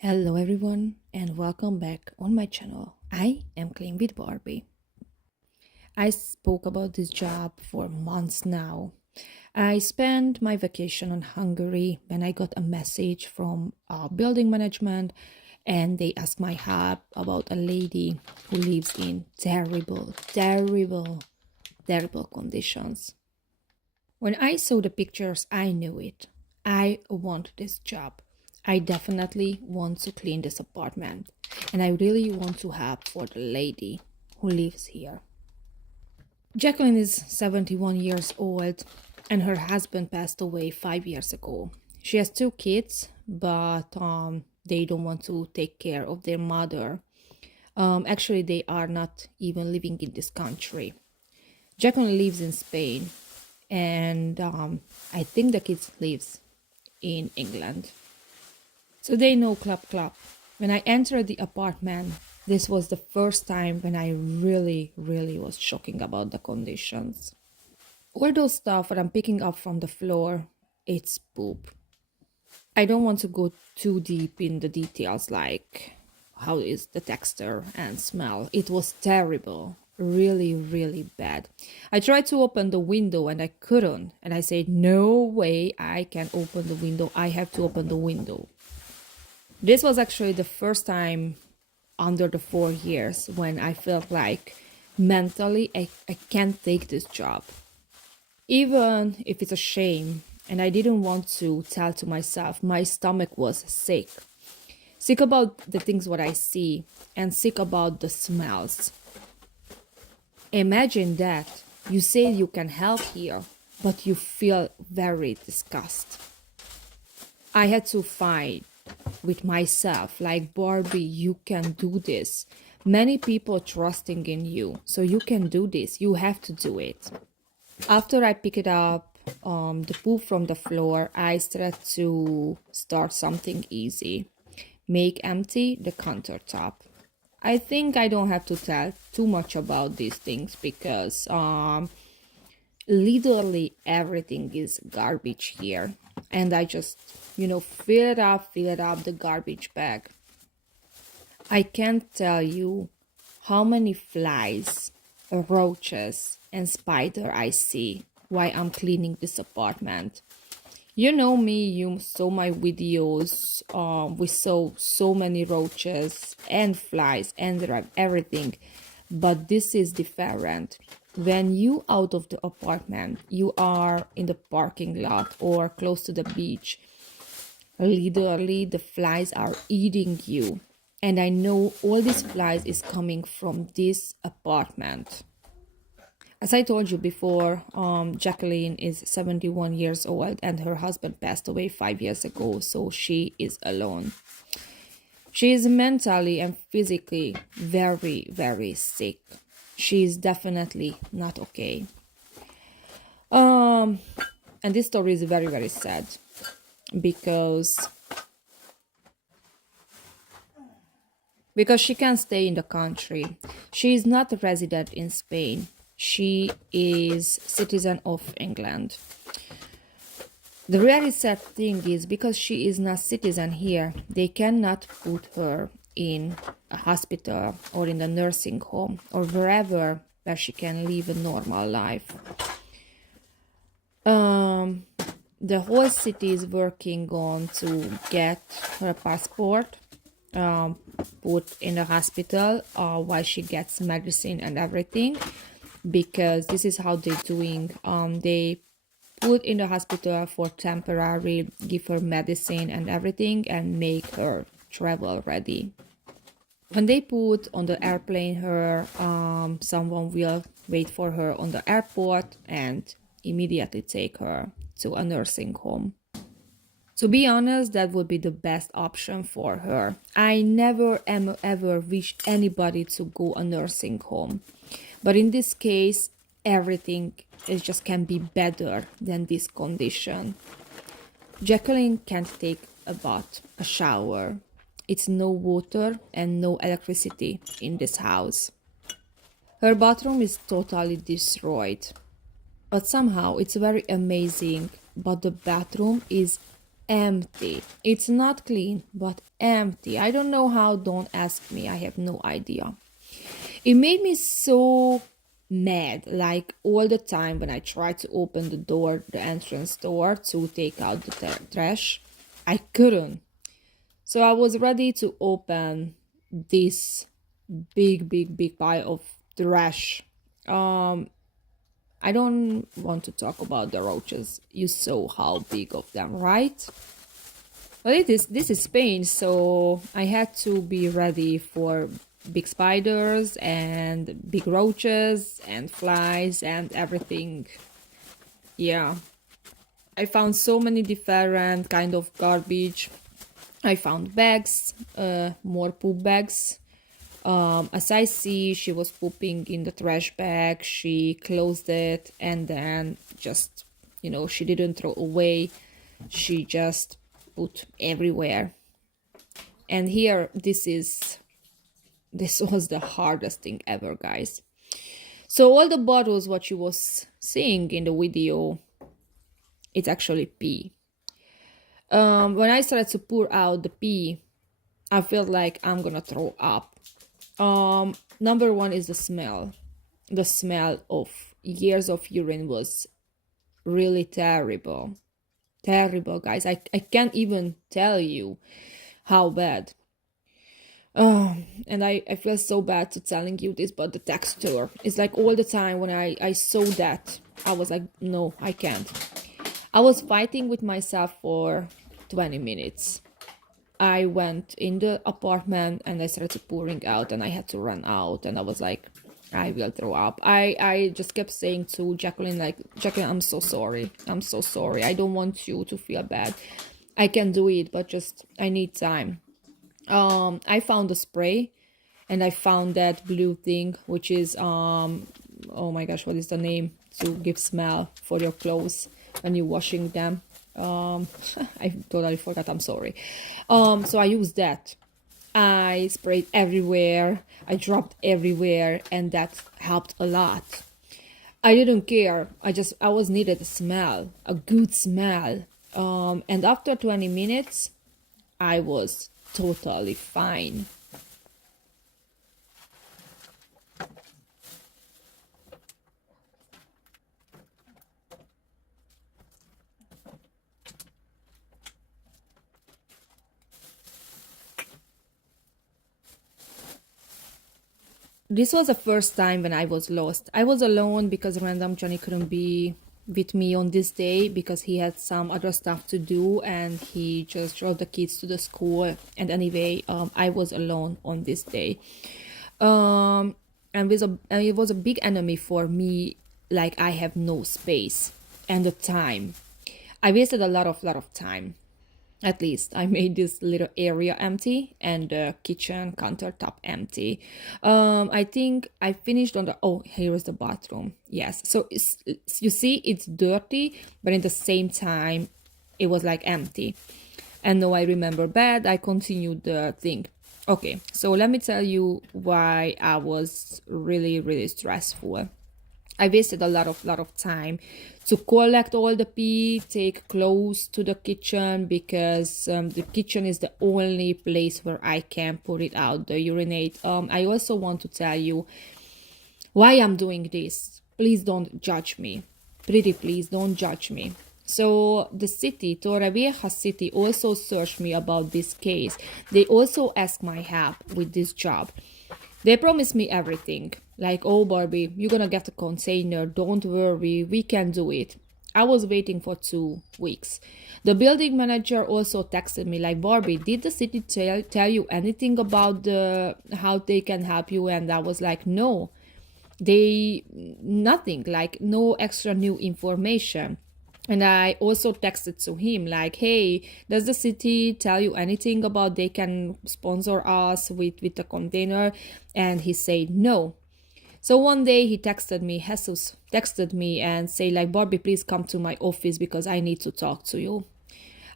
Hello everyone and welcome back on my channel. I am Clean with Barbie. I spoke about this job for months now. I spent my vacation on Hungary when I got a message from building management and they asked my help about a lady who lives in terrible conditions. When I saw the pictures, I knew it. I want this job. I definitely want to clean this apartment. And I really want to help for the lady who lives here. Jacqueline is 71 years old and her husband passed away 5 years ago. She has two kids, but they don't want to take care of their mother. Actually, they are not even living in this country. Jacqueline lives in Spain and I think the kids lives in England. So they know clap clap. When I entered the apartment, this was the first time when I really was shocking about the conditions. All those stuff that I'm picking up from the floor, it's poop. I don't want to go too deep in the details like how is the texture and smell. It was terrible, really bad. I tried to open the window and I couldn't. And I said, no way I can open the window. I have to open the window. This was actually the first time under the 4 years when I felt like mentally I can't take this job. Even if it's a shame and I didn't want to tell to myself, my stomach was sick. Sick about the things what I see and sick about the smells. Imagine that. You say you can help here, but you feel very disgusted. I had to fight with myself like, Barbie, you can do this. Many people trusting in you, so you can do this. You have to do it. After I pick it up, the poop from the floor, I started to start something easy. Make empty the countertop. I think I don't have to tell too much about these things because literally everything is garbage here. And I just, fill it up the garbage bag. I can't tell you how many flies, roaches, and spider I see while I'm cleaning this apartment. You know me, you saw my videos, we saw so many roaches and flies and everything, but this is different. When you out of the apartment, you are in the parking lot or close to the beach, literally the flies are eating you. And I know all these flies is coming from this apartment. As I told you before, Jacqueline is 71 years old and her husband passed away 5 years ago, so she is alone. She is mentally and physically very sick. She is definitely not okay. And this story is very sad because she can't stay in the country. She is not a resident in Spain. She is citizen of England. The really sad thing is because she is not citizen here, they cannot put her in a hospital or in a nursing home or wherever where she can live a normal life. The whole city is working on to get her passport put in the hospital while she gets medicine and everything, because this is how they're doing. They put in the hospital for temporary, give her medicine and everything and make her travel ready. When they put on the airplane her, someone will wait for her on the airport and immediately take her to a nursing home. To be honest, that would be the best option for her. I never ever wish anybody to go a nursing home. But in this case, everything is just can be better than this condition. Jacqueline can't take a bath, a shower. It's no water and no electricity in this house. Her bathroom is totally destroyed. But somehow it's very amazing, but the bathroom is empty. It's not clean, but empty. I don't know how, don't ask me. I have no idea. It made me so mad, like all the time when I tried to open the door, the entrance door to take out the trash. I couldn't. So I was ready to open this big pile of trash. Um, I don't want to talk about the roaches. You saw how big of them, right? Well, this is Spain, so I had to be ready for big spiders and big roaches and flies and everything. Yeah, I found so many different kind of garbage. I found bags, more poop bags. As I see, she was pooping in the trash bag. She closed it and then just, she didn't throw away. She just put everywhere. And here, this was the hardest thing ever, guys. So all the bottles, what you was seeing in the video, it's actually pee. When I started to pour out the pee, I felt like I'm gonna throw up. Number one is the smell. The smell of years of urine was really terrible. Terrible, guys. I can't even tell you how bad. And I feel so bad to telling you this, but the texture is like all the time when I saw that, I was like, no, I can't. I was fighting with myself for 20 minutes. I went in the apartment and I started pouring out and I had to run out and I was like, I will throw up. I just kept saying to Jacqueline, like, Jacqueline, I'm so sorry. I'm so sorry. I don't want you to feel bad. I can do it, but just I need time. I found a spray and I found that blue thing, which is, oh my gosh, what is the name? To give smell for your clothes when you're washing them. I totally forgot, I'm sorry. So I used that. I sprayed everywhere, I dropped everywhere, and that helped a lot. I didn't care. I was needed a smell, a good smell. And after 20 minutes, I was totally fine. This was the first time when I was lost. I was alone because random Johnny couldn't be with me on this day because he had some other stuff to do and he just drove the kids to the school. And anyway, I was alone on this day. And it was a big enemy for me. Like I have no space and the time. I wasted a lot of time. At least I made this little area empty and the kitchen countertop empty. I think I finished on the, oh, here is the bathroom. Yes. So you see, it's dirty, but at the same time, it was like empty. And now I remember bad, I continued the thing. Okay, so let me tell you why I was really stressful. I wasted a lot of time to collect all the pee, take clothes to the kitchen because the kitchen is the only place where I can put it out, the urinate. I also want to tell you why I'm doing this. Please don't judge me. Pretty please don't judge me. So the city, Torrevieja city, also searched me about this case. They also asked my help with this job. They promised me everything. Like, oh, Barbie, you're gonna get a container. Don't worry, we can do it. I was waiting for 2 weeks. The building manager also texted me like, Barbie, did the city tell you anything about how they can help you? And I was like, no, nothing, like no extra new information. And I also texted to him like, hey, does the city tell you anything about they can sponsor us with the container? And he said no. So one day he texted me, Jesus texted me and say like, Barbie, please come to my office because I need to talk to you.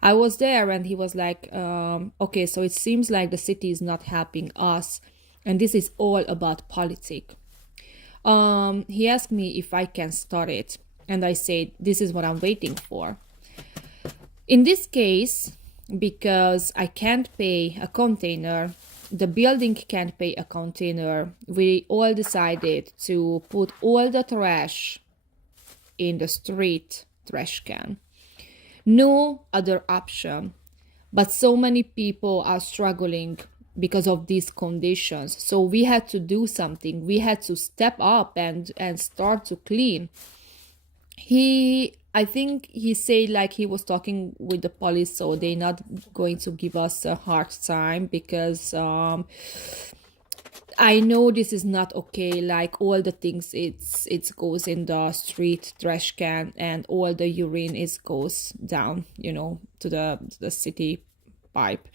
I was there and he was like, okay, so it seems like the city is not helping us. And this is all about politics. He asked me if I can start it. And I said, this is what I'm waiting for. In this case, because I can't pay a container, the building can't pay a container, we all decided to put all the trash in the street trash can. No other option. But so many people are struggling because of these conditions. So we had to do something. We had to step up and start to clean. I think he said like he was talking with the police, so they're not going to give us a hard time because I know this is not okay. Like all the things, it goes in the street trash can, and all the urine is goes down, to the city pipe.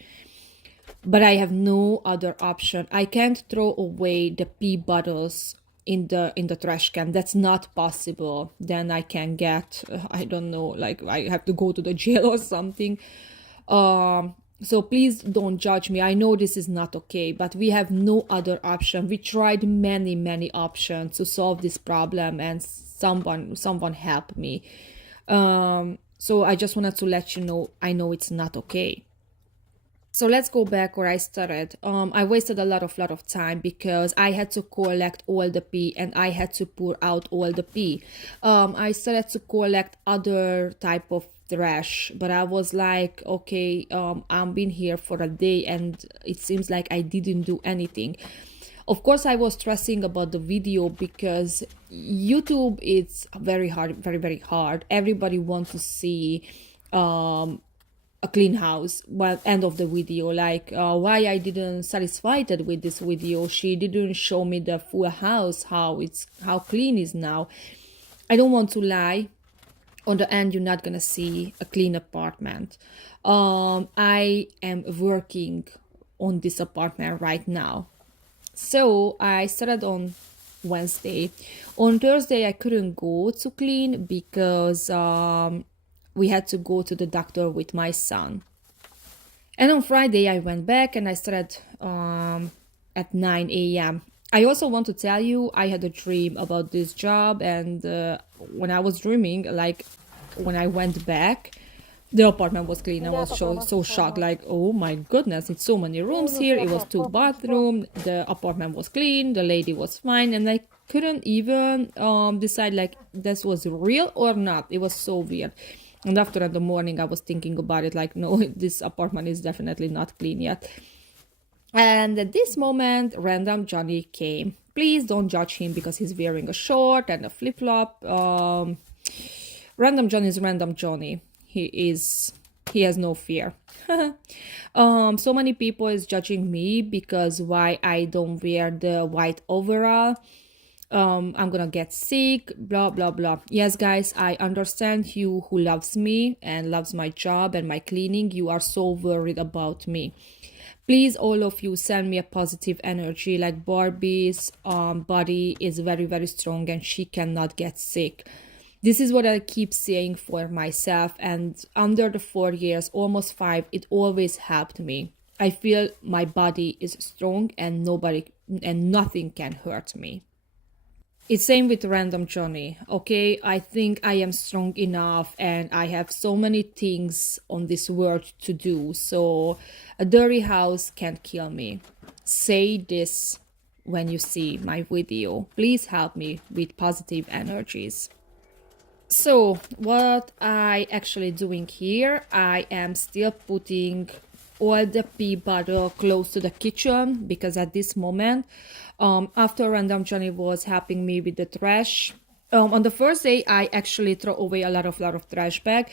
But I have no other option. I can't throw away the pee bottles in the trash can. That's not possible. Then I can get I don't know, like I have to go to the jail or something. So please don't judge me. I know this is not okay, but we have no other option. We tried many options to solve this problem, and someone helped me. So I just wanted to let you know, I know it's not okay. So let's go back where I started. I wasted a lot of time because I had to collect all the pee and I had to pour out all the pee. I started to collect other type of trash, but I was like, okay, I've been here for a day and it seems like I didn't do anything. Of course, I was stressing about the video because YouTube is very hard, very hard. Everybody wants to see a clean house. Well, end of the video, like why I didn't satisfied with this video. She didn't show me the full house, how clean is now. I don't want to lie. On the end, you're not gonna see a clean apartment. I am working on this apartment right now. So I started on Wednesday. On Thursday, I couldn't go to clean because we had to go to the doctor with my son. And on Friday, I went back and I started at 9 a.m. I also want to tell you, I had a dream about this job, and when I was dreaming, like when I went back, the apartment was clean. I was so shocked, like, oh my goodness, it's so many rooms here. It was 2 bathrooms. The apartment was clean. The lady was fine, and I couldn't even decide like this was real or not. It was so weird. And after in the morning, I was thinking about it, like, no, this apartment is definitely not clean yet. And at this moment, Random Johnny came. Please don't judge him because he's wearing a short and a flip-flop. Random Johnny is Random Johnny. He has no fear. So many people is judging me because why I don't wear the white overall. I'm gonna get sick, blah blah blah. Yes, guys, I understand you who loves me and loves my job and my cleaning. You are so worried about me. Please, all of you, send me a positive energy. Like Barbie's body is very strong and she cannot get sick. This is what I keep saying for myself, and under the 4 years, almost 5, it always helped me. I feel my body is strong and nothing can hurt me. It's same with Random Johnny, okay? I think I am strong enough and I have so many things on this world to do, so a dirty house can't kill me. Say this when you see my video. Please help me with positive energies. So what I actually doing here, I am still putting all the pee bottle close to the kitchen because at this moment, after Random Johnny was helping me with the trash, on the first day I actually throw away a lot of trash bag,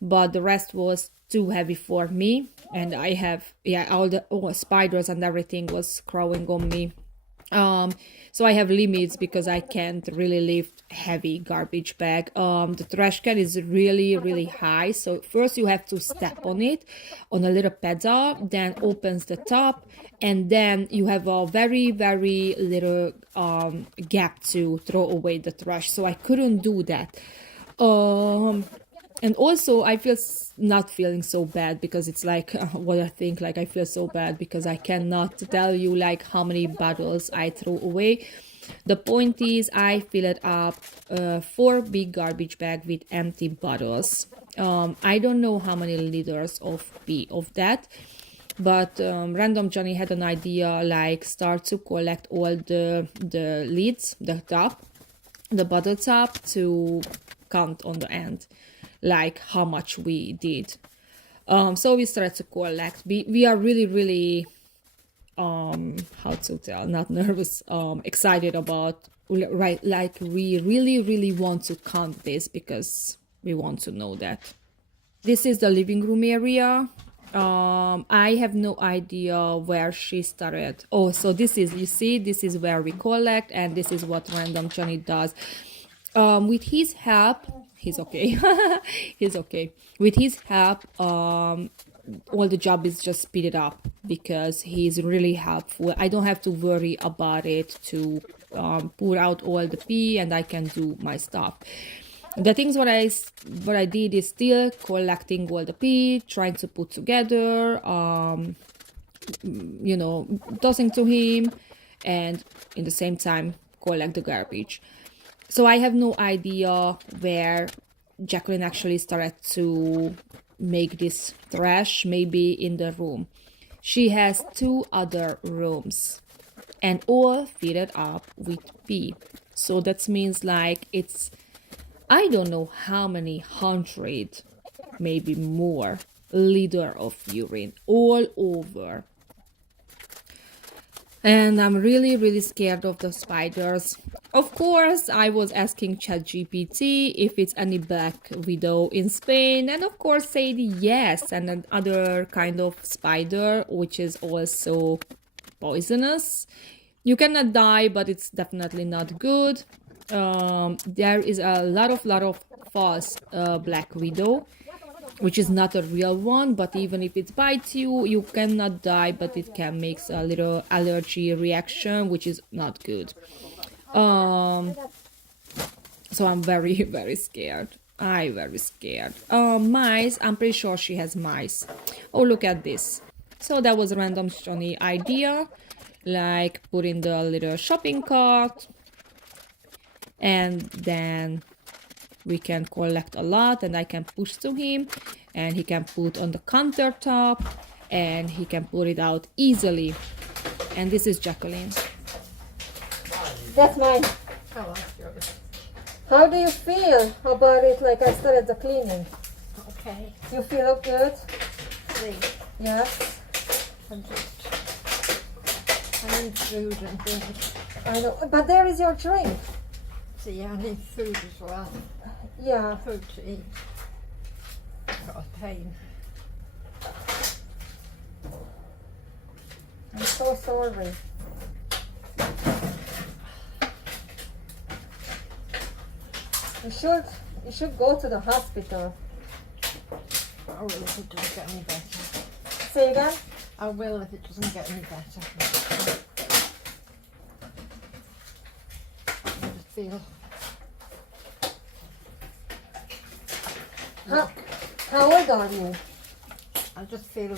but the rest was too heavy for me, and I have all the spiders and everything was crawling on me. So I have limits because I can't really lift heavy garbage bag. The trash can is really high, so first you have to step on it on a little pedal, then opens the top, and then you have a very little gap to throw away the trash, so I couldn't do that. And also I feel not feeling so bad, because it's like what I think, like I feel so bad because I cannot tell you like how many bottles I throw away. The point is, I fill it up 4 big garbage bag with empty bottles. I don't know how many liters of that, but Random Johnny had an idea, like start to collect all the lids, the bottle top, to count on the end, like how much we did. So we started to collect. We are really how to tell, not nervous, excited about, right, like we really want to count this because we want to know that. This is the living room area. I have no idea where she started. Oh, so this is, you see, this is where we collect, and this is what Random Johnny does. With his help, he's okay. He's okay. With his help, all the job is just speeded up because he's really helpful. I don't have to worry about it to pour out all the pee, and I can do my stuff. The things what I did is still collecting all the pee, trying to put together, tossing to him, and in the same time collect the garbage. So I have no idea where Jacqueline actually started to make this trash, maybe in the room. She has 2 other rooms and all filled up with pee. So that means like it's, I don't know how many hundred, maybe more, liter of urine all over. And I'm really scared of the spiders. Of course, I was asking ChatGPT if it's any black widow in Spain, and of course said yes, and another kind of spider which is also poisonous. You cannot die, but it's definitely not good. There is a lot of false black widow, which is not a real one, but even if it bites you, you cannot die, but it can make a little allergy reaction, which is not good. So I'm very scared. I'm very scared. Mice, I'm pretty sure she has mice. Oh, look at this. So that was Random Johnny idea, like put in the little shopping cart, and then we can collect a lot, and I can push to him, and he can put on the countertop, and he can put it out easily. And this is Jacqueline. That's mine. Oh, that's yours. How do you feel about it? Like I started the cleaning. Okay. You feel good? See, Yeah. I need food and things. I know. But there is your drink. See, I need food as well. Yeah. Food to eat. I've got a pain. I'm so sorry. You should go to the hospital. I will if it doesn't get any better. Say again? I will if it doesn't get any better. I just feel. How old are you? I just feel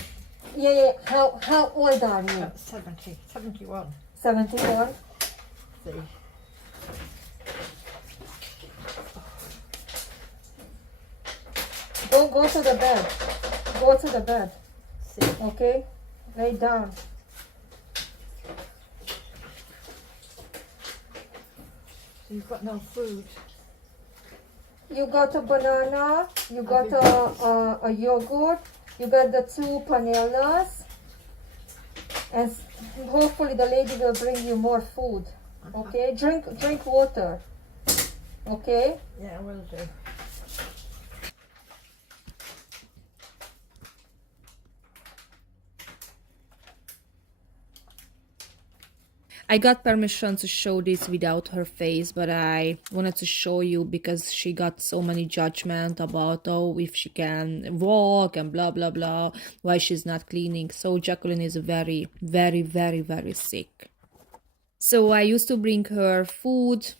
Yeah. How old are you? 70, 71. 71. See, Don't go to the bed. Go to the bed. see. Okay? Lay down. So you've got no food. You got a banana. You got a yogurt. You got the 2 panellas. And hopefully the lady will bring you more food. Okay? Drink water. Okay? Yeah, I will do. I got permission to show this without her face, but I wanted to show you because she got so many judgment about, oh, if she can walk and blah blah blah, why she's not cleaning. So Jacqueline is very sick. So I used to bring her food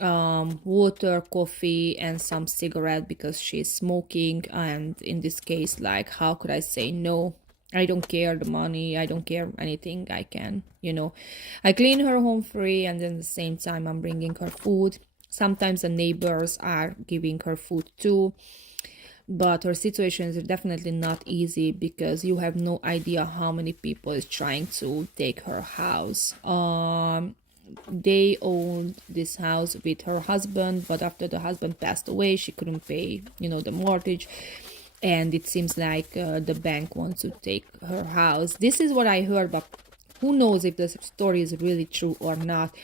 water, coffee, and some cigarette because she's smoking. And in this case, like, how could I say no? I don't care the money, I don't care anything. I can, I clean her home free, and then at the same time I'm bringing her food. Sometimes the neighbors are giving her food too, but her situation is definitely not easy because you have no idea how many people is trying to take her house. They owned this house with her husband, but after the husband passed away, she couldn't pay, the mortgage, and it seems like the bank wants to take her house. This is what I heard, but who knows if the story is really true or not.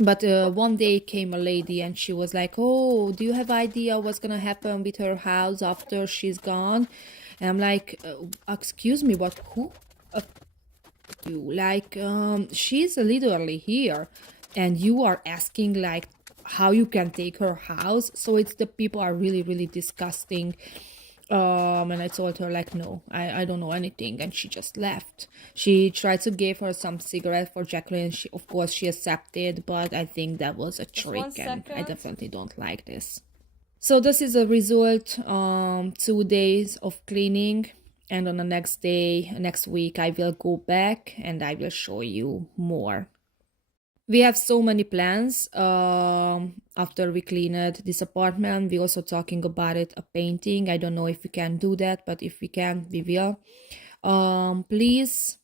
But one day came a lady and she was like, oh, do you have idea what's gonna happen with her house after she's gone? And I'm like, excuse me, but who? You like, she's literally here and you are asking like how you can take her house. So it's the people are really, really disgusting. And I told her like, no, I don't know anything, and she just left. She tried to give her some cigarette for Jacqueline. Of course she accepted, but I think that was a trick, and I definitely don't like this. So this is a result. 2 days of cleaning, and on the next day, next week, I will go back and I will show you more. We have so many plans after we cleaned this apartment. We're also talking about it, a painting. I don't know if we can do that, but if we can, we will. Please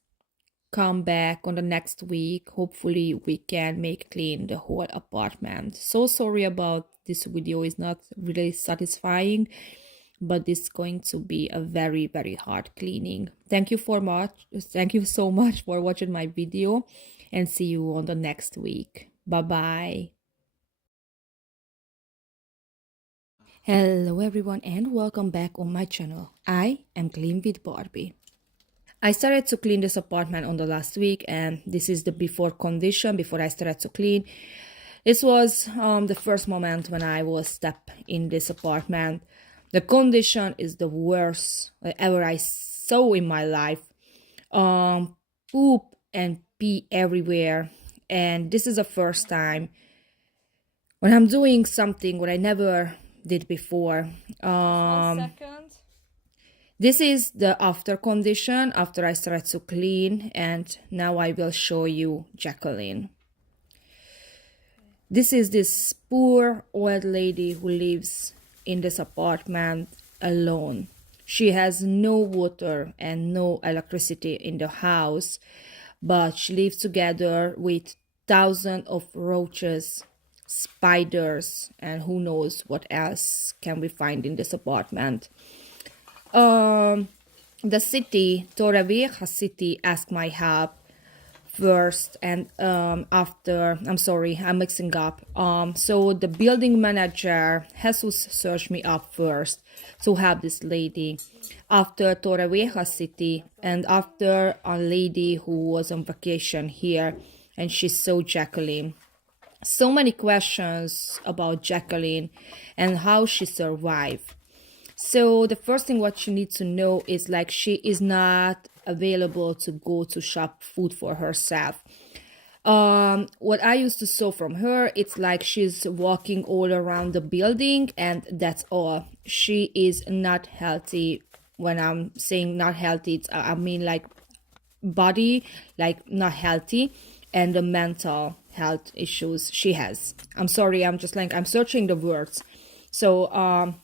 come back on the next week. Hopefully we can make clean the whole apartment. So sorry about this video, is not really satisfying, but this is going to be a very, very hard cleaning. Thank you so much for watching my video, and see you on the next week. Bye bye. Hello everyone, and welcome back on my channel. I am Clean with Barbie. I started to clean this apartment on the last week, and this is the before condition before I started to clean. This was the first moment when I was step in this apartment. The condition is the worst ever I saw in my life. Poop and pee everywhere, and this is the first time when I'm doing something what I never did before. 1 second. This is the after condition after I started to clean, and now I will show you Jacqueline. This is this poor old lady who lives in this apartment alone. She has no water and no electricity in the house, but she lives together with thousands of roaches, spiders, and who knows what else can we find in this apartment. The city, Torrevieja city, asked my help first, and after, I'm sorry, I'm mixing up. So the building manager, Jesus, searched me up first to help this lady. After Torrevieja city, and after a lady who was on vacation here, and she saw Jacqueline. So many questions about Jacqueline and how she survived. So the first thing what you need to know is like she is not available to go to shop food for herself. What I used to saw from her, it's like she's walking all around the building, and that's all. She is not healthy. When I'm saying not healthy, it's, I mean like body, like not healthy, and the mental health issues she has. I'm sorry, I'm just like, I'm searching the words. So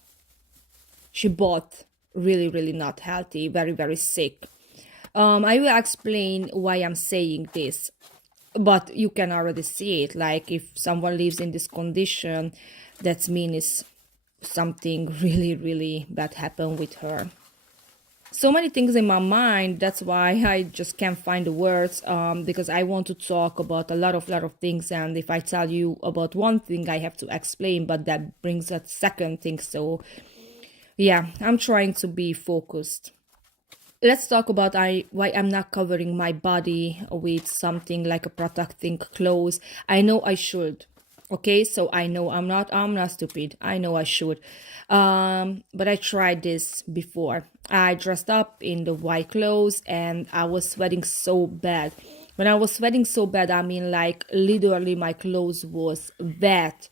she both really, really not healthy, very, very sick. I will explain why I'm saying this, but you can already see it. Like if someone lives in this condition, that means something really, really bad happened with her. So many things in my mind, that's why I just can't find the words, because I want to talk about a lot of things, and if I tell you about one thing I have to explain, but that brings a second thing. So yeah, I'm trying to be focused. Let's talk about why I'm not covering my body with something like a protecting clothes. I know I should. Okay, so I know I'm not stupid. I know I should. But I tried this before. I dressed up in the white clothes and I was sweating so bad. When I was sweating so bad, I mean, like literally my clothes was wet.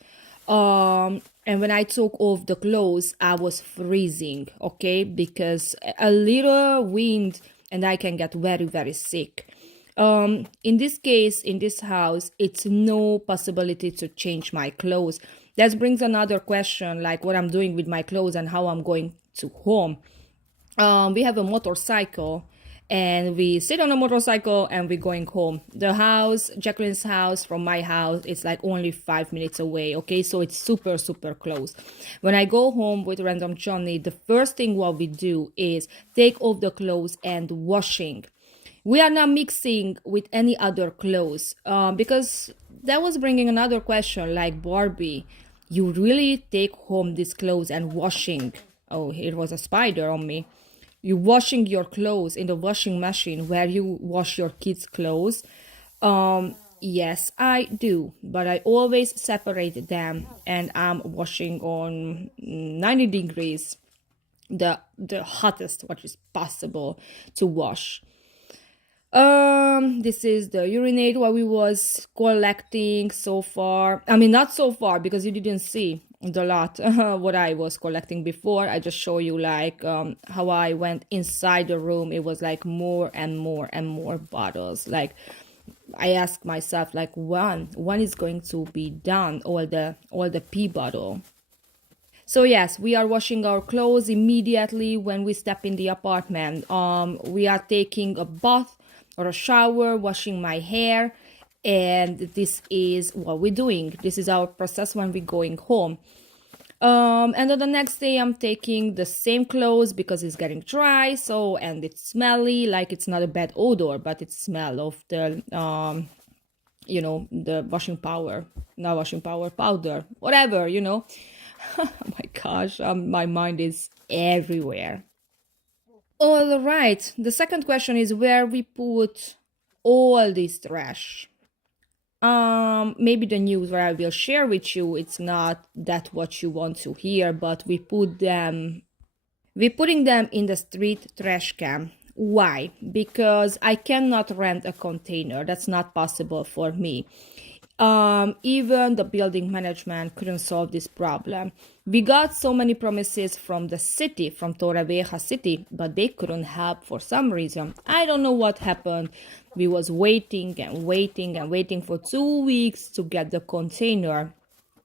And when I took off the clothes, I was freezing, okay? Because a little wind and I can get very, very sick. In this case, in this house, it's no possibility to change my clothes. That brings another question, like what I'm doing with my clothes and how I'm going to home. We have a motorcycle and we sit on a motorcycle and we're going home. The house, Jacqueline's house from my house, it's like only 5 minutes away, okay? So it's super, super close. When I go home with Random Johnny, the first thing what we do is take off the clothes and washing. We are not mixing with any other clothes because that was bringing another question like, Barbie, you really take home these clothes and washing? Oh, it was a spider on me. You washing your clothes in the washing machine where you wash your kids' clothes? Yes, I do, but I always separate them and I'm washing on 90 degrees, the hottest what is possible to wash. This is the urinate what we was collecting so far. I mean, not so far because you didn't see the lot what I was collecting before. I just show you like how I went inside the room. It was like more and more and more bottles. Like I asked myself like when is going to be done all the pee bottle. So yes, we are washing our clothes immediately when we step in the apartment. We are taking a bath or a shower, washing my hair, and this is what we're doing. This is our process when we're going home. And then the next day I'm taking the same clothes because it's getting dry, so and it's smelly, like it's not a bad odor, but it's smell of the the washing power, not washing power powder, whatever, Oh my gosh, my mind is everywhere. All right, the second question is where we put all this trash. Maybe the news where I will share with you, it's not that what you want to hear, but we're putting them in the street trash can. Why? Because I cannot rent a container. That's not possible for me. Even the building management couldn't solve this problem. We got so many promises from the city, from Torrevieja city, but they couldn't help for some reason. I don't know what happened. We was waiting and waiting and waiting for 2 weeks to get the container.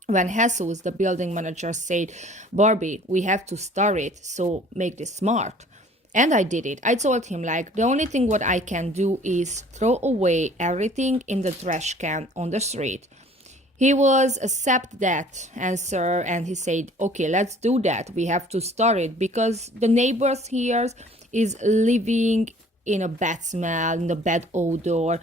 When Jesus, the building manager, said, Barbie, we have to start it, so make this smart. And I did it. I told him, like, the only thing what I can do is throw away everything in the trash can on the street. He was accept that answer and he said, okay, let's do that. We have to start it because the neighbors here is living in a bad smell, in a bad odor.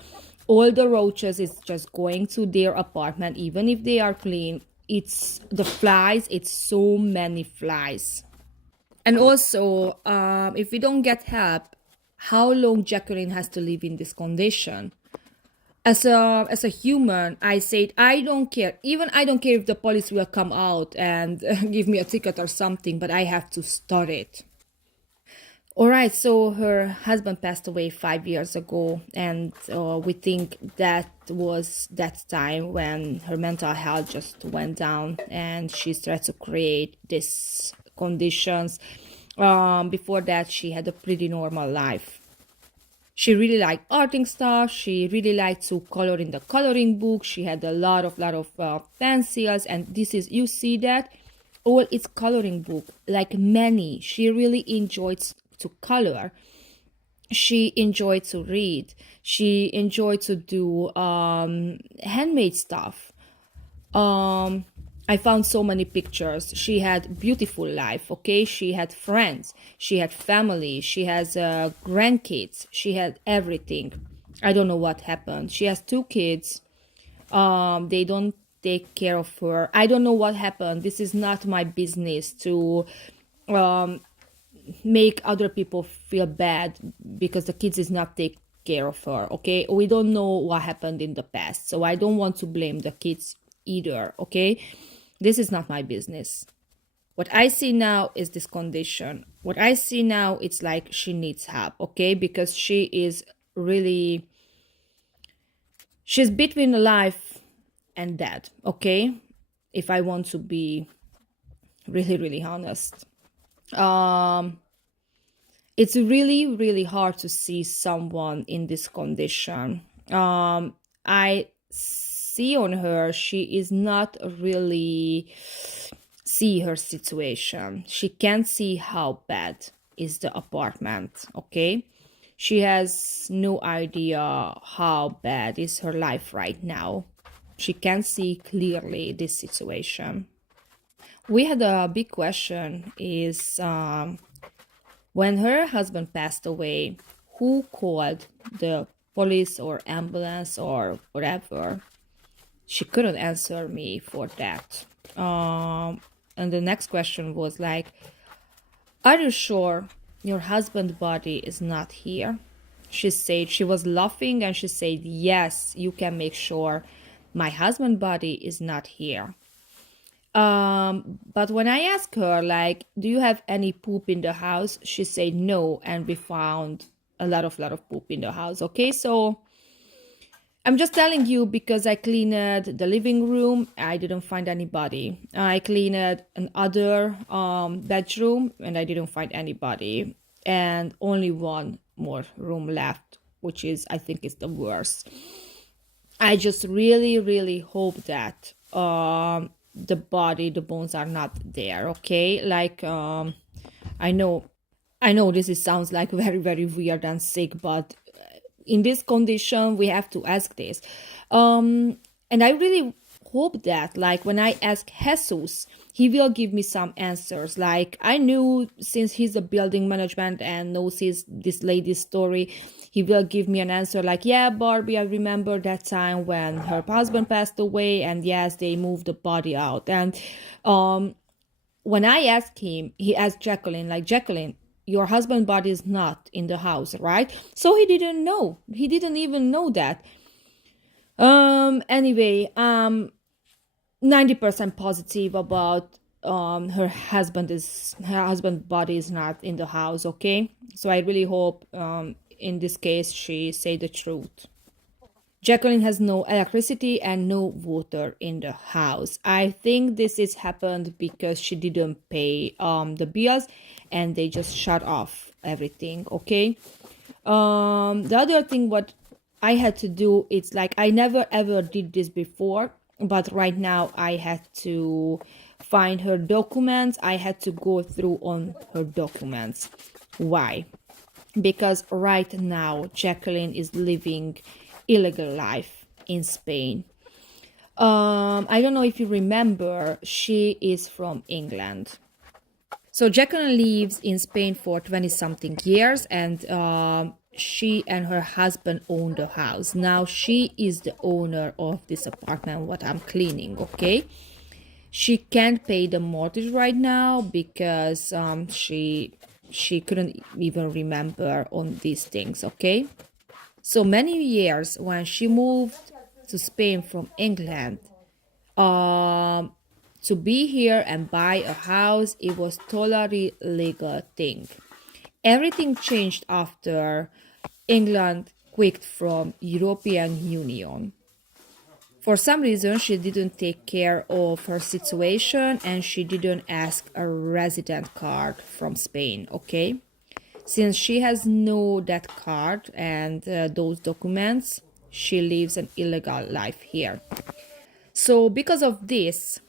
All the roaches is just going to their apartment, even if they are clean. It's the flies, it's so many flies. And also, if we don't get help, how long Jacqueline has to live in this condition? As a human, I said I don't care. Even I don't care if the police will come out and give me a ticket or something, but I have to start it. All right, so her husband passed away 5 years ago, and we think that was that time when her mental health just went down, and she started to create these conditions. Before that, she had a pretty normal life. She really liked arting stuff. She really liked to color in the coloring book. She had a lot of pencils, and this is you see that all it's coloring book like many. She really enjoyed to color. She enjoyed to read. She enjoyed to do handmade stuff. I found so many pictures. She had beautiful life, okay? She had friends. She had family. She has grandkids. She had everything. I don't know what happened. She has 2 kids. They don't take care of her. I don't know what happened. This is not my business to make other people feel bad because the kids is not take care of her, okay? We don't know what happened in the past, so I don't want to blame the kids either, okay? This is not my business. What I see now is this condition. What I see now, it's like she needs help, okay? Because she is really She's between life and death, okay? If I want to be really, really honest. Um, it's really, really hard to see someone in this condition. I see on her, she is not really see her situation. She can't see how bad is the apartment, okay? She has no idea how bad is her life right now. She can't see clearly this situation. We had a big question is when her husband passed away, who called the police or ambulance or whatever? She couldn't answer me for that. And the next question was like, are you sure your husband's body is not here? She said she was laughing and she said, yes, you can make sure my husband's body is not here. But when I asked her, like, do you have any poop in the house? She said no, and we found a lot of poop in the house. Okay, so I'm just telling you because I cleaned the living room. I didn't find anybody. I cleaned another bedroom and I didn't find anybody. And only one more room left, which is, I think, is the worst. I just really, really hope that the bones are not there. Okay, like I know, this sounds like very, very weird and sick, but in this condition we have to ask this, and I really hope that, like, when I ask Jesus, he will give me some answers. Like, I knew, since he's a building management and knows this lady's story, he will give me an answer like, yeah, Barbie, I remember that time when her husband passed away, and yes, they moved the body out. And when I asked him, he asked Jacqueline, like, Jacqueline, your husband's body is not in the house, right? So he didn't know. He didn't even know that. Anyway, 90% positive about her husband's body is not in the house, okay? So I really hope in this case she say the truth. Jacqueline has no electricity and no water in the house. I think this is happened because she didn't pay the bills and they just shut off everything, okay? The other thing what I had to do, it's like I never ever did this before, but right now I had to find her documents. I had to go through on her documents. Why? Because right now Jacqueline is living illegal life in Spain. I don't know if you remember, she is from England. So Jacqueline lives in Spain for 20 something years, and she and her husband own the house. Now she is the owner of this apartment what I'm cleaning, okay? She can't pay the mortgage right now because she couldn't even remember on these things, okay? So many years when she moved to Spain from England, to be here and buy a house, it was totally legal thing. Everything changed after England quit from European Union. For some reason, she didn't take care of her situation and she didn't ask a resident card from Spain, okay? Since she has no that card and those documents, she lives an illegal life here. So because of this,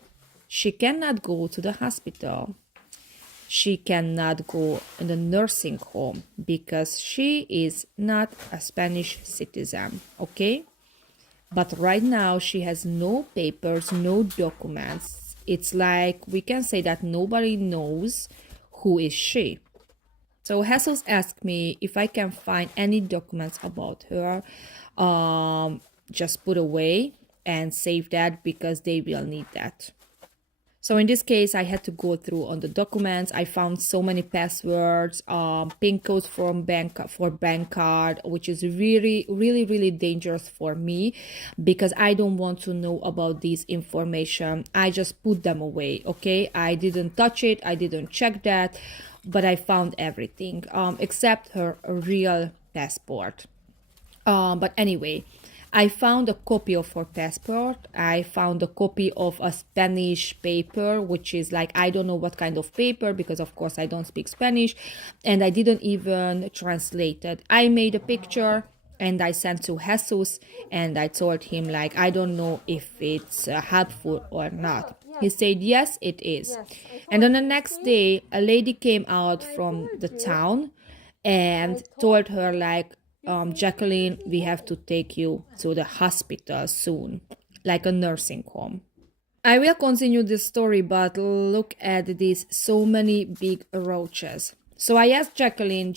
she cannot go to the hospital. She cannot go in the nursing home because she is not a Spanish citizen, okay? But right now she has no papers, no documents. It's like we can say that nobody knows who is she. So Jesus asked me if I can find any documents about her, just put away and save that because they will need that. So in this case, I had to go through on the documents. I found so many passwords, PIN codes for bank card, which is really, really, really dangerous for me because I don't want to know about this information. I just put them away, okay? I didn't touch it. I didn't check that, but I found everything except her real passport. But anyway, I found a copy of her passport. I found a copy of a Spanish paper, which is like, I don't know what kind of paper because, of course, I don't speak Spanish. And I didn't even translate it. I made a picture and I sent to Jesus and I told him, like, I don't know if it's helpful or not. He said, yes, it is. And on the next day, a lady came out from the town and told her, like, Jacqueline, we have to take you to the hospital soon, like a nursing home. I will continue this story, but look at these so many big roaches. So I asked Jacqueline,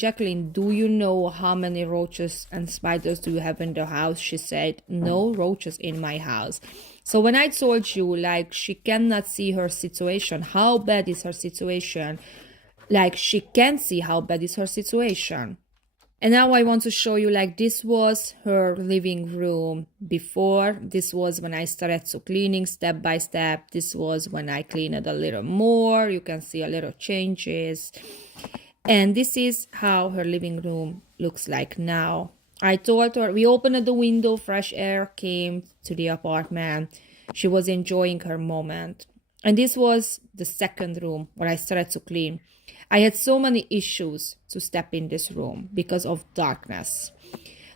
do you know how many roaches and spiders do you have in the house? She said, no roaches in my house. So when I told you, like, she cannot see her situation, how bad is her situation? Like, she can see how bad is her situation. And now I want to show you, like, this was her living room before. This was when I started to cleaning step by step. This was when I cleaned it a little more. You can see a little changes. And this is how her living room looks like now. I told her, we opened the window, fresh air came to the apartment. She was enjoying her moment. And this was the second room where I started to clean. I had so many issues to step in this room because of darkness.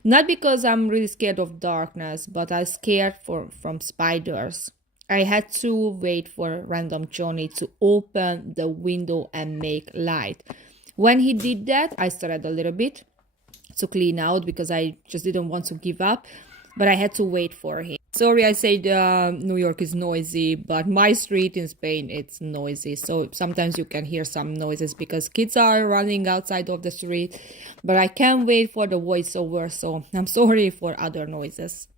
Not because I'm really scared of darkness, but I'm scared from spiders. I had to wait for Random Johnny to open the window and make light. When he did that, I started a little bit to clean out because I just didn't want to give up, but I had to wait for him. Sorry, I said New York is noisy, but my street in Spain, it's noisy. So sometimes you can hear some noises because kids are running outside of the street, but I can't wait for the voiceover, so I'm sorry for other noises.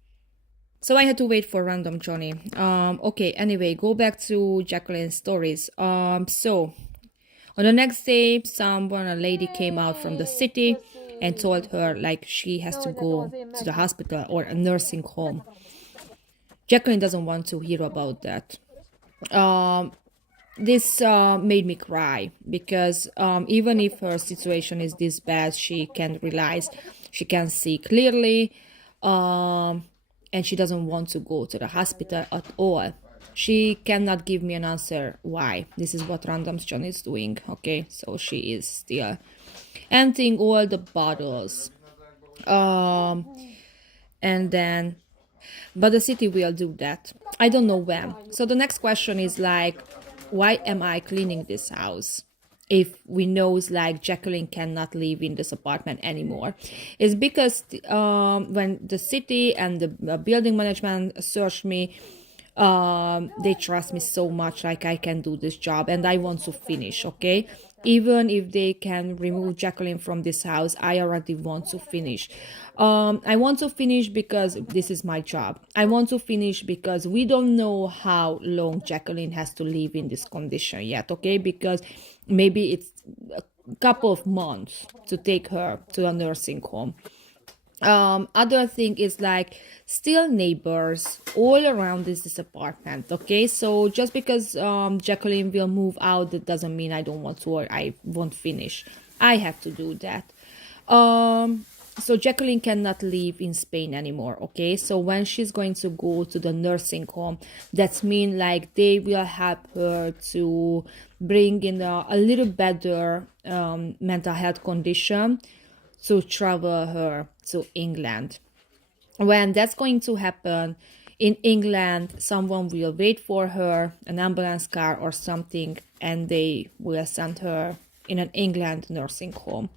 So I had to wait for Random Johnny. Okay, anyway, go back to Jacqueline's stories. So on the next day, a lady came out from the city and told her, like, she has to go to the hospital or a nursing home. Jacqueline doesn't want to hear about that. This made me cry because even if her situation is this bad, she can realize, she can see clearly, and she doesn't want to go to the hospital at all. She cannot give me an answer why. This is what Random John is doing, okay? So she is still emptying all the bottles. And then, but the city will do that. I don't know when. So the next question is, like, why am I cleaning this house? If we know, like, Jacqueline cannot live in this apartment anymore. It's because when the city and the building management searched me, they trust me so much, like, I can do this job and I want to finish, okay? Even if they can remove Jacqueline from this house, I already want to finish. I want to finish because this is my job. I want to finish because we don't know how long Jacqueline has to live in this condition yet, okay? Because maybe it's a couple of months to take her to a nursing home. Other thing is, like, still neighbors all around this apartment, okay? So just because Jacqueline will move out, that doesn't mean I don't want to or I won't finish. I have to do that. So Jacqueline cannot live in Spain anymore, okay? So when she's going to go to the nursing home, that's mean, like, they will help her to bring in a little better mental health condition to travel her to England. When that's going to happen, in England, someone will wait for her, an ambulance car or something, and they will send her in an England nursing home.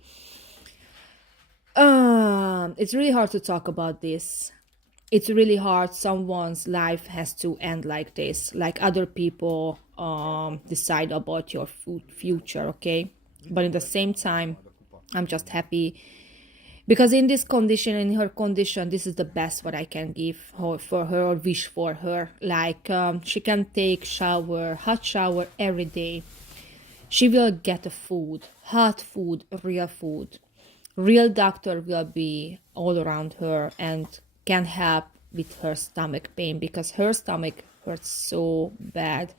It's really hard to talk about this. It's really hard. Someone's life has to end like this, like other people decide about your future, okay? But at the same time, I'm just happy because in this condition, in her condition, this is the best what I can give for her or wish for her. Like, she can take hot shower every day. She will get a food, hot food, real food. Real doctor will be all around her and can help with her stomach pain because her stomach hurts so bad.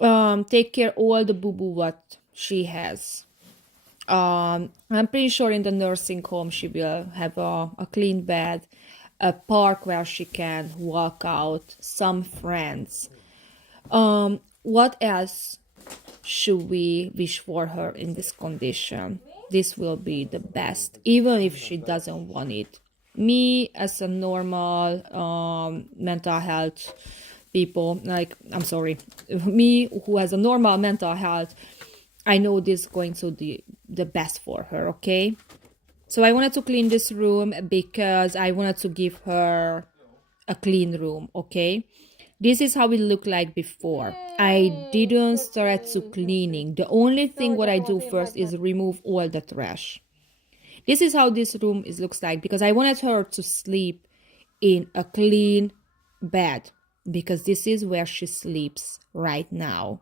Take care all the boo-boo what she has. I'm pretty sure in the nursing home she will have a clean bed. a park where she can walk out, some friends. What else should we wish for her in this condition? This will be the best, even if she doesn't want it. Me, as a normal mental health people, like, I'm sorry, me who has a normal mental health, I know this is going to be the best for her, okay? So I wanted to clean this room because I wanted to give her a clean room, okay? This is how it looked like before. I didn't start to cleaning. The only thing what I do first is remove all the trash. This is how this room looks like because I wanted her to sleep in a clean bed because this is where she sleeps right now.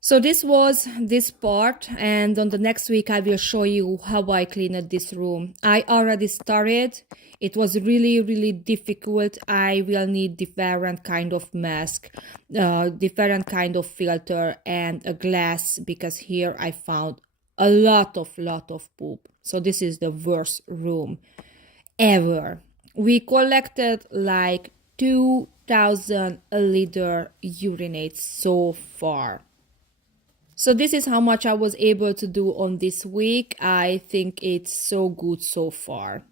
So this was this part, and on the next week I will show you how I cleaned this room. I already started. It was really difficult. I will need different kind of mask, different kind of filter and a glass because here I found a lot of poop. So this is the worst room ever. We collected like 2,000 liter urinates so far. So this is how much I was able to do on this week. I think it's so good so far.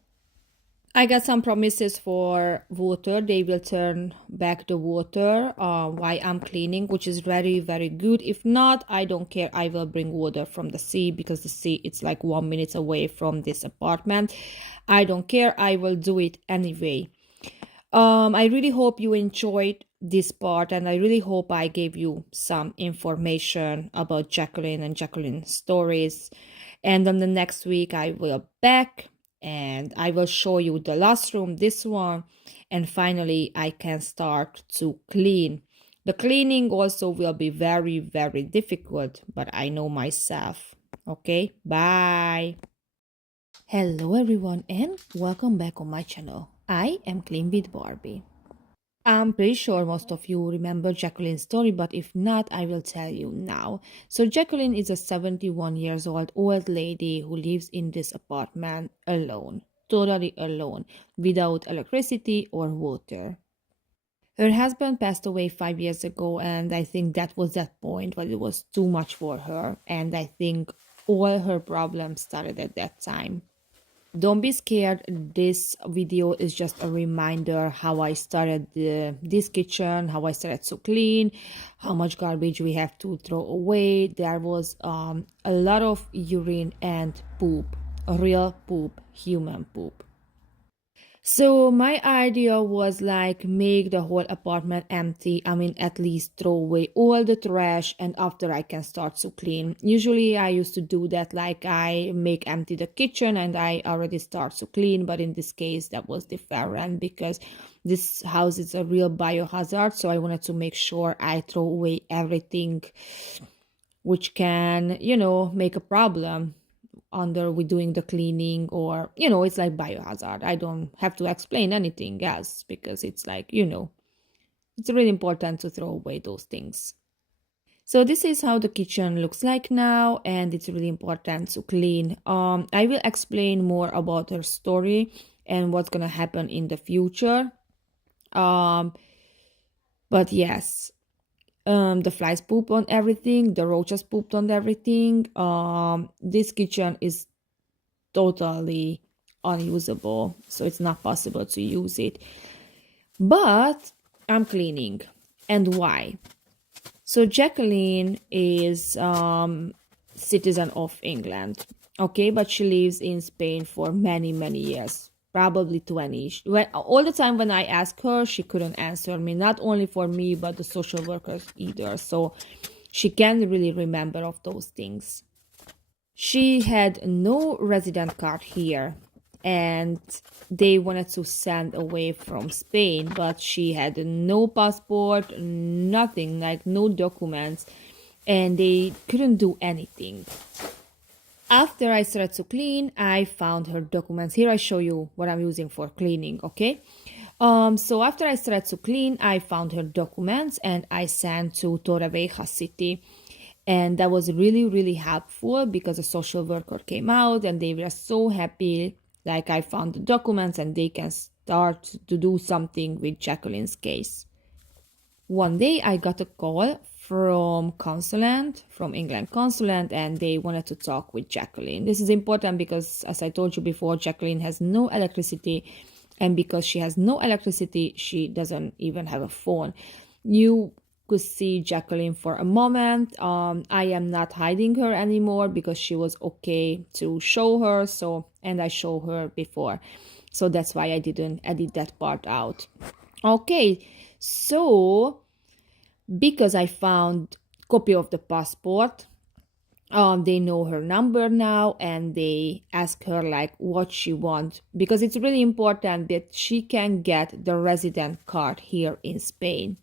I got some promises for water. They will turn back the water while I'm cleaning, which is very good. If not, I don't care. I will bring water from the sea because the sea it's like 1 minute away from this apartment. I don't care. I will do it anyway. I really hope you enjoyed this part, and I really hope I gave you some information about Jacqueline and Jacqueline's stories. And on the next week I will back and I will show you the last room, this one, and finally I can start to clean. The cleaning also will be very difficult, but I know myself. Okay, bye. Hello everyone and welcome back on my channel. I am Clean with Barbie. I'm pretty sure most of you remember Jacqueline's story, but if not, I will tell you now. So Jacqueline is a 71 years old lady who lives in this apartment alone, totally alone, without electricity or water. Her husband passed away 5 years ago, and I think that was that point when it was too much for her, and I think all her problems started at that time. Don't be scared. This video is just a reminder how I started this kitchen, how I started to clean, how much garbage we have to throw away. There was a lot of urine and poop, real poop, human poop. So my idea was like make the whole apartment empty. I mean, at least throw away all the trash and after I can start to clean. Usually I used to do that, like I make empty the kitchen and I already start to clean. But in this case that was different because this house is a real biohazard. So I wanted to make sure I throw away everything which can, make a problem under we doing the cleaning, or it's like biohazard. I don't have to explain anything else because it's like it's really important to throw away those things. So this is how the kitchen looks like now, and it's really important to clean. I will explain more about her story and what's gonna happen in the future. But yes, the flies poop on everything, the roaches pooped on everything. This kitchen is totally unusable, so it's not possible to use it. But I'm cleaning. And why? So Jacqueline is citizen of England, okay, but she lives in Spain for many years, probably 20. All the time when I asked her, she couldn't answer me, not only for me, but the social workers either. So she can't really remember of those things. She had no resident card here, and they wanted to send away from Spain, but she had no passport, nothing, like no documents, and they couldn't do anything. After I started to clean, I found her documents. Here I show you what I'm using for cleaning, okay? So after I started to clean, I found her documents and I sent to Torrevieja city. And that was really helpful because a social worker came out and they were so happy. Like I found the documents and they can start to do something with Jacqueline's case. One day I got a call from consulate, from England consulate, and they wanted to talk with Jacqueline. This is important because, as I told you before, Jacqueline has no electricity, and because she has no electricity, she doesn't even have a phone. You could see Jacqueline for a moment. I am not hiding her anymore because she was okay to show her, and I show her before. So that's why I didn't edit that part out. Okay, so because I found copy of the passport, they know her number now, and they ask her like what she wants, because it's really important that she can get the resident card here in Spain.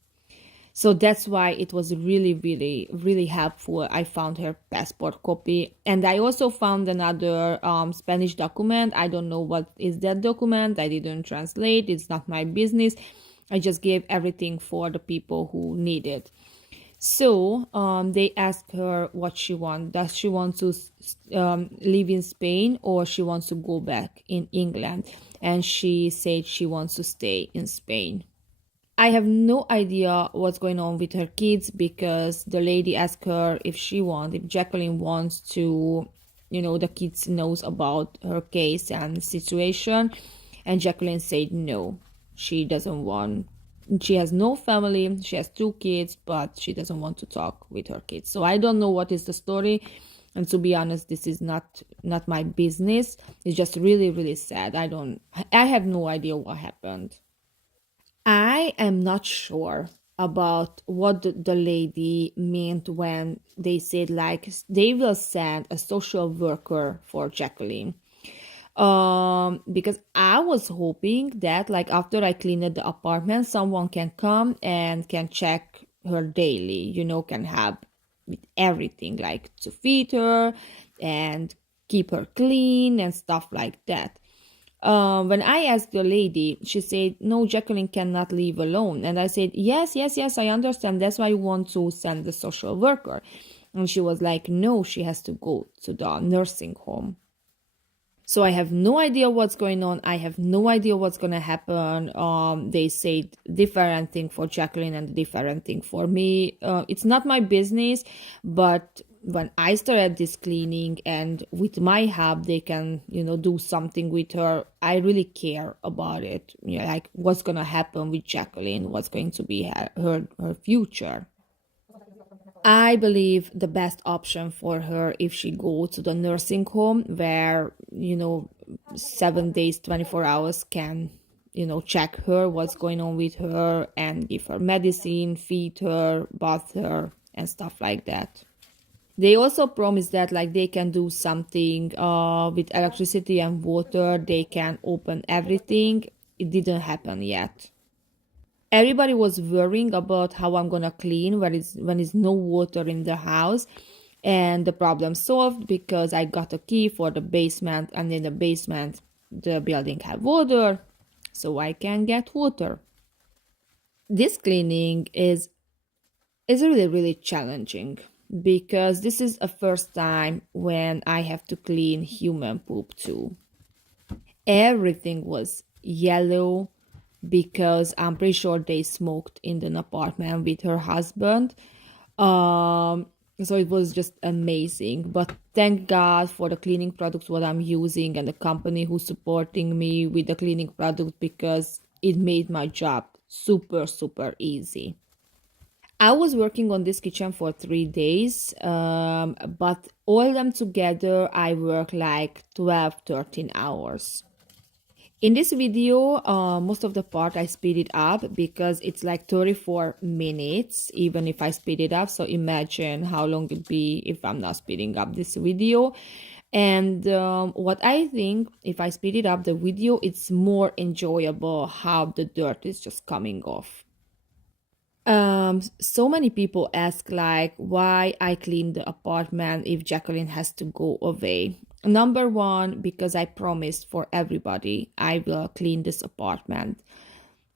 So that's why it was really, really, really helpful. I found her passport copy, and I also found another Spanish document. I don't know what is that document. I didn't translate. It's not my business. I just gave everything for the people who need it. So they asked her what she wants. Does she want to live in Spain, or she wants to go back in England? And she said she wants to stay in Spain. I have no idea what's going on with her kids, because the lady asked her if Jacqueline wants to, the kids knows about her case and situation. And Jacqueline said no, she doesn't want. She has no family. She has 2 kids, but she doesn't want to talk with her kids. So I don't know what is the story. And to be honest, this is not my business. It's just really, really sad. I have no idea what happened. I am not sure about what the lady meant when they said like they will send a social worker for Jacqueline. Because I was hoping that like after I cleaned the apartment, someone can come and can check her daily, can help with everything, like to feed her and keep her clean and stuff like that. When I asked the lady, she said, no, Jacqueline cannot leave alone. And I said, yes, I understand. That's why you want to send the social worker. And she was like, no, she has to go to the nursing home. So I have no idea what's going on. I have no idea what's going to happen. They said different thing for Jacqueline and different thing for me. It's not my business, but when I started this cleaning and with my help, they can, do something with her. I really care about it. Like what's going to happen with Jacqueline, what's going to be her future. I believe the best option for her if she go to the nursing home where, 7 days, 24 hours can, check her, what's going on with her and give her medicine, feed her, bath her and stuff like that. They also promise that like they can do something with electricity and water. They can open everything. It didn't happen yet. Everybody was worrying about how I'm gonna clean when it's no water in the house, and the problem solved because I got a key for the basement, and in the basement the building had water, so I can get water. This cleaning is really, really challenging because this is a first time when I have to clean human poop too. Everything was yellow because I'm pretty sure they smoked in an apartment with her husband. So it was just amazing. But thank God for the cleaning products what I'm using and the company who's supporting me with the cleaning product, because it made my job super, super easy. I was working on this kitchen for 3 days, but all them together, I work like 12, 13 hours. In this video, most of the part I speed it up because it's like 34 minutes, even if I speed it up. So imagine how long it'd be if I'm not speeding up this video. And what I think, if I speed it up the video, it's more enjoyable how the dirt is just coming off. So many people ask like why I clean the apartment if Jacqueline has to go away. Number one, because I promised for everybody I will clean this apartment.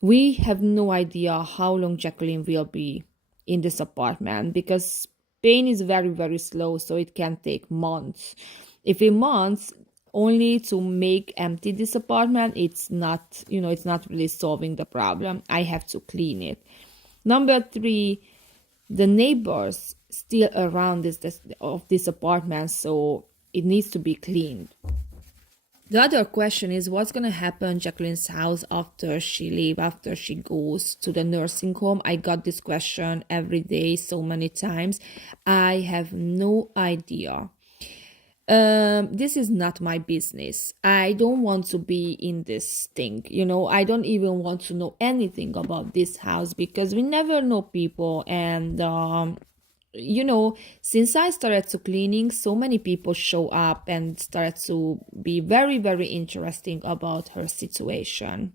We have no idea how long Jacqueline will be in this apartment because Spain is very, very slow, so it can take months. If in months only to make empty this apartment, it's not, it's not really solving the problem. I have to clean it. Number three, the neighbors still around this apartment, so it needs to be cleaned. The other question is what's gonna happen Jacqueline's house after she leave, after she goes to the nursing home. I got this question every day so many times. I have no idea. This is not my business. I don't want to be in this thing. I don't even want to know anything about this house because we never know people. And, since I started to cleaning, so many people show up and started to be very, very interesting about her situation.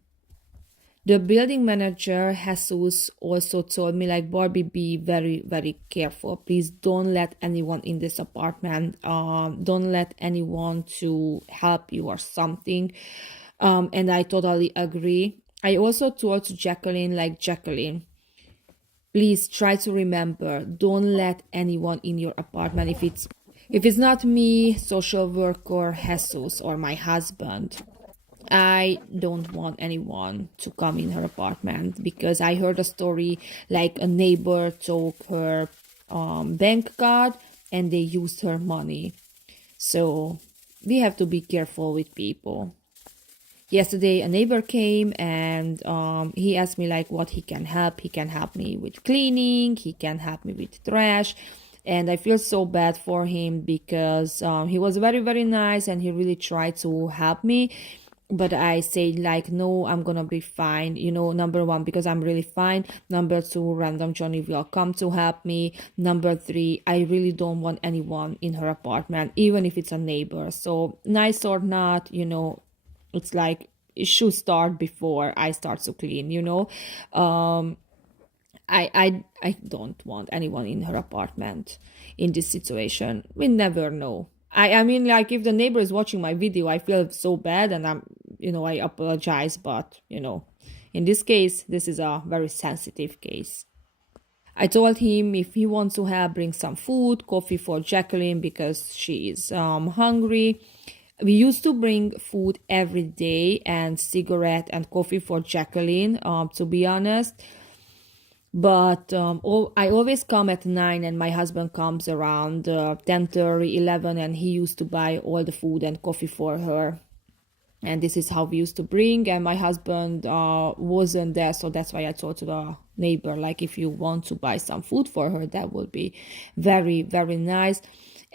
The building manager, Jesus, also told me, like, Barbie, be very, very careful. Please don't let anyone in this apartment, don't let anyone to help you or something. And I totally agree. I also told to Jacqueline, like, Jacqueline, please try to remember, don't let anyone in your apartment. If it's not me, social worker, Jesus, or my husband, I don't want anyone to come in her apartment because I heard a story like a neighbor took her bank card and they used her money. So we have to be careful with people. Yesterday, a neighbor came and he asked me like what he can help. He can help me with cleaning. He can help me with trash. And I feel so bad for him because he was very, very nice and he really tried to help me. But I said like, no, I'm gonna be fine. Number one, because I'm really fine. Number two, random Johnny will come to help me. Number three, I really don't want anyone in her apartment, even if it's a neighbor. So nice or not, it's like it should start before I start to clean. I don't want anyone in her apartment in this situation. We never know. I mean, like, if the neighbor is watching my video, I feel so bad and I apologize, but, in this case, this is a very sensitive case. I told him if he wants to help, bring some food, coffee for Jacqueline because she is hungry. We used to bring food every day and cigarette and coffee for Jacqueline, to be honest. But I always come at 9 and my husband comes around 10:30, 11, and he used to buy all the food and coffee for her. And this is how we used to bring, and my husband wasn't there, so that's why I told to the neighbor, like, if you want to buy some food for her, that would be very, very nice.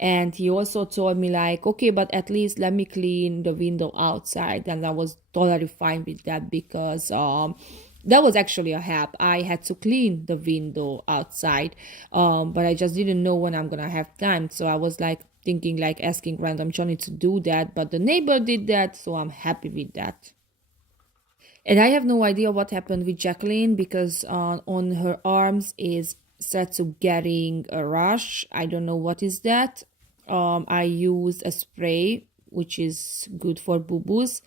And he also told me like, okay, but at least let me clean the window outside. And I was totally fine with that because that was actually a help. I had to clean the window outside, but I just didn't know when I'm gonna have time. So I was like thinking like asking random Johnny to do that, but the neighbor did that, so I'm happy with that. And I have no idea what happened with Jacqueline because on her arms is set to getting a rash. I don't know what is that. I use a spray which is good for boo-boos.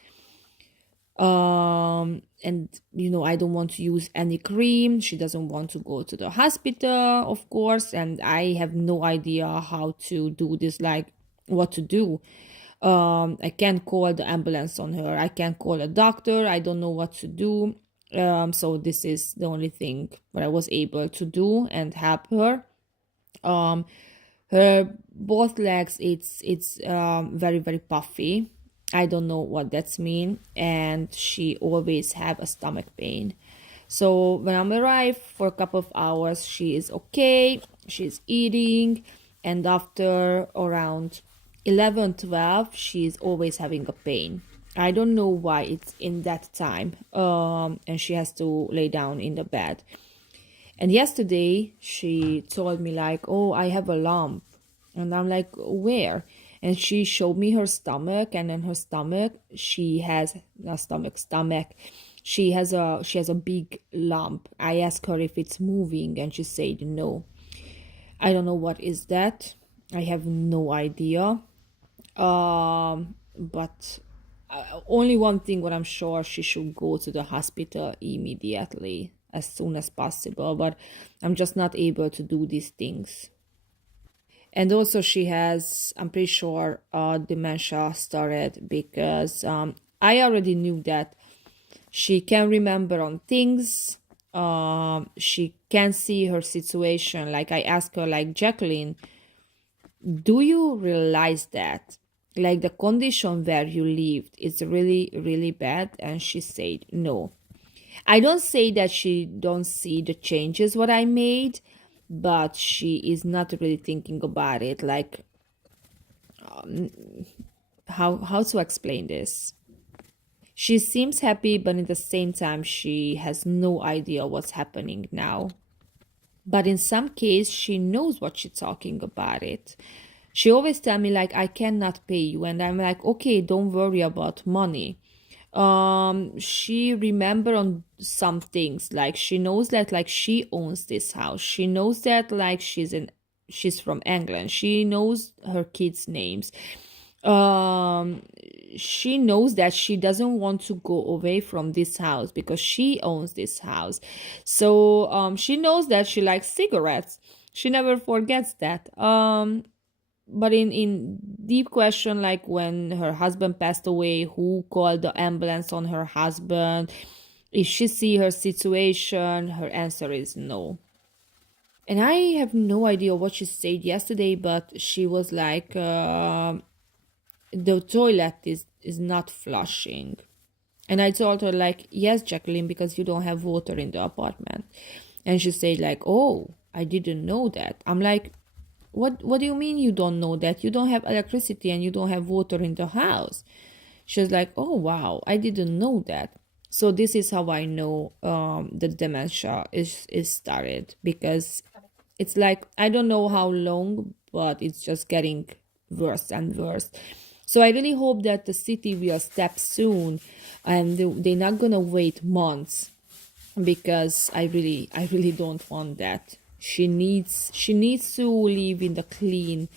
And I don't want to use any cream. She doesn't want to go to the hospital, of course, and I have no idea how to do this, like what to do. I can't call the ambulance on her. I can't call a doctor. I don't know what to do. So this is the only thing that I was able to do and help her. Her both legs, it's very, very puffy. I don't know what that's mean, and she always have a stomach pain. So when I'm arrived for a couple of hours, she is okay, she's eating, and after around 11, 12, she's always having a pain. I don't know why it's in that time, and she has to lay down in the bed. And yesterday she told me like, oh, I have a lump, and I'm like, where? And she showed me her stomach, and in her stomach she has a stomach. She has a big lump. I asked her if it's moving, and she said no. I don't know what is that. I have no idea. But only one thing what I'm sure, she should go to the hospital immediately, as soon as possible. But I'm just not able to do these things. And also she has, I'm pretty sure, dementia started because I already knew that she can remember on things. She can see her situation. Like I asked her, like, Jacqueline, do you realize that like the condition where you lived is really, really bad? And she said no. I don't say that she don't see the changes what I made, but she is not really thinking about it. Like how to explain this? She seems happy, but at the same time, she has no idea what's happening now. But in some case, she knows what she's talking about it. She always tell me like, I cannot pay you, and I'm like, okay, don't worry about money. She remember on some things, like she knows that like she owns this house. She knows that like she's from England. She knows her kids' names. um she knows that she doesn't want to go away from this house because she owns this house. So she knows that she likes cigarettes. She never forgets that. But in deep question, like when her husband passed away, who called the ambulance on her husband, if she see her situation, her answer is no. And I have no idea what she said yesterday, but she was like, the toilet is not flushing. And I told her like, yes, Jacqueline, because you don't have water in the apartment. And she said like, oh, I didn't know that. I'm like, what do you mean you don't know that? You don't have electricity and you don't have water in the house. She was like, oh wow, I didn't know that. So this is how I know the dementia is started, because it's like, I don't know how long, but it's just getting worse and worse. So I really hope that the city will step soon, and they're not gonna wait months, because I really don't want that. She needs to live in the clean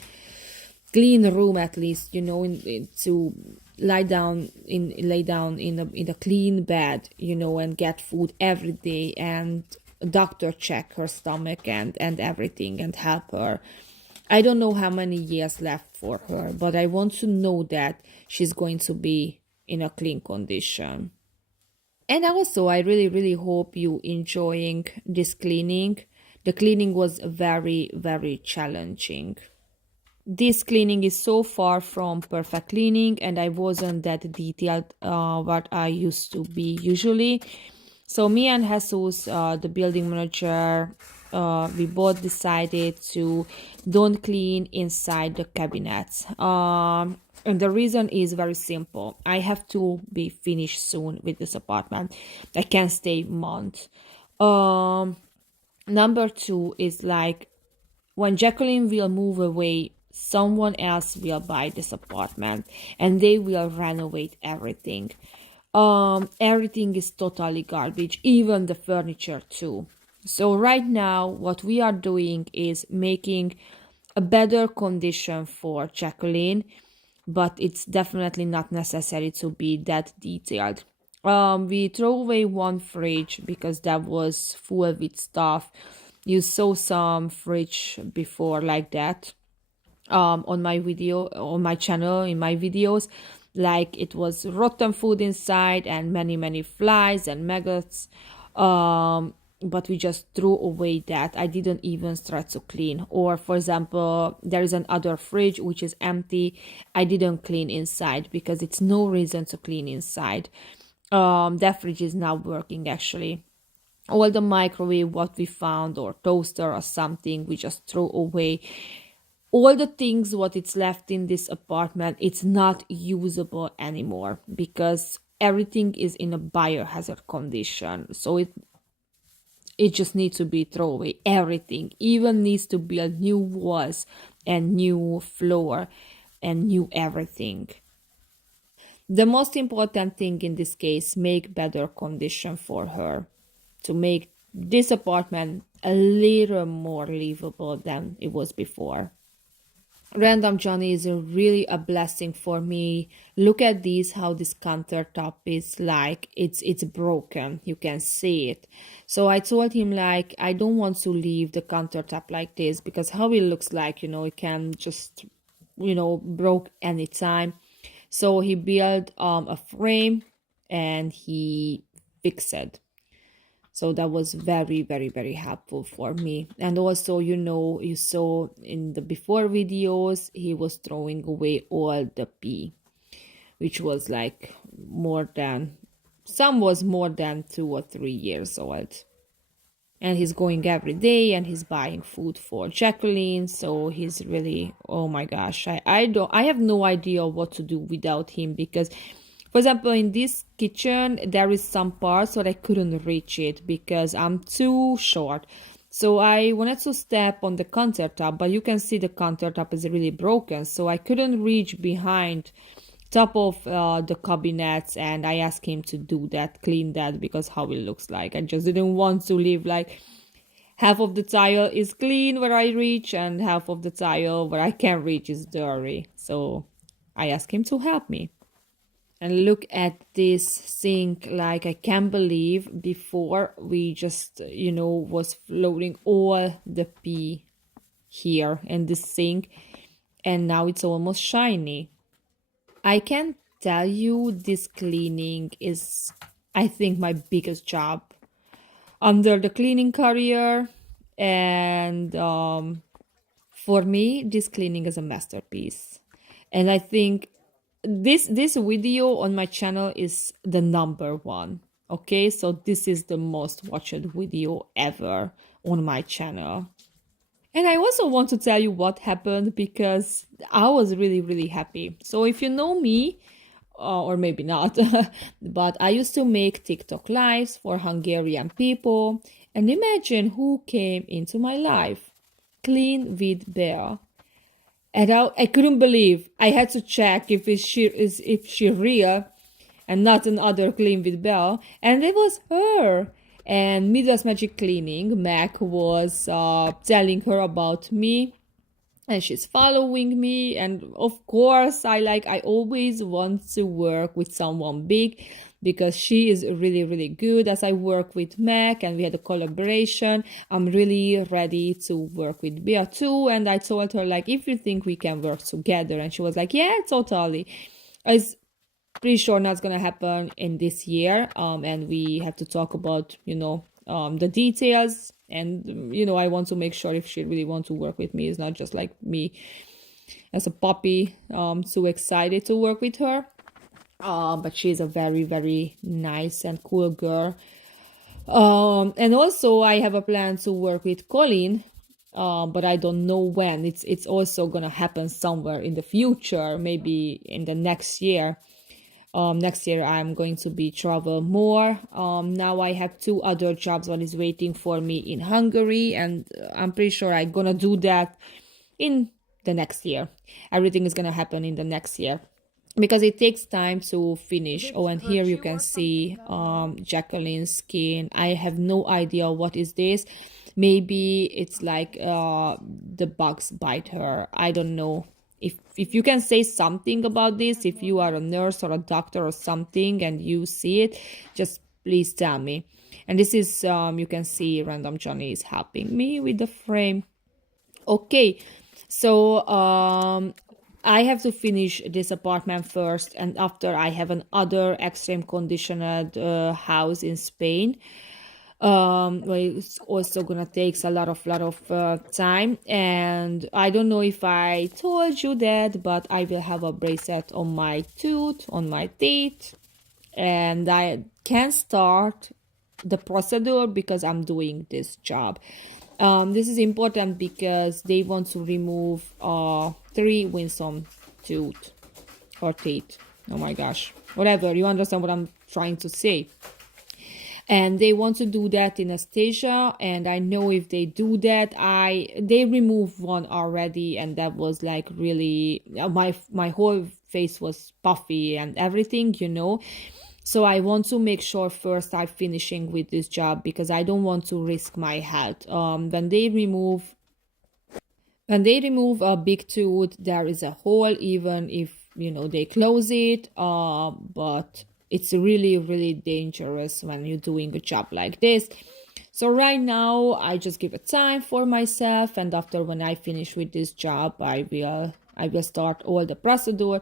room, at least, to lay down in a clean bed, and get food every day, and a doctor check her stomach and everything, and help her. I don't know how many years left for her, but I want to know that she's going to be in a clean condition. And also, I really, really hope you enjoying this cleaning. The cleaning was very, very challenging. This cleaning is so far from perfect cleaning, and I wasn't that detailed what I used to be usually. So me and Jesus, the building manager, we both decided to don't clean inside the cabinets. And the reason is very simple. I have to be finished soon with this apartment. I can't stay months. Um, Number two is like, when Jacqueline will move away, someone else will buy this apartment and they will renovate everything. Everything is totally garbage, even the furniture too. So right now what we are doing is making a better condition for Jacqueline, but it's definitely not necessary to be that detailed. We throw away one fridge because that was full with stuff. You saw some fridge before like that, on my video, on my channel, in my videos, like it was rotten food inside and many, many flies and maggots. But we just threw away that. I didn't even start to clean. Or for example, there is another fridge which is empty. I didn't clean inside because it's no reason to clean inside. That fridge is now working actually. All the microwave what we found, or toaster or something, we just throw away. All the things what it's left in this apartment, it's not usable anymore because everything is in a biohazard condition. So it just needs to be thrown away. Everything even needs to build new walls and new floor and new everything. The most important thing in this case, make better condition for her, to make this apartment a little more livable than it was before. Random Johnny is really a blessing for me. Look at this, how this countertop is like it's broken. You can see it. So I told him like I don't want to leave the countertop like this because how it looks like, it can just broke anytime. So he built a frame and he fixed it. So that was very, very, very helpful for me. And also, you saw in the before videos, he was throwing away all the pee, which was like some was more than 2 or 3 years old. And he's going every day and he's buying food for Jacqueline. So he's really, oh my gosh, I have no idea what to do without him because for example, in this kitchen, there is some parts where I couldn't reach it because I'm too short. So I wanted to step on the countertop, but you can see the countertop is really broken. So I couldn't reach behind top of the cabinets, and I asked him to do that, clean that, because how it looks like. I just didn't want to leave like half of the tile is clean where I reach and half of the tile where I can't reach is dirty. So I asked him to help me. And look at this sink, like I can't believe before we just, was floating all the pee here in the sink and now it's almost shiny. I can tell you this cleaning is, I think, my biggest job under the cleaning career. And for me, this cleaning is a masterpiece. And I think this video on my channel is the number one. Okay, so this is the most watched video ever on my channel. And I also want to tell you what happened because I was really, really happy. So if you know me, or maybe not, but I used to make TikTok lives for Hungarian people. And imagine who came into my life. Clean with Bear. And I couldn't believe. I had to check if she real and not another Clean with Belle. And it was her. And Midas Magic Cleaning, Mac was telling her about me. And she's following me. And of course, I always want to work with someone big because she is really, really good. As I work with Mac and we had a collaboration, I'm really ready to work with Bea too. And I told her, like, if you think we can work together. And she was like, yeah, totally. I was pretty sure that's going to happen in this year. And we have to talk about, the details. And, I want to make sure if she really wants to work with me, it's not just like me as a puppy, so excited to work with her. But she's a very, very nice and cool girl. And also I have a plan to work with Colin, but I don't know when. It's also gonna happen somewhere in the future, maybe in the next year. Next year I'm going to be travel more. Now I have 2 other jobs that is waiting for me in Hungary, and I'm pretty sure I'm gonna do that in the next year. Everything is gonna happen in the next year because it takes time to finish. Oh, and here you can see Jacqueline's skin. I have no idea what is this. Maybe it's like the bugs bite her. I don't know. If you can say something about this, if you are a nurse or a doctor or something and you see it, just please tell me. And this is, you can see Random Johnny is helping me with the frame. Okay, so I have to finish this apartment first, and after I have another extreme conditioned house in Spain. Well, it's also gonna take a lot of time, and I don't know if I told you that, but I will have a bracelet on my teeth, and I can start the procedure because I'm doing this job. This is important because they want to remove 3 wisdom teeth. Oh my gosh, whatever, you understand what I'm trying to say. And they want to do that in anesthesia, and I know if they do that, they remove one already, and that was like really, my whole face was puffy and everything, so I want to make sure first I'm finishing with this job because I don't want to risk my health. When they remove When they remove a big tooth, there is a hole, even if they close it. But it's really, really dangerous when you're doing a job like this. So right now, I just give it time for myself, and after when I finish with this job, I will start all the procedure,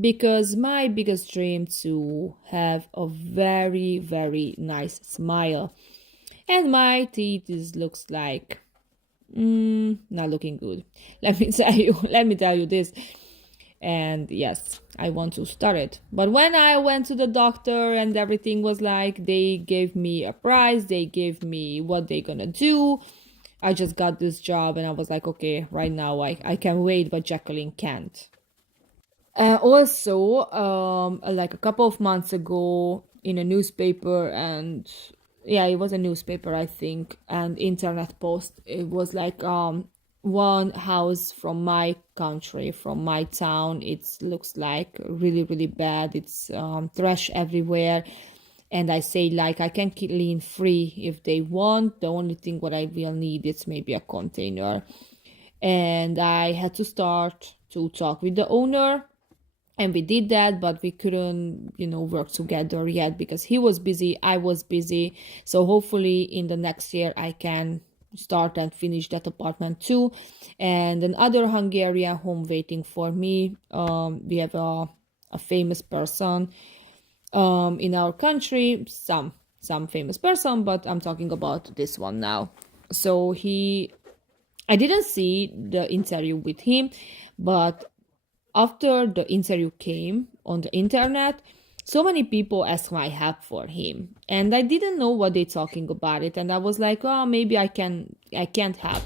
because my biggest dream to have a very, very nice smile, and my teeth is looks like not looking good. Let me tell you this. And yes, I want to start it. But when I went to the doctor and everything was like, they gave me a price, they gave me what they gonna do. I just got this job and I was like, okay, right now I can wait, but Jacqueline can't. Also, like a couple of months ago in a newspaper, and yeah, it was a newspaper, I think, and internet post. It was like one house from my country, from my town. It looks like really, really bad. It's trash everywhere. And I say like I can clean free if they want. The only thing what I will need is maybe a container. And I had to start to talk with the owner, and we did that, but we couldn't work together yet because he was busy, I was busy. So hopefully in the next year I can start and finish that apartment too. And another Hungarian home waiting for me. We have a famous person in our country, some famous person, but I'm talking about this one now. So I didn't see the interview with him, but after the interview came on the internet, so many people asked my help for him, and I didn't know what they're talking about it, and I was like, oh, maybe I can't help.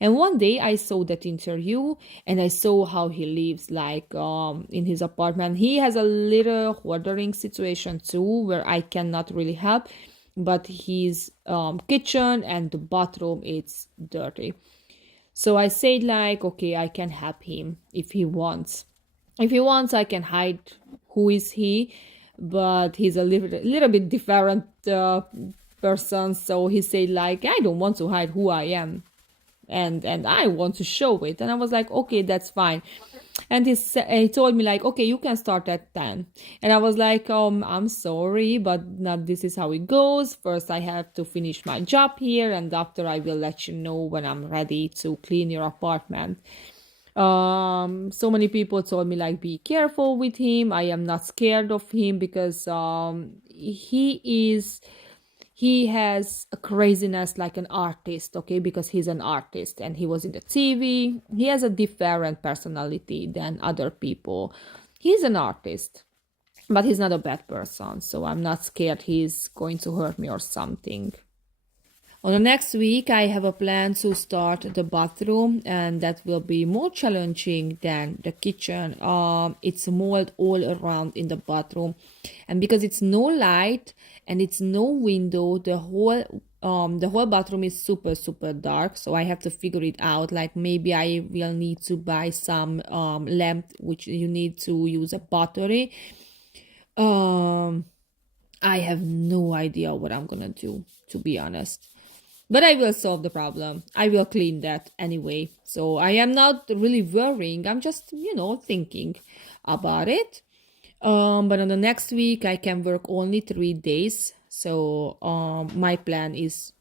And one day I saw that interview, and I saw how he lives, like in his apartment. He has a little hoarding situation too, where I cannot really help, but his kitchen and the bathroom, it's dirty. So I said like, okay, I can help him if he wants. If he wants, I can hide who is he, but he's a little bit different person. So he said like, I don't want to hide who I am, and I want to show it. And I was like, okay, that's fine. And he told me like, okay, you can start at 10. And I was like, I'm sorry, but not this is how it goes. First I have to finish my job here, and after I will let you know when I'm ready to clean your apartment. So many people told me like, be careful with him. I am not scared of him because he has a craziness like an artist, okay, because he's an artist and he was in the TV. He has a different personality than other people. He's an artist, but he's not a bad person, so I'm not scared he's going to hurt me or something. On the next week, I have a plan to start the bathroom, and that will be more challenging than the kitchen. It's mold all around in the bathroom, and because it's no light and it's no window, the whole bathroom is super, super dark. So I have to figure it out. Like maybe I will need to buy some lamp, which you need to use a battery. I have no idea what I'm gonna do, to be honest. But I will solve the problem. I will clean that anyway. So I am not really worrying. I'm just, thinking about it. But on the next week, I can work only 3 days. So my plan is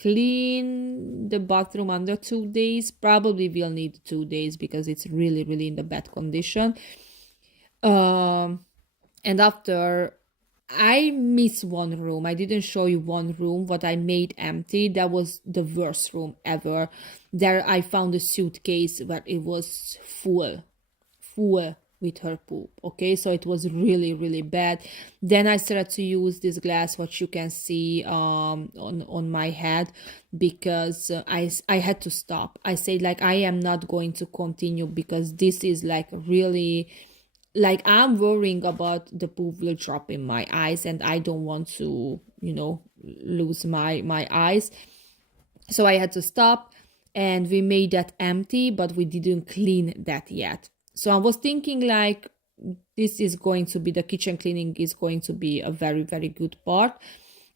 clean the bathroom under 2 days. Probably will need 2 days because it's really, really in the bad condition. And after I miss one room. I didn't show you one room what I made empty. That was the worst room ever. There I found a suitcase where it was full with her poop. Okay, so it was really, really bad. Then I started to use this glass, what you can see on my head, because I had to stop. I said like, I am not going to continue because this is like really, like I'm worrying about the poop will drop in my eyes, and I don't want to lose my eyes. So I had to stop, and we made that empty, but we didn't clean that yet. So I was thinking like, this is going to be, the kitchen cleaning is going to be a very, very good part.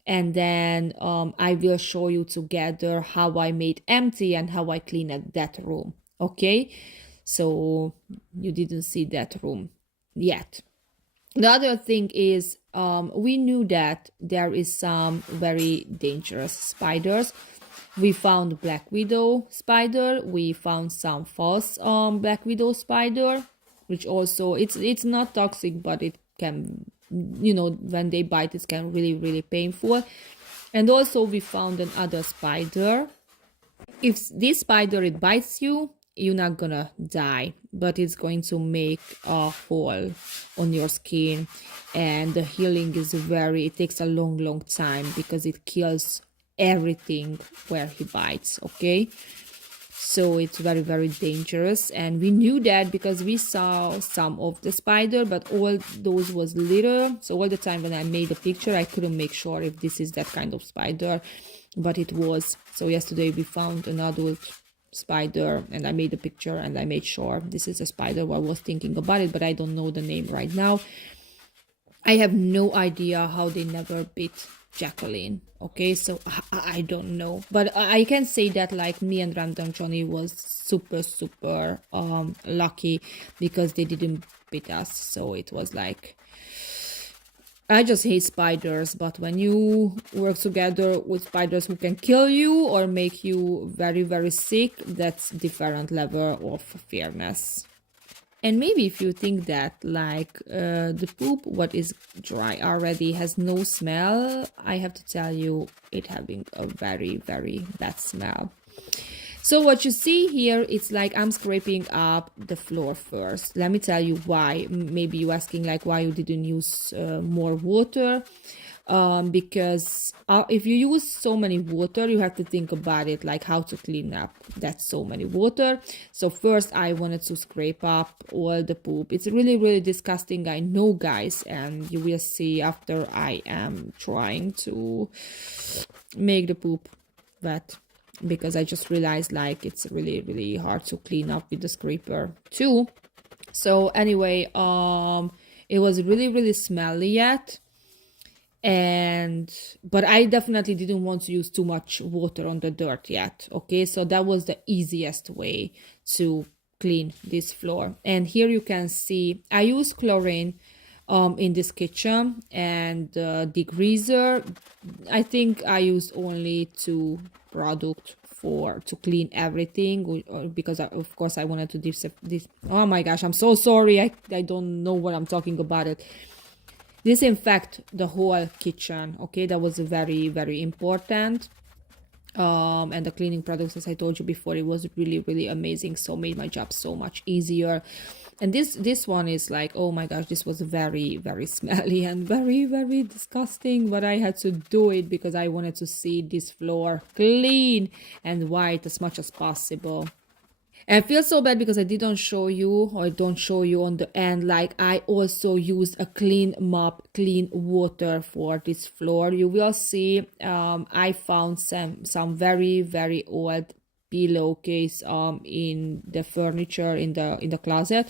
and then I will show you together how I made empty and how I cleaned that room. Okay, so you didn't see that room yet. The other thing is, we knew that there is some very dangerous spiders. We found black widow spider. We found some false black widow spider, which also it's not toxic, but it can, when they bite, it can really painful. And also we found another spider. If this spider it bites you, you're not gonna die, but it's going to make a hole on your skin, and the healing is it takes a long time because it kills everything where he bites. Okay, so it's very dangerous, and we knew that because we saw some of the spider, but all those was little, so all the time when I made a picture I couldn't make sure if this is that kind of spider, but it was. So yesterday we found an adult spider, and I made a picture and I made sure this is a spider. I was thinking about it, but I don't know the name right now. I have no idea how they never bit Jacqueline. Okay, so I don't know, but I can say that like me and Random Johnny was super lucky because they didn't bit us. So it was like, I just hate spiders, but when you work together with spiders who can kill you or make you very sick, that's different level of fairness. And maybe if you think that like the poop, what is dry already, has no smell, I have to tell you it having a very bad smell. So what you see here, it's like I'm scraping up the floor first. Let me tell you why. Maybe you're asking like why you didn't use more water. Because if you use so many water, you have to think about it like how to clean up that so many water. So first I wanted to scrape up all the poop. It's really disgusting, I know, guys, and you will see after I am trying to make the poop wet, because I just realized like it's really hard to clean up with the scraper too. So anyway, it was really smelly yet, but I definitely didn't want to use too much water on the dirt yet. Okay, so that was the easiest way to clean this floor. And here you can see I use chlorine in this kitchen, and degreaser, I think I used only 2 products to clean everything, because of course I wanted to this. Oh my gosh, I'm so sorry, I don't know what I'm talking about it. Disinfect the whole kitchen. Okay, that was very important. And the cleaning products, as I told you before, it was really amazing, so made my job so much easier. And this one is like, oh my gosh, this was very smelly and very disgusting, but I had to do it because I wanted to see this floor clean and white as much as possible. And I feel so bad because I didn't show you, or I don't show you on the end, like I also used a clean mop, clean water for this floor. You will see I found some very old pillowcase in the furniture in the closet,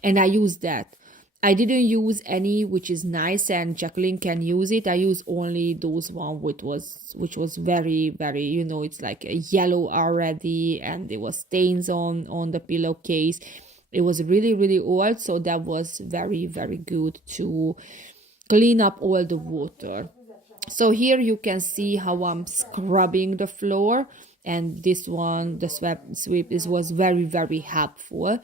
and I used that. I didn't use any which is nice and Jacqueline can use it. I used only those one which was very it's like a yellow already, and there was stains on the pillowcase. It was really old, so that was very good to clean up all the water. So here you can see how I'm scrubbing the floor, and this one, the sweep was very helpful.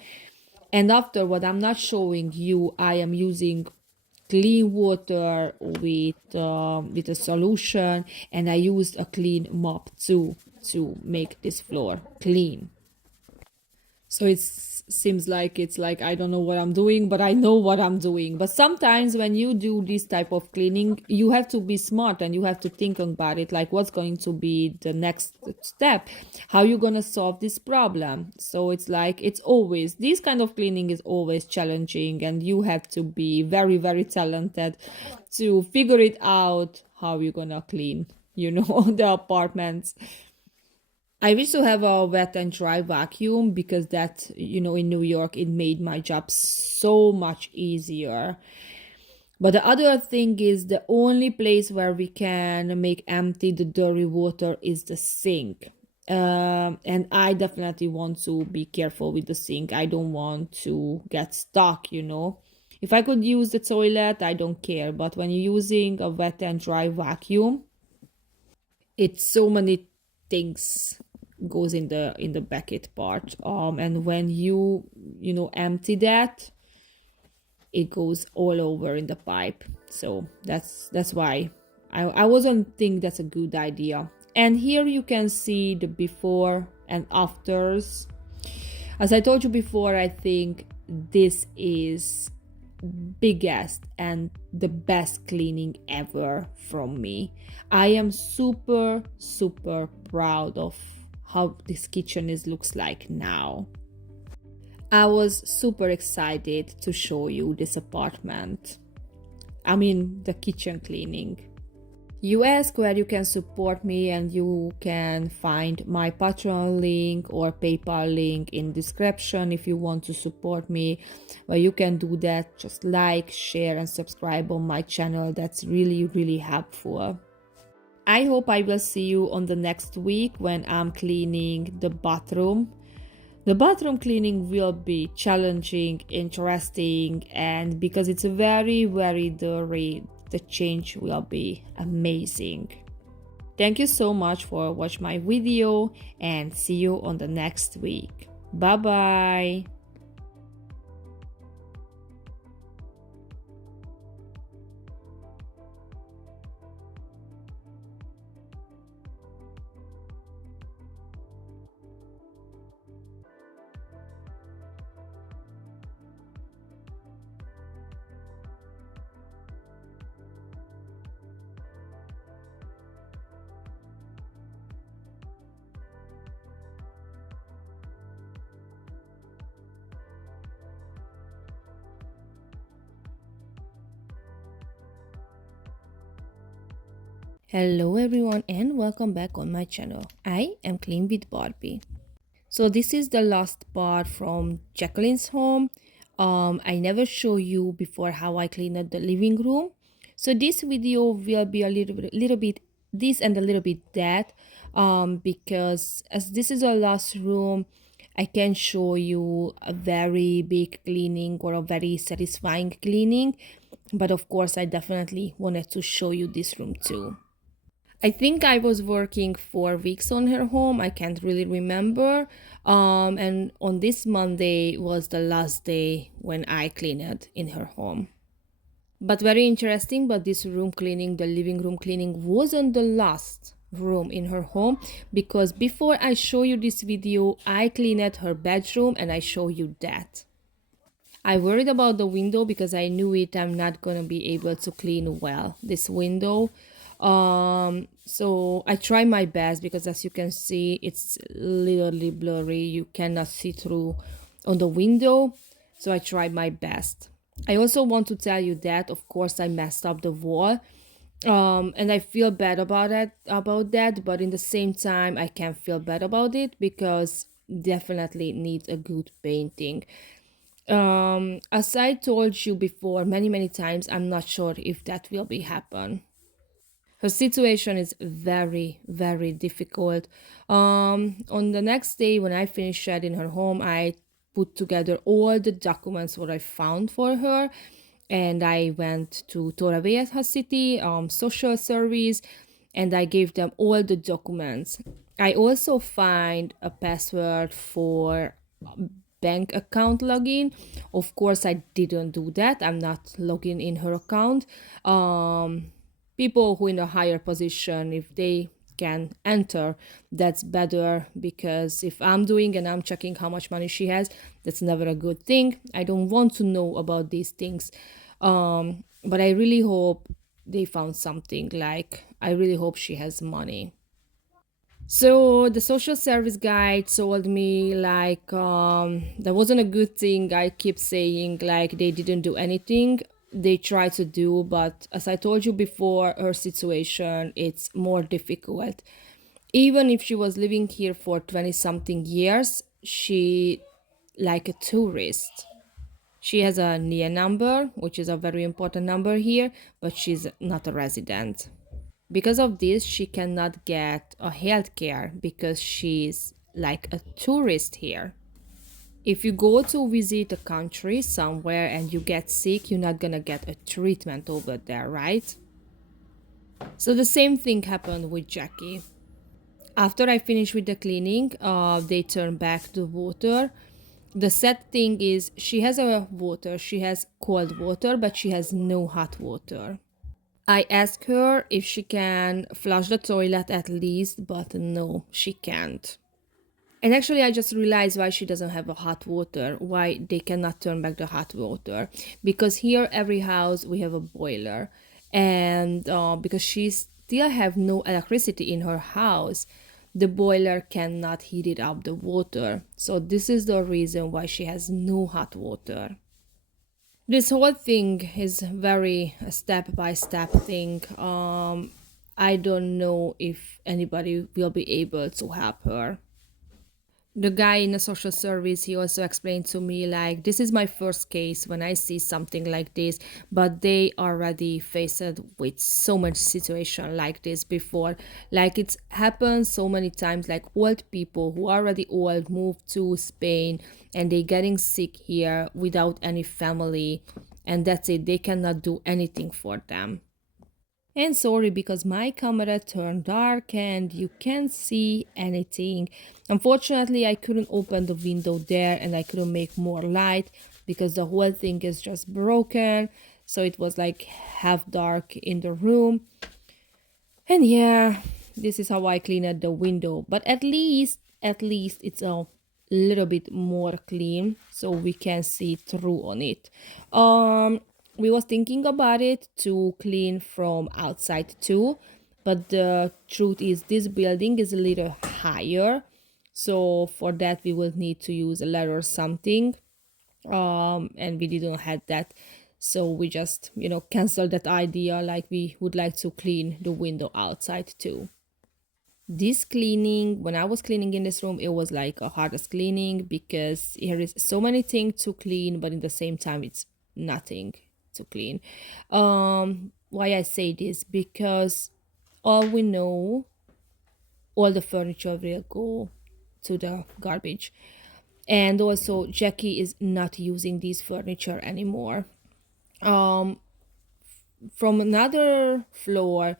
And after, what I'm not showing you, I am using clean water with a solution, and I used a clean mop too to make this floor clean. So it seems like it's like I don't know what I'm doing, but I know what I'm doing. But sometimes when you do this type of cleaning, you have to be smart and you have to think about it, like what's going to be the next step, how you're going to solve this problem. So it's like, it's always, this kind of cleaning is always challenging, and you have to be very talented to figure it out how you're going to clean, the apartments. I wish to have a wet and dry vacuum, because that, in New York, it made my job so much easier. But the other thing is the only place where we can make empty the dirty water is the sink. And I definitely want to be careful with the sink. I don't want to get stuck. If I could use the toilet, I don't care. But when you're using a wet and dry vacuum, it's so many things goes in the bucket part. And when you empty that, it goes all over in the pipe. So that's why I wasn't think that's a good idea. And here you can see the before and afters. As I told you before, I think this is biggest and the best cleaning ever from me. I am super proud of how this kitchen looks like now. I was super excited to show you this apartment. I mean, the kitchen cleaning. You ask where you can support me, and you can find my Patreon link or PayPal link in description if you want to support me. Well, you can do that. Just like, share, and subscribe on my channel. That's really helpful. I hope I will see you on the next week when I'm cleaning the bathroom. The bathroom cleaning will be challenging, interesting, and because it's very dirty, the change will be amazing. Thank you so much for watching my video, and see you on the next week. Bye bye. Hello everyone and welcome back on my channel. I am Clean with Barbie. So this is the last part from Jacqueline's home. I never show you before how I cleaned the living room. So this video will be a little bit this and a little bit that, because as this is our last room, I can show you a very big cleaning or a very satisfying cleaning. But of course, I definitely wanted to show you this room too. I think I was working 4 weeks on her home. I can't really remember. And on this Monday was the last day when I cleaned in her home. But very interesting, but this room cleaning, the living room cleaning, wasn't the last room in her home, because before I show you this video, I cleaned her bedroom and I show you that. I worried about the window because I knew I'm not gonna be able to clean well this window. So I try my best, because as you can see, it's literally blurry. You cannot see through on the window. So I tried my best. I also want to tell you that, of course, I messed up the wall. And I feel bad about that, but in the same time, I can't feel bad about it because definitely needs a good painting. As I told you before many times, I'm not sure if that will be happen. Her situation is very difficult. On the next day when I finished in her home, I put together all the documents what I found for her, and I went to Torrevieja city social service, and I gave them all the documents. I also find a password for bank account login. Of course, I didn't do that. I'm not logging in her account. People who in a higher position, if they can enter, that's better, because if I'm doing and I'm checking how much money she has, that's never a good thing. I don't want to know about these things. But I really hope they found something. Like, I really hope she has money. So the social service guy told me like that wasn't a good thing. I keep saying like they didn't do anything. They tried to do, but as I told you before, her situation, it's more difficult. Even if she was living here for 20 something years, she like a tourist. She has a NIA number, which is a very important number here, but she's not a resident. Because of this, she cannot get a health care because she's like a tourist here. If you go to visit a country somewhere and you get sick, you're not gonna get a treatment over there, right? So the same thing happened with Jackie. After I finished with the cleaning, they turned back the water. The sad thing is she has a water, she has cold water, but she has no hot water. I asked her if she can flush the toilet at least, but no, she can't. And actually, I just realized why she doesn't have a hot water, why they cannot turn back the hot water. Because here, every house, we have a boiler. And because she still have no electricity in her house, the boiler cannot heat it up the water. So this is the reason why she has no hot water. This whole thing is very step by step thing. I don't know if anybody will be able to help her. The guy in the social service, he also explained to me like this is my first case when I see something like this, but they already faced with so much situation like this before. Like it's happened so many times, like old people who are already old moved to Spain and they getting sick here without any family, and that's it, they cannot do anything for them. And sorry because my camera turned dark and you can't see anything. Unfortunately, I couldn't open the window there and I couldn't make more light because the whole thing is just broken. So it was like half dark in the room. And yeah, this is how I cleaned the window. But at least it's a little bit more clean so we can see through on it. We was thinking about it to clean from outside too, but the truth is this building is a little higher, so for that we will need to use a ladder or something, and we didn't have that, so we just canceled that idea. Like we would like to clean the window outside too. This cleaning, when I was cleaning in this room, it was like a hardest cleaning because here is so many things to clean, but in the same time it's nothing to clean. Why I say this? Because all we know, all the furniture will go to the garbage. And also Jackie is not using this furniture anymore. From another floor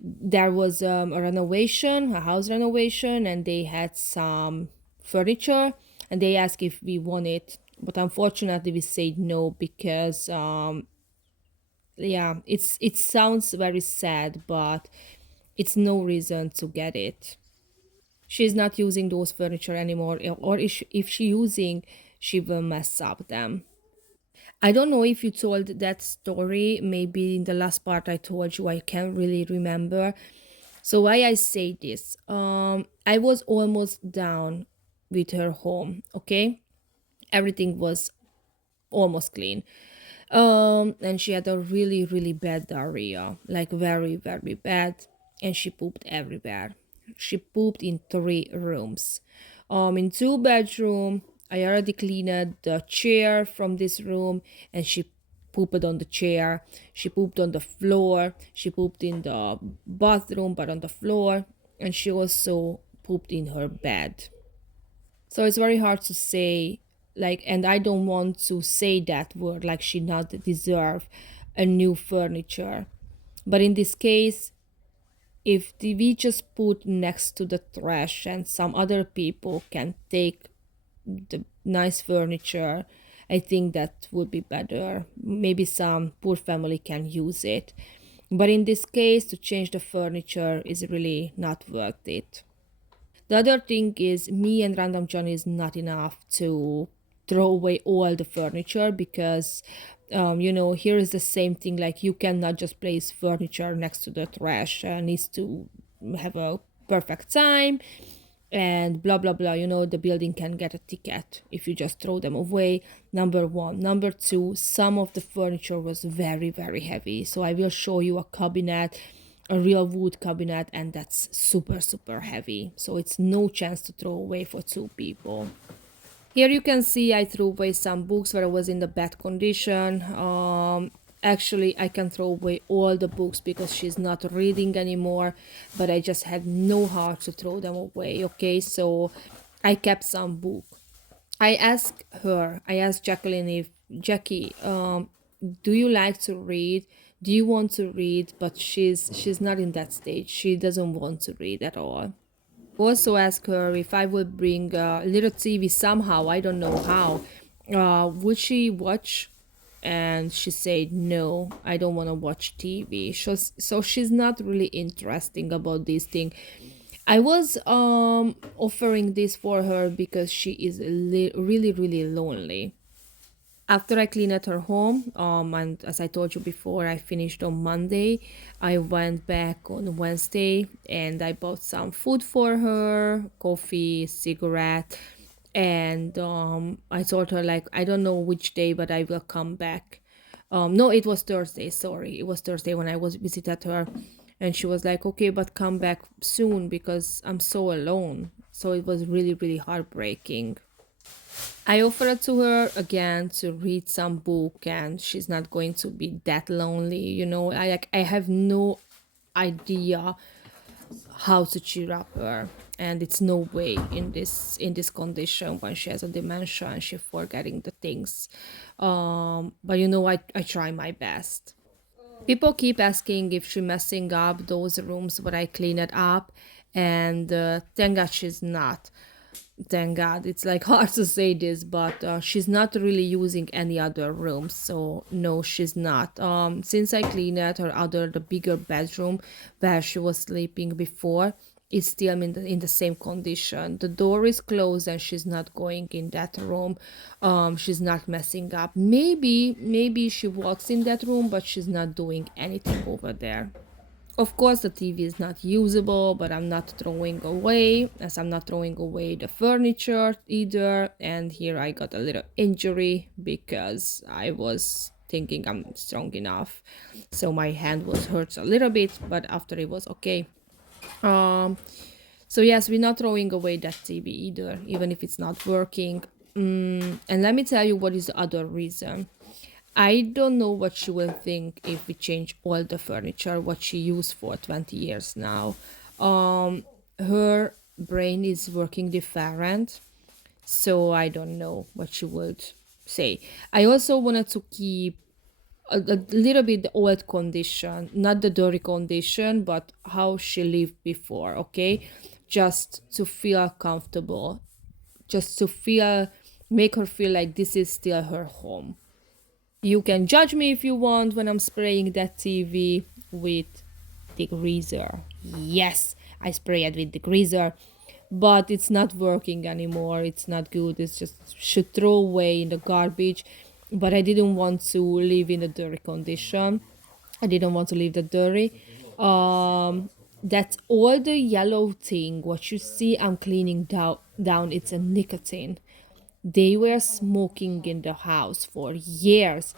there was a renovation, a house renovation, and they had some furniture and they asked if we want it, but unfortunately we said no because yeah, it sounds very sad, but it's no reason to get it. She's not using those furniture anymore, or if she using, she will mess up them. I don't know if you told that story, maybe in the last part I told you, I can't really remember. So why I say this? I was almost down with her home, okay? Everything was almost clean. And she had a really, really bad diarrhea, like very, very bad, and she pooped everywhere. She pooped in 3 rooms. In 2 bedroom, I already cleaned the chair from this room, and she pooped on the chair. She pooped on the floor. She pooped in the bathroom, but on the floor, and she also pooped in her bed. So it's very hard to say, like, and I don't want to say that word, like she not deserve a new furniture. But in this case, if we just put next to the trash and some other people can take the nice furniture, I think that would be better. Maybe some poor family can use it. But in this case, to change the furniture is really not worth it. The other thing is, me and Random John is not enough to throw away all the furniture because, here is the same thing. Like you cannot just place furniture next to the trash. Needs to have a perfect time and blah blah blah. The building can get a ticket if you just throw them away. Number one. Number two, some of the furniture was very, very heavy. So I will show you a cabinet, a real wood cabinet, and that's super, super heavy. So it's no chance to throw away for 2 people. Here you can see I threw away some books where I was in the bad condition. Actually, I can throw away all the books because she's not reading anymore, but I just had no heart to throw them away. Okay, so I kept some book. I asked Jacqueline if Jackie, do you like to read? Do you want to read? But she's not in that stage. She doesn't want to read at all. Also asked her if I would bring a little TV somehow. I don't know how. Would she watch? And she said no. I don't want to watch TV. So she's not really interesting about this thing. I was offering this for her because she is really really lonely. After I cleaned at her home, and as I told you before, I finished on Monday. I went back on Wednesday and I bought some food for her, coffee, cigarette, and I told her like I don't know which day, but I will come back. No, it was Thursday. Sorry, it was Thursday when I was visited her, and she was like, "Okay, but come back soon because I'm so alone." So it was really really heartbreaking. I offered to her again to read some book and she's not going to be that lonely, you know. I have no idea how to cheer up her, and it's no way in this condition when she has a dementia and she's forgetting the things. But you know, I try my best. People keep asking if she's messing up those rooms where I clean it up, and thank God she's not. Thank God. It's like hard to say this, but she's not really using any other rooms. So no, she's not. Since I cleaned out her other, the bigger bedroom where she was sleeping before, is still in the same condition. The door is closed and she's not going in that room. She's not messing up. Maybe she walks in that room, but she's not doing anything over there. Of course, the TV is not usable, but I'm not throwing away, as I'm not throwing away the furniture either. And here I got a little injury because I was thinking I'm strong enough. So my hand was hurts a little bit, but after it was okay. Um, so yes, we're not throwing away that TV either, even if it's not working. And let me tell you what is the other reason. I don't know what she will think if we change all the furniture, what she used for 20 years now. Her brain is working different, so I don't know what she would say. I also wanted to keep a little bit the old condition, not the dirty condition, but how she lived before, okay? Just to feel comfortable, just to feel, make her feel like this is still her home. You can judge me if you want when I'm spraying that TV with degreaser. Yes, I spray it with degreaser, but it's not working anymore. It's not good. It's just should throw away in the garbage. But I didn't want to live in a dirty condition. I didn't want to leave the dirty. That's all the yellow thing. What you see, I'm cleaning down. It's a nicotine. They were smoking in the house for years.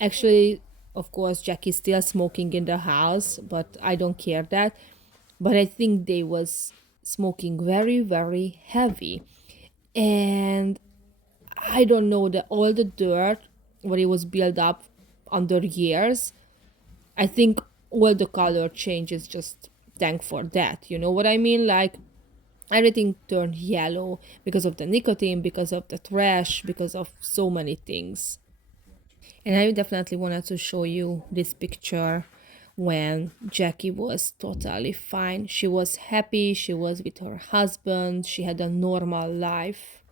Actually, of course, Jackie's still smoking in the house, but I don't care that. But I think they was smoking very, very heavy. And I don't know, the all the dirt what it was built up under years. I think all the color changes just thank for that. You know what I mean? Like everything turned yellow because of the nicotine, because of the trash, because of so many things. And I definitely wanted to show you this picture when Jackie was totally fine. She was happy, she was with her husband, she had a normal life.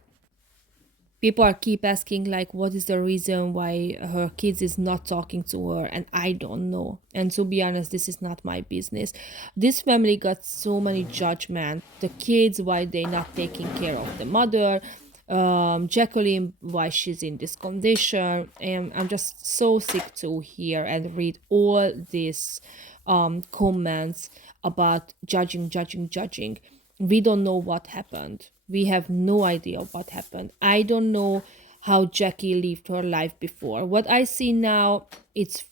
People are keep asking like what is the reason why her kids is not talking to her, and I don't know. And to be honest, this is not my business. This family got so many judgment. The kids why they not taking care of the mother, Jacqueline why she's in this condition, and I'm just so sick to hear and read all these comments about judging. We don't know what happened. We have no idea what happened. I don't know how Jackie lived her life before. What I see now, it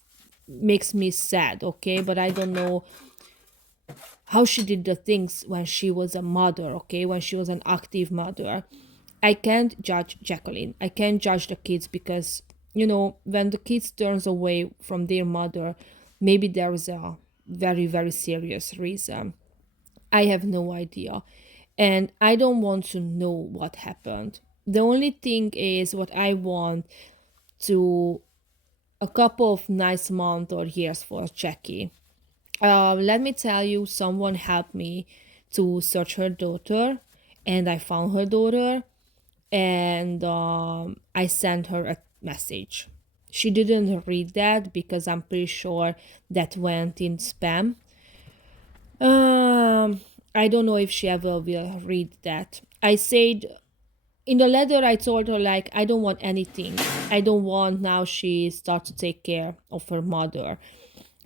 makes me sad, okay? But I don't know how she did the things when she was a mother, okay? When she was an active mother. I can't judge Jacqueline. I can't judge the kids because, when the kids turns away from their mother, maybe there is a very, very serious reason. I have no idea. And I don't want to know what happened. The only thing is what I want to a couple of nice months or years for Jackie. Let me tell you, someone helped me to search her daughter, and I found her daughter, and I sent her a message. She didn't read that because I'm pretty sure that went in spam. Um, I don't know if she ever will read that. I said in the letter, I told her, like, I don't want anything. I don't want now she start to take care of her mother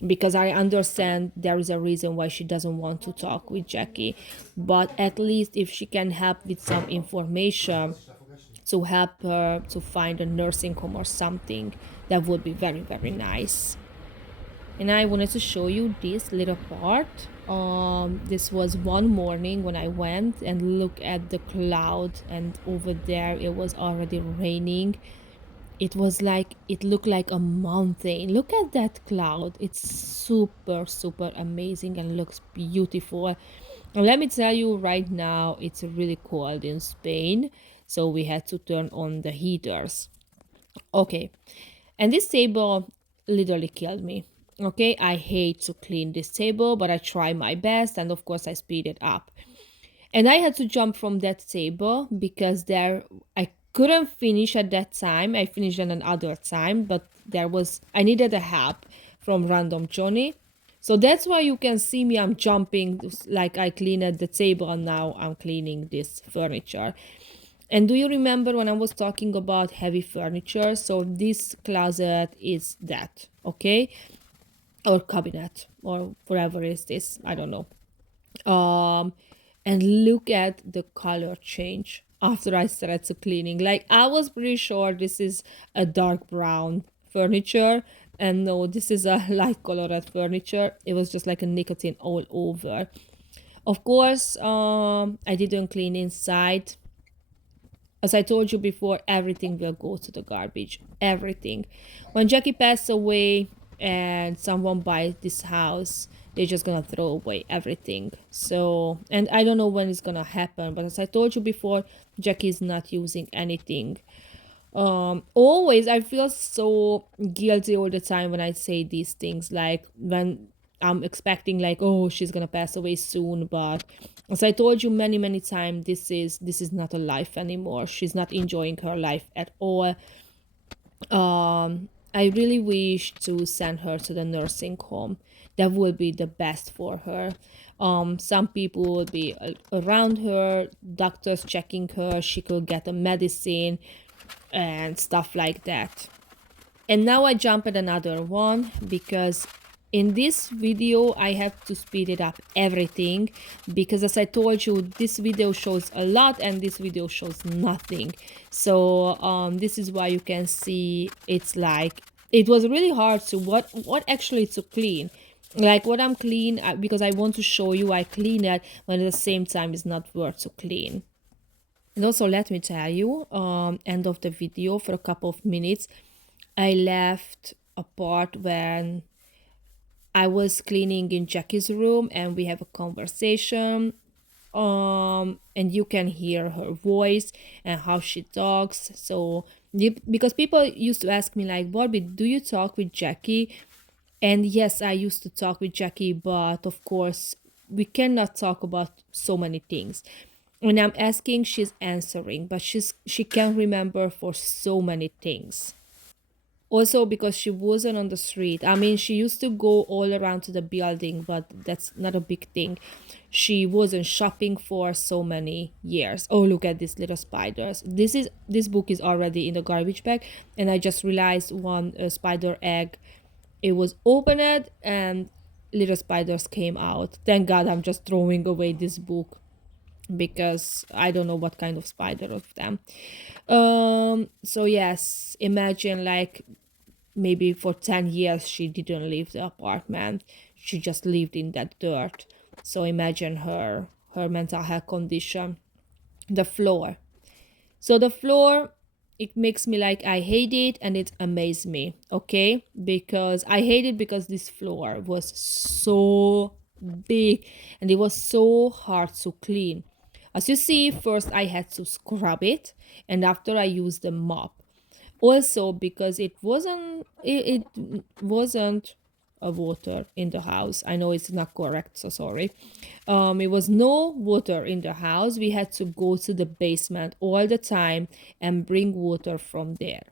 because I understand there is a reason why she doesn't want to talk with Jackie. But at least if she can help with some information to help her to find a nursing home or something, that would be very, very nice. And I wanted to show you this little part. This was one morning when I went and look at the cloud, and over there it was already raining. It looked like a mountain. Look at that cloud. It's super, super amazing and looks beautiful. And let me tell you right now, it's really cold in Spain, so we had to turn on the heaters. Okay, and this table literally killed me. Okay, I hate to clean this table, but I try my best, and of course I speed it up. And I had to jump from that table because there I couldn't finish at that time. I finished at another time, but I needed a help from random Johnny. So that's why you can see me, I'm jumping like I cleaned the table and now I'm cleaning this furniture. And do you remember when I was talking about heavy furniture? So this closet is that, okay? Or cabinet or whatever is this, I don't know. Um, and look at the color change after I started to cleaning. Like I was pretty sure this is a dark brown furniture, and no, this is a light colored furniture. It was just like a nicotine all over. Of course, I didn't clean inside. As I told you before, everything will go to the garbage. Everything. When Jackie passed away and someone buys this house, they're just gonna throw away everything. So, and I don't know when it's gonna happen, but as I told you before, Jackie is not using anything. Always I feel so guilty all the time when I say these things, like when I'm expecting like, oh, she's gonna pass away soon, but as I told you many, many times, this is not a life anymore. She's not enjoying her life at all. I really wish to send her to the nursing home. That would be the best for her. Some people would be around her, doctors checking her, she could get a medicine and stuff like that. And now I jump at another one because in this video I have to speed it up everything, because as I told you, this video shows a lot and this video shows nothing. So this is why you can see it's like it was really hard to what actually to clean, like what I'm clean because I want to show you I clean it, but at the same time it's not worth to clean. And also let me tell you, end of the video, for a couple of minutes I left a part when I was cleaning in Jackie's room and we have a conversation. And you can hear her voice and how she talks. So because people used to ask me like, Barbie, do you talk with Jackie? And yes, I used to talk with Jackie, but of course we cannot talk about so many things. When I'm asking, she's answering, but she can't remember for so many things. Also because she wasn't on the street. I mean, she used to go all around to the building, but that's not a big thing. She wasn't shopping for so many years. Oh, look at these little spiders. This book is already in the garbage bag, and I just realized one spider egg. It was opened and little spiders came out. Thank God I'm just throwing away this book because I don't know what kind of spider of them. So yes, imagine like maybe for 10 years she didn't leave the apartment. She just lived in that dirt. So imagine her mental health condition. The floor. So the floor, it makes me like I hate it and it amazed me, okay? Because I hate it because this floor was so big and it was so hard to clean. As you see, first I had to scrub it and after I used the mop. Also because it wasn't a water in the house. I know it's not correct, so sorry. It was no water in the house. We had to go to the basement all the time and bring water from there.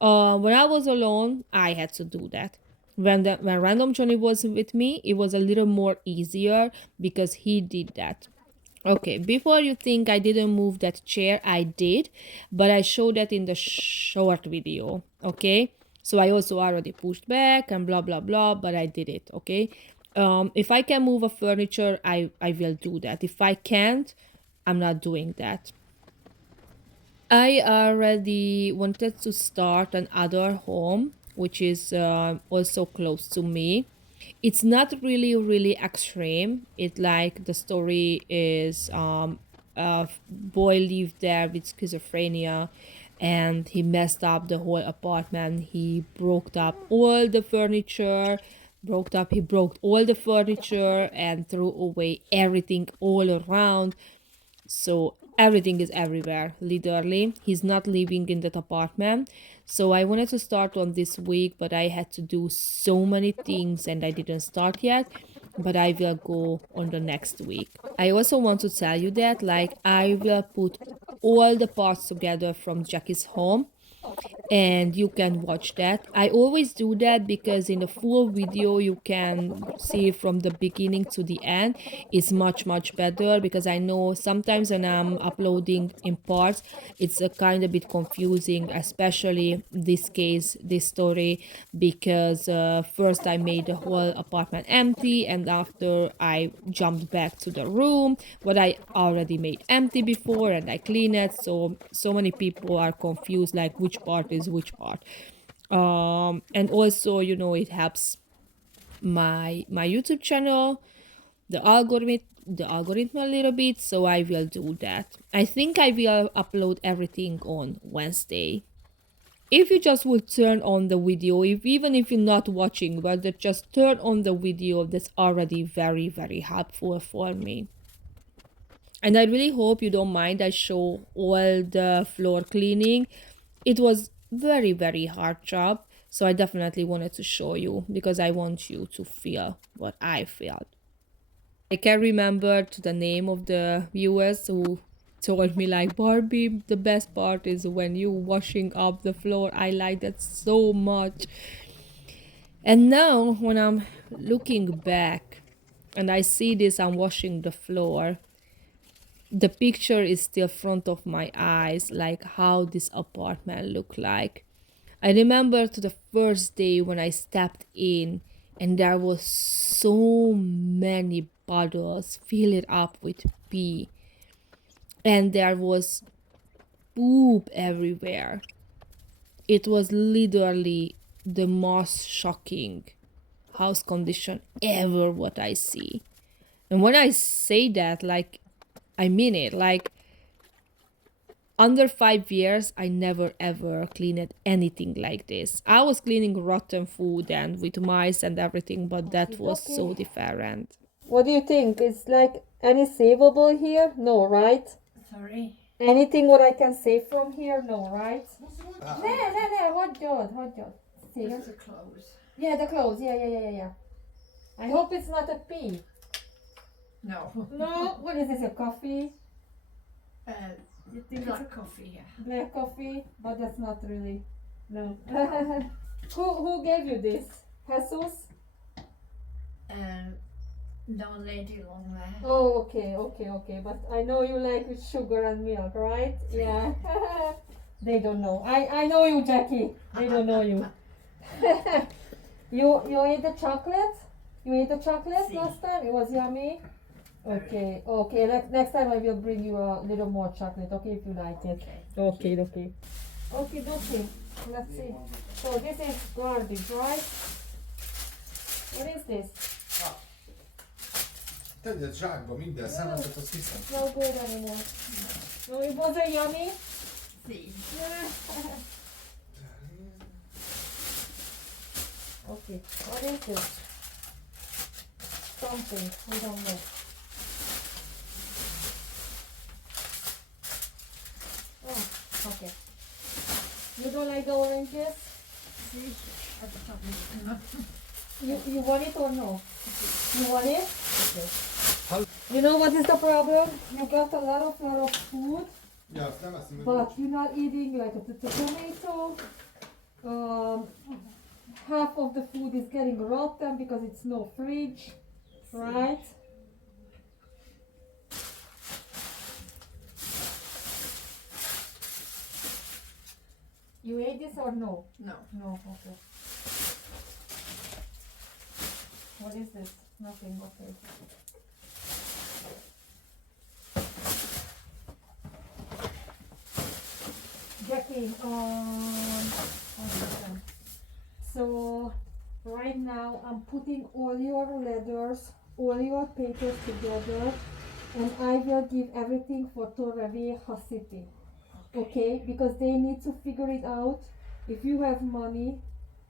When I was alone, I had to do that. When Random Johnny was with me, it was a little more easier because he did that. Okay, before you think I didn't move that chair, I did, but I showed that in the short video, okay? So I also already pushed back and blah blah blah, but I did it, okay? If I can move a furniture, I will do that. If I can't, I'm not doing that. I already wanted to start another home, which is also close to me. It's not really extreme. It like the story is a boy lived there with schizophrenia and he messed up the whole apartment. He broke up all the furniture, he broke all the furniture and threw away everything all around, so everything is everywhere, literally. He's not living in that apartment. So I wanted to start on this week, but I had to do so many things and I didn't start yet. But I will go on the next week. I also want to tell you that, like, I will put all the parts together from Jackie's home and you can watch that. I always do that because in the full video you can see from the beginning to the end. It's much better because I know sometimes when I'm uploading in parts it's a kind of bit confusing, especially this case, this story, because first I made the whole apartment empty and after I jumped back to the room what I already made empty before and I clean it, so many people are confused like which part is which part. And also, you know, it helps my YouTube channel, the algorithm a little bit, so I will do that. I think I will upload everything on Wednesday. If you just will turn on the video, even if you're not watching, but just turn on the video, that's already very helpful for me. And I really hope you don't mind I show all the floor cleaning. It was very hard job, so I definitely wanted to show you because I want you to feel what I felt. I can remember to the name of the viewers who told me like, Barbie, the best part is when you washing up the floor. I like that so much. And now when I'm looking back and I see this, I'm washing the floor, the picture is still front of my eyes, like how this apartment looked like. I remember to the first day when I stepped in and there was so many bottles filled up with pee and there was poop everywhere. It was literally the most shocking house condition ever what I see. And when I say that, like, I mean it. Like, under 5 years, I never ever cleaned anything like this. I was cleaning rotten food and with mice and everything, but that was so different. What do you think? Is like any savable here? No, right? Sorry. Anything what I can save from here? No, right? No, hot dog. See? Just the clothes. Yeah, the clothes. Yeah. I hope it's not a pee. No. No, what is this? A coffee? You think black coffee, yeah. Black coffee, but that's not really. No. Who gave you this? Jesus? No lady long there. Oh, okay. But I know you like with sugar and milk, right? Yeah. They don't know. I know you, Jackie. They don't know you. You ate the chocolate? You ate the chocolate last time? It was yummy? Okay. Next time I will bring you a little more chocolate, okay, if you like it. Okay. Okay. Let's see. So this is garbage, right? What is this? Tegye zsákba minden, szemetet, azt hiszem. No good anymore. No, it wasn't yummy. See. Okay, what is this? Something, we don't know. Oh, okay. You don't like the oranges? See. At the top of the You want it or no? You want it? Okay. How- You know what is the problem? You got a lot of food, Ja, azt nem eszem, hogy but you're not eating like the tomato. Half of the food is getting rotten because it's no fridge, right? You ate this or no? No. No, okay. What is this? Nothing, okay. Jackie, understand. So right now I'm putting all your letters, all your papers together, and I will give everything for Torrevieja City. Okay, because they need to figure it out. If you have money,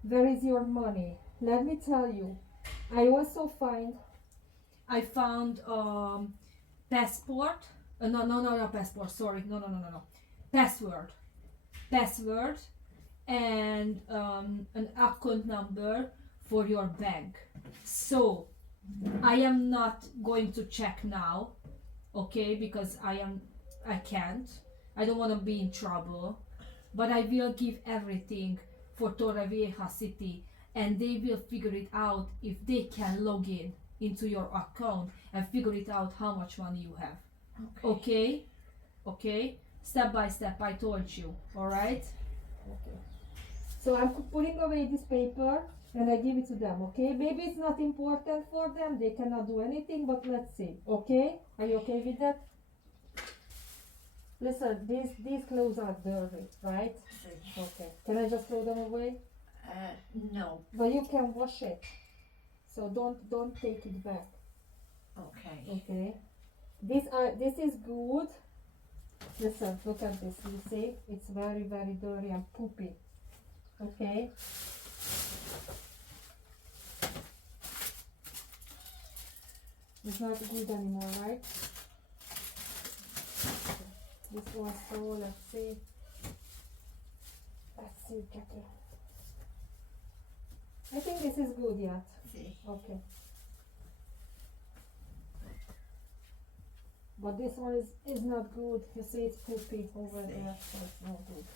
where is your money? Let me tell you, I also I found passport. No, passport. Sorry, no. Password, and an account number for your bank. So I am not going to check now, okay? Because I can't. I don't want to be in trouble, but I will give everything for Torrevieja City, and they will figure it out if they can log in into your account and figure it out how much money you have. Okay? Okay? Step by step, I told you. Alright? Okay. So I'm putting away this paper and I give it to them, okay? Maybe it's not important for them, they cannot do anything, but let's see. Okay? Are you okay with that? Listen, these clothes are dirty, right? See. Okay. Can I just throw them away? No. But you can wash it. So don't take it back. Okay. Okay. This is good. Listen, look at this. You see? It's very, very dirty and poopy. Okay? It's not good anymore, right? This also, let's see. Let's see, Jackie. I think this is good yet. See. Okay. But this one is not good. You see it's poopy over there, so it's not good.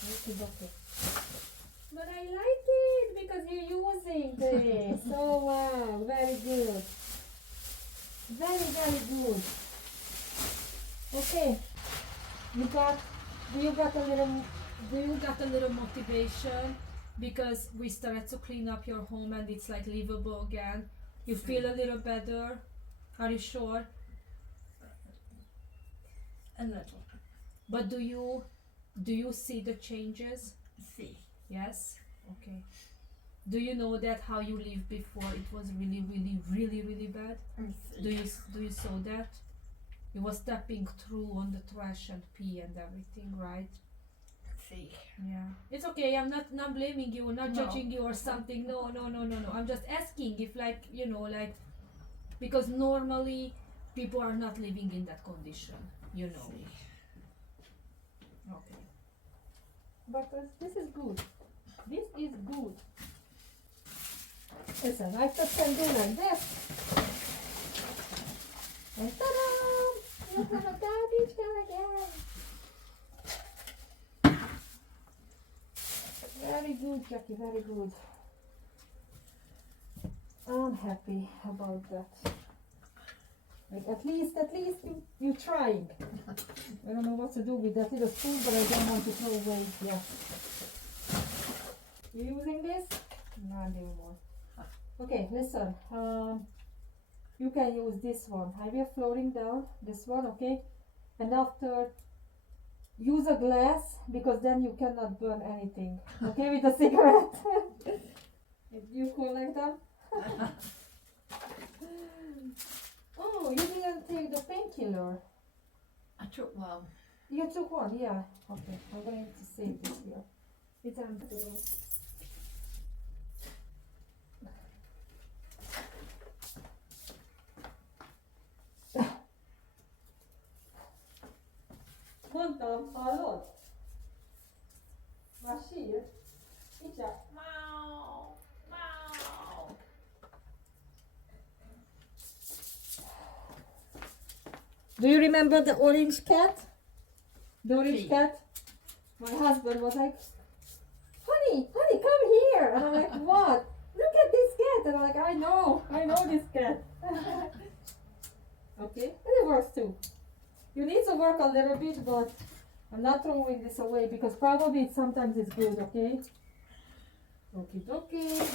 This is okay. But I like it because you're using this. Oh wow, very good. Very, very good. Okay. Do you got a little motivation because we started to clean up your home and it's like livable again? You feel a little better? Are you sure? A little. But do you see the changes? See. Yes? Okay. Do you know that how you lived before it was really, really, really, really bad? Do you saw that? You was stepping through on the trash and pee and everything, right? See. Yeah. It's okay, I'm not blaming you, not No. judging you or something. No. I'm just asking if because normally people are not living in that condition, you know. See. Okay. But this is good. This is good. Listen, I just can do like this. And ta-da! You have a garbage can again. Very good, Jackie, very good. I'm happy about that. Like at least you trying. I don't know what to do with that little spoon, but I don't want to throw away it yet. You using this? Not anymore. Okay, listen. You can use this one. I will floating down this one, okay? And after, use a glass because then you cannot burn anything. Okay, with a cigarette. You collect them. Oh, you didn't take the painkiller. I took one. You took one, yeah. Okay, I'm going to save this here. It's empty. Mondtam, hallod? Már sír. Itt jár. Mau, mau. Do you remember the orange cat? The orange cat? My husband was like, honey, come here. And I'm like, what? Look at this cat. And I'm like, I know this cat. Okay, and it works too. You need to work a little bit, but I'm not throwing this away because probably sometimes it's good, okay? Okay.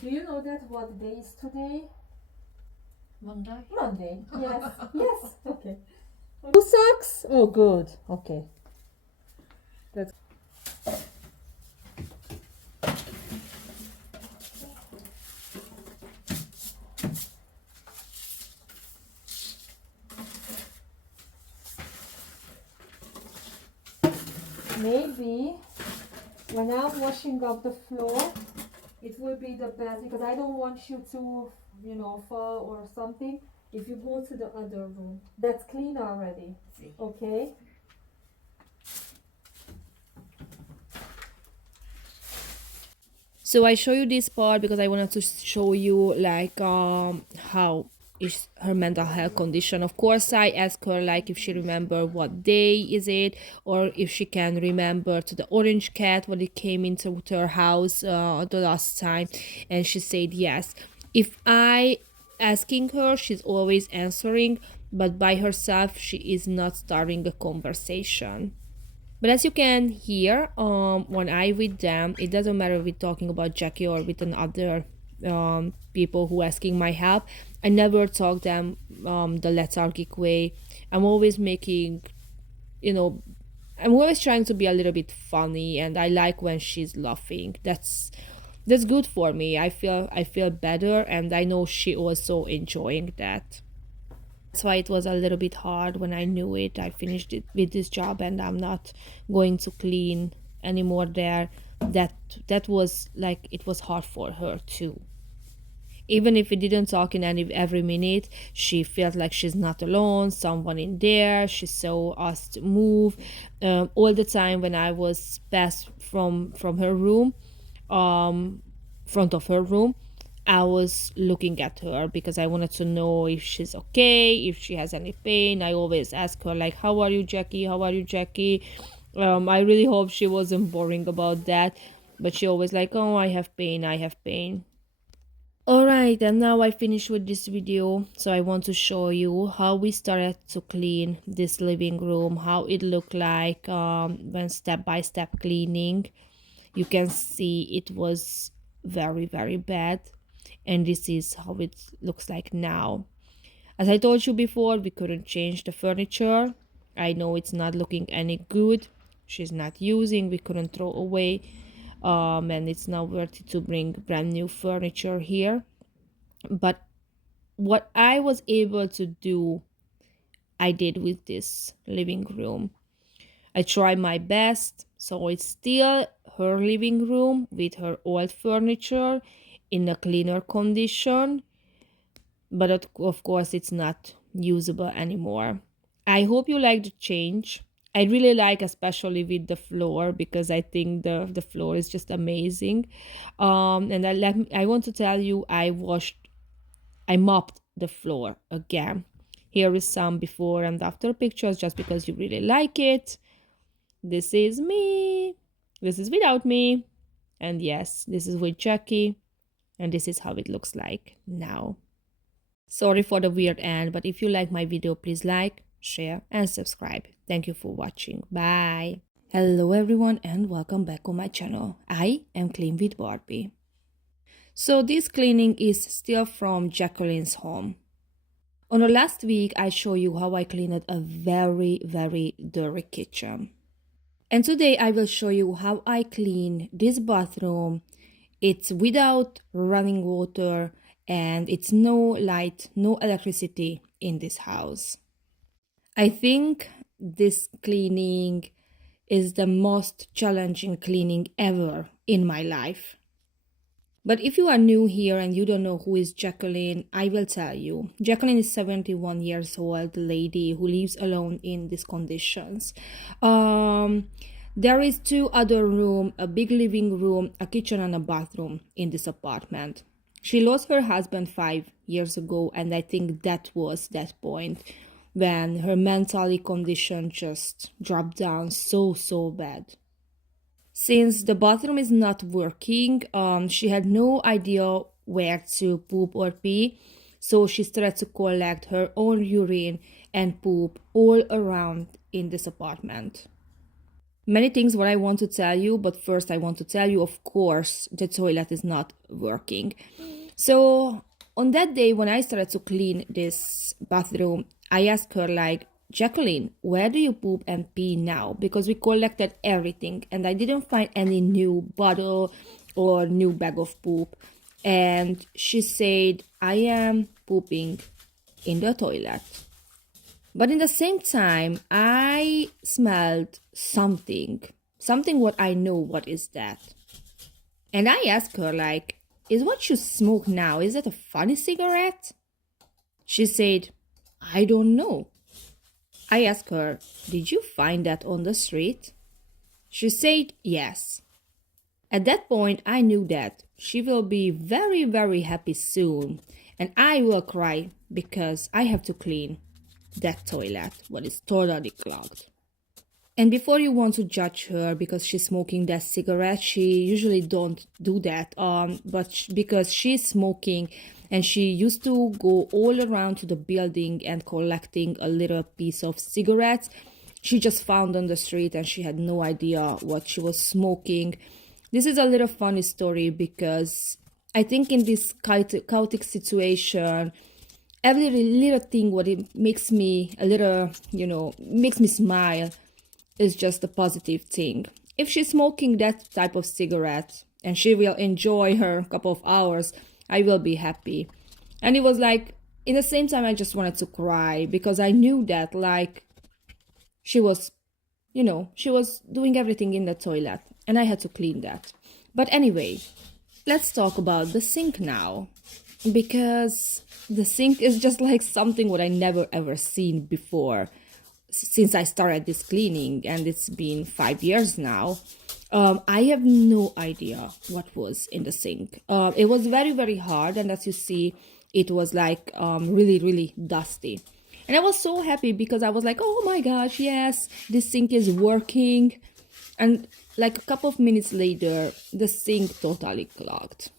Do you know that what day is today? Monday. Monday. Yes. Yes. Okay. Two socks? Oh, good. Okay. That's. Maybe when I'm washing up the floor, it will be the best because I don't want you to, fall or something. If you go to the other room, that's clean already. Okay. So I show you this part because I wanted to show you like how is her mental health condition. Of course, I asked her like if she remember what day is it, or if she can remember to the orange cat when it came into her house the last time, and she said yes. If I asking her, she's always answering, but by herself she is not starting a conversation. But as you can hear, when I read them, it doesn't matter if we're talking about Jackie or with another people who asking my help. I never talk them the lethargic way. I'm always making, you know, I'm always trying to be a little bit funny, and I like when she's laughing. That's good for me. I feel better, and I know she also enjoying that. That's why it was a little bit hard when I knew it. I finished it with this job and I'm not going to clean anymore there. That was like it was hard for her too. Even if we didn't talk in every minute, she felt like she's not alone, someone in there. She saw us to move. All the time when I was passed from her room, front of her room, I was looking at her because I wanted to know if she's okay, if she has any pain. I always ask her like, "How are you, Jackie? How are you, Jackie?" I really hope she wasn't boring about that, but she always like, "Oh, I have pain. I have pain." Alright, and now I finished with this video, so I want to show you how we started to clean this living room, how it looked like when step by step cleaning. You can see it was very, very bad, and this is how it looks like now. As I told you before, we couldn't change the furniture. I know it's not looking any good. She's not using, we couldn't throw away. And it's now worth it to bring brand new furniture here. But what I was able to do, I did with this living room. I tried my best, so it's still her living room with her old furniture in a cleaner condition, but of course it's not usable anymore. I hope you like the change. I really like, especially with the floor, because I think the floor is just amazing. And I want to tell you, I mopped the floor again. Here is some before and after pictures, just because you really like it. This is me. This is without me. And yes, this is with Jackie. And this is how it looks like now. Sorry for the weird end, but if you like my video, please like, share, and subscribe. Thank you for watching. Bye. Hello everyone and welcome back on my channel. I am Clean with Barbie. So this cleaning is still from Jacqueline's home. On the last week, I showed you how I cleaned a very, very dirty kitchen. And today I will show you how I clean this bathroom It's without running water, and it's no light, no electricity in this house. I think this cleaning is the most challenging cleaning ever in my life. But if you are new here and you don't know who is Jacqueline, I will tell you. Jacqueline is 71 years old lady who lives alone in these conditions. There is two other room, a big living room, a kitchen and a bathroom in this apartment. She lost her husband 5 years ago, and I think that was that point when her mentally condition just dropped down so bad. Since the bathroom is not working, she had no idea where to poop or pee, so she started to collect her own urine and poop all around in this apartment. Many things what I want to tell you, but first I want to tell you, of course, the toilet is not working. So on that day when I started to clean this bathroom, I asked her like, Jacqueline, where do you poop and pee now? Because we collected everything and I didn't find any new bottle or new bag of poop. And she said, I am pooping in the toilet. But in the same time, I smelled something what I know what is that. And I asked her like, is what you smoke now, is that a funny cigarette? She said, I don't know. I asked her, did you find that on the street? She said yes. At that point, I knew that she will be very happy soon, and I will cry because I have to clean that toilet, what is totally clogged. And before you want to judge her because she's smoking that cigarette, she usually don't do that. Because she's smoking and she used to go all around to the building and collecting a little piece of cigarettes. She just found on the street and she had no idea what she was smoking. This is a little funny story because I think in this chaotic situation, every little thing what it makes me a little, makes me smile is just a positive thing. If she's smoking that type of cigarette and she will enjoy her couple of hours, I will be happy. And it was like, in the same time, I just wanted to cry because I knew that like she was, she was doing everything in the toilet and I had to clean that. But anyway, let's talk about the sink now, because the sink is just like something what I never ever seen before since I started this cleaning, and it's been 5 years now. I have no idea what was in the sink. It was very hard, and as you see, it was like really dusty. And I was so happy because I was like, oh my gosh, yes, this sink is working. And like a couple of minutes later, the sink totally clogged.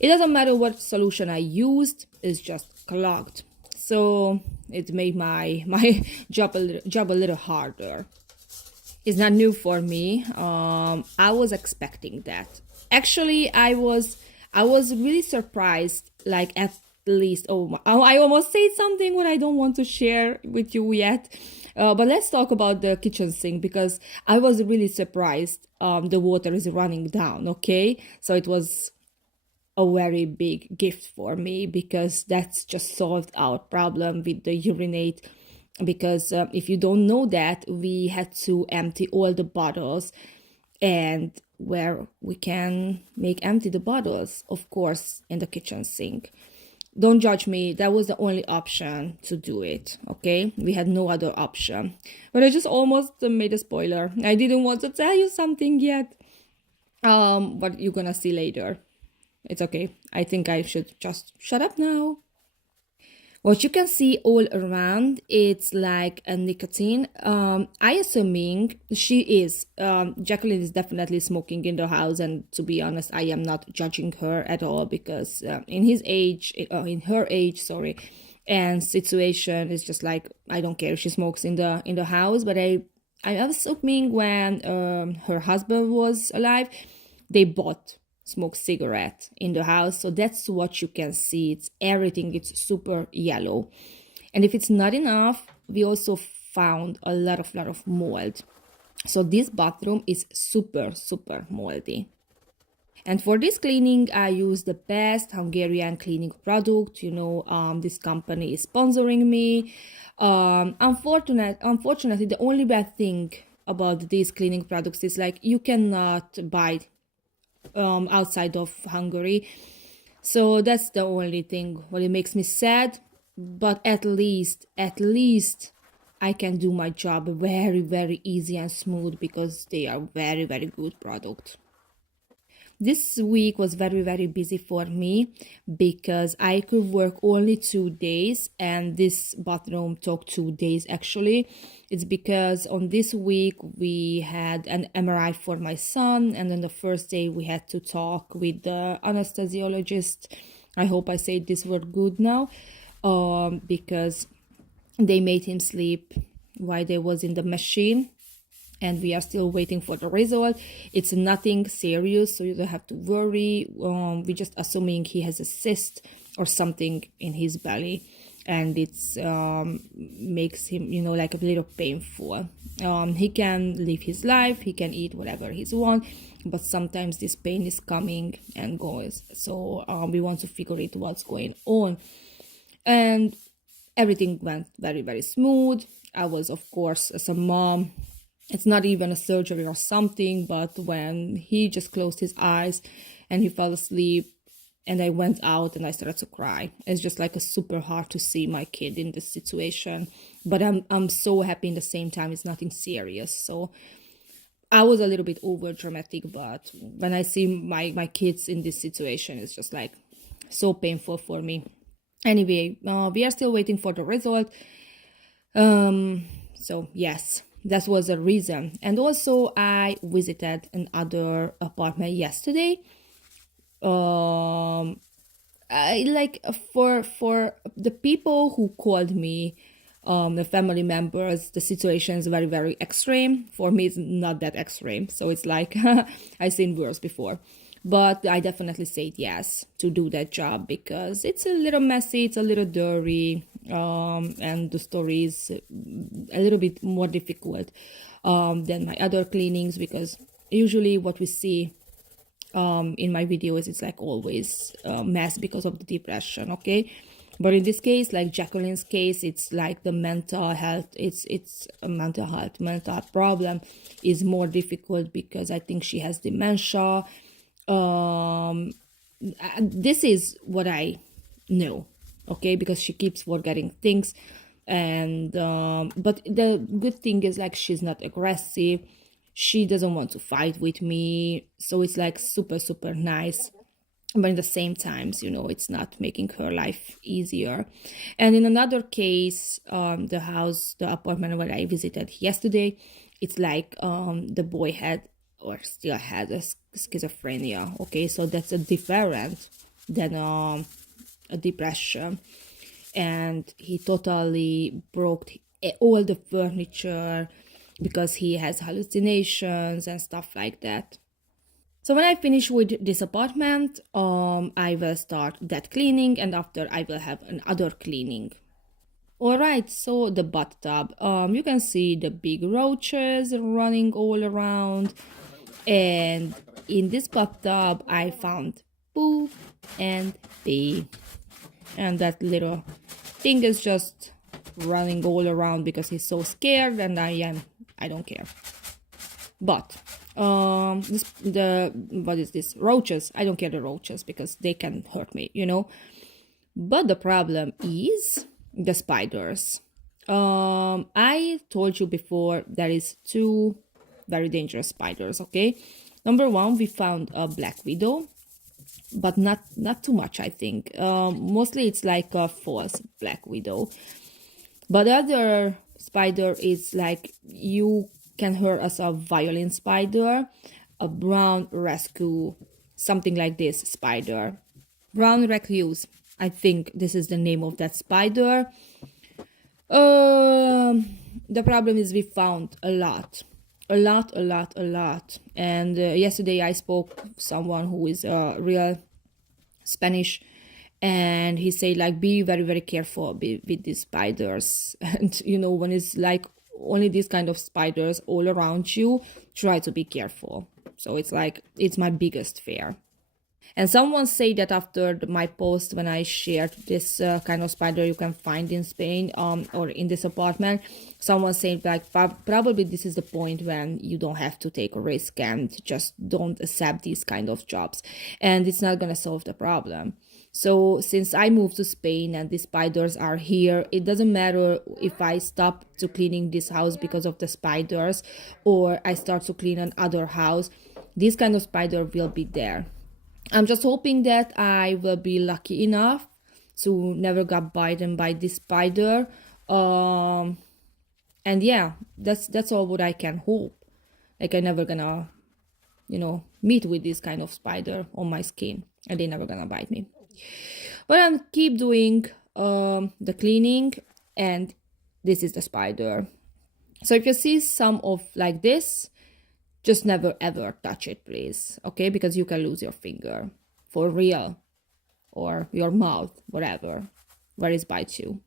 It doesn't matter what solution I used, it's just clogged. So it made my job a little harder. It's not new for me. I was expecting that. Actually, I was really surprised. Like at least, I almost said something what I don't want to share with you yet. But let's talk about the kitchen sink because I was really surprised. The water is running down. Okay, so it was a very big gift for me because that's just solved our problem with the urinate. Because if you don't know that, we had to empty all the bottles, and where we can make empty the bottles, of course, in the kitchen sink. Don't judge me, that was the only option to do it, okay? We had no other option. But I just almost made a spoiler. I didn't want to tell you something yet, but you're gonna see later. It's okay. I think I should just shut up now. What you can see all around, it's like a nicotine. I assuming she is. Jacqueline is definitely smoking in the house, and to be honest, I am not judging her at all because in her age, and situation is just like I don't care if she smokes in the house. But I'm assuming when her husband was alive, they both smoke cigarette in the house. So that's what you can see. It's everything. It's super yellow. And if it's not enough, we also found a lot of mold. So this bathroom is super moldy. And for this cleaning, I use the best Hungarian cleaning product. This company is sponsoring me. Unfortunately, the only bad thing about these cleaning products is like you cannot buy outside of Hungary. So that's the only thing what it makes me sad. But at least I can do my job very, very easy and smooth because they are very, very good product. This week was very, very busy for me because I could work only 2 days, and this bathroom took 2 days actually. It's because on this week we had an MRI for my son, and on the first day we had to talk with the anesthesiologist. I hope I said this word good now, because they made him sleep while they was in the machine, and we are still waiting for the result. It's nothing serious, so you don't have to worry. We're just assuming he has a cyst or something in his belly, and it's makes him, like a little painful. He can live his life, he can eat whatever he wants, but sometimes this pain is coming and goes. So we want to figure out what's going on. And everything went very, very smooth. I was, of course, as a mom, it's not even a surgery or something, but when he just closed his eyes and he fell asleep, and I went out and I started to cry. It's just like a super hard to see my kid in this situation, but I'm so happy in the same time. It's nothing serious. So I was a little bit over dramatic, but when I see my kids in this situation, it's just like so painful for me. Anyway, we are still waiting for the result. So yes, that was a reason. And also I visited another apartment yesterday. I like for the people who called me, the family members, the situation is very, very extreme. For me, it's not that extreme. So it's like I've seen worse before. But I definitely said yes to do that job because it's a little messy, it's a little dirty, and the story is a little bit more difficult than my other cleanings, because usually what we see in my videos, it's like always a mess because of the depression, okay? But in this case, like Jacqueline's case, it's like the mental health, it's a mental problem is more difficult because I think she has dementia. This is what I know, okay, because she keeps forgetting things, and but the good thing is like she's not aggressive, she doesn't want to fight with me, so it's like super, super nice. But in the same times, it's not making her life easier. And in another case, the apartment where I visited yesterday, it's like the boy had or still had a schizophrenia, okay? So that's a different than a depression. And he totally broke all the furniture because he has hallucinations and stuff like that. So when I finish with this apartment, I will start that cleaning, and after I will have another cleaning. Alright, so the bathtub. You can see the big roaches running all around. And in this bathtub, I found poop and pee. And that little thing is just running all around because he's so scared, and I don't care. But what is this? Roaches. I don't care the roaches because they can hurt me, But the problem is the spiders. I told you before there is 2 very dangerous spiders, okay? Number 1, we found a black widow, but not too much, I think. Mostly it's like a false black widow. But the other spider is like, you can hear as a violin spider, a brown rescue, something like this spider. Brown recluse, I think this is the name of that spider. The problem is we found a lot. And yesterday I spoke to someone who is real Spanish, and he said like, be very, very careful with these spiders. And when it's like only these kind of spiders all around you, try to be careful. So it's like, it's my biggest fear. And someone said that after my post, when I shared this kind of spider you can find in Spain, or in this apartment, someone said like probably this is the point when you don't have to take a risk and just don't accept these kind of jobs, and it's not gonna solve the problem. So since I moved to Spain and the spiders are here, it doesn't matter if I stop to cleaning this house because of the spiders or I start to clean another house, this kind of spider will be there. I'm just hoping that I will be lucky enough to never get bitten by this spider. And yeah, that's all what I can hope. Like I never gonna, meet with this kind of spider on my skin, and they never gonna bite me. But I'm keep doing the cleaning, and this is the spider. So if you see some of like this, just never ever touch it, please, okay? Because you can lose your finger for real, or your mouth, whatever, where it bites you.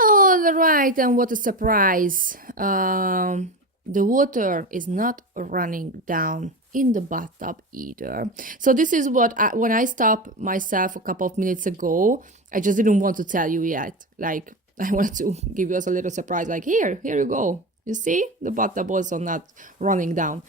All right, and what a surprise! The water is not running down in the bathtub either. So this is what when I stopped myself a couple of minutes ago, I just didn't want to tell you yet. Like I wanted to give you a little surprise. Like here you go. You see, the bathtub also not running down.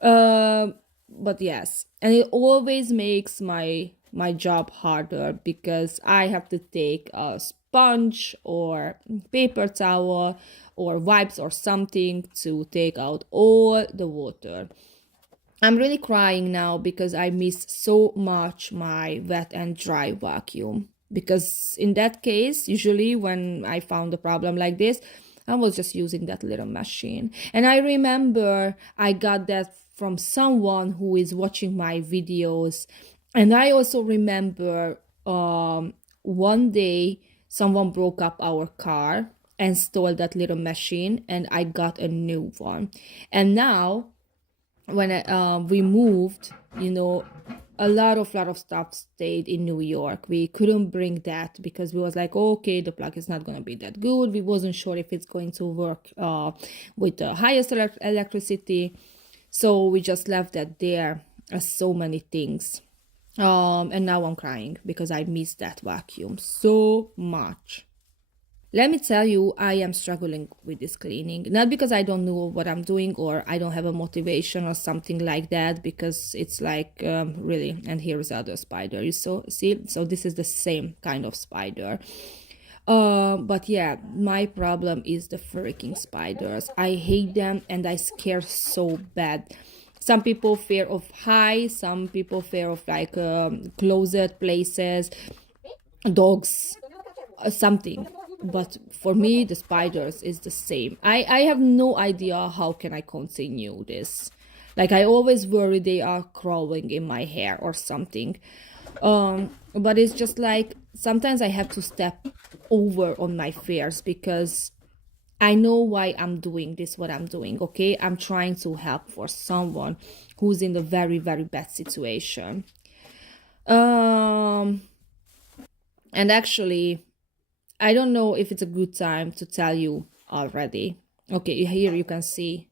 But yes, and it always makes my job harder because I have to take a sponge or paper towel or wipes or something to take out all the water. I'm really crying now because I miss so much my wet and dry vacuum. Because in that case, usually when I found a problem like this, I was just using that little machine. And I remember I got that from someone who is watching my videos. And I also remember one day someone broke up our car and stole that little machine, and I got a new one. And now when we moved, a lot of stuff stayed in New York. We couldn't bring that because we was like, okay, the plug is not going to be that good. We wasn't sure if it's going to work with the highest electricity. So we just left that there, as so many things. And now I'm crying because I miss that vacuum so much. Let me tell you, I am struggling with this cleaning. Not because I don't know what I'm doing or I don't have a motivation or something like that, because it's like, really, and here is the other spider. You see? So this is the same kind of spider. But yeah, my problem is the freaking spiders. I hate them and I scare so bad. Some people fear of heights, some people fear of like closet places, dogs, something. But for me, the spiders is the same. I have no idea how can I continue this. Like I always worry they are crawling in my hair or something. But it's just like sometimes I have to step over on my fears because I know why I'm doing this, what I'm doing, okay? I'm trying to help for someone who's in a very, very bad situation. And actually, I don't know if it's a good time to tell you already. Okay, here you can see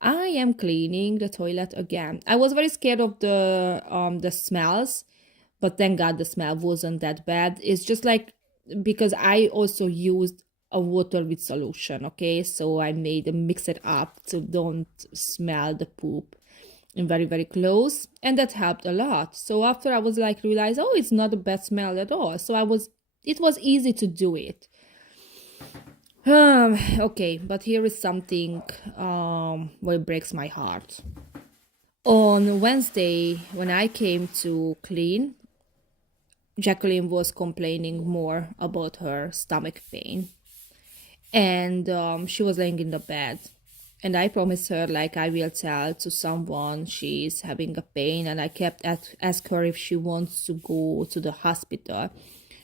I am cleaning the toilet again. I was very scared of the smells, but thank God the smell wasn't that bad. It's just like because I also used a water with solution, okay? So I mix it up to don't smell the poop and very, very close, and that helped a lot. So after I was like realized, oh, it's not a bad smell at all. So it was easy to do it. Okay, but here is something where it breaks my heart. On Wednesday, when I came to clean, Jacqueline was complaining more about her stomach pain. And she was laying in the bed. And I promised her, like, I will tell to someone she's having a pain. And I kept ask her if she wants to go to the hospital.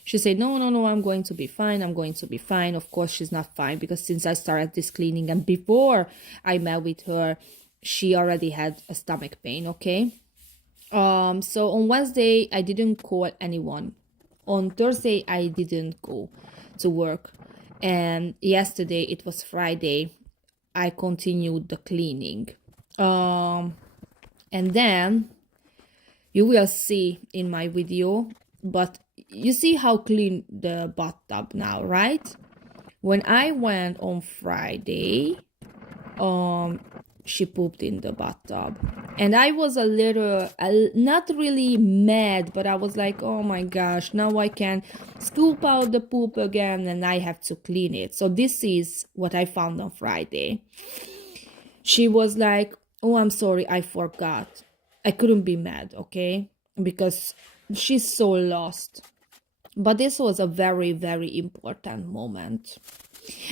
She said, no, I'm going to be fine. I'm going to be fine. Of course, she's not fine because since I started this cleaning and before I met with her, she already had a stomach pain, okay? So on Wednesday, I didn't call anyone. On Thursday, I didn't go to work. And yesterday, it was Friday, I continued the cleaning. And then You will see in my video, but you see how clean the bathtub now, right? When I went on Friday, she pooped in the bathtub, and I was not really mad, but I was like, oh my gosh, now I can scoop out the poop again and I have to clean it. So this is what I found on Friday. She was like, oh, I'm sorry, I forgot. I couldn't be mad, okay, because she's so lost. But this was a very, very important moment,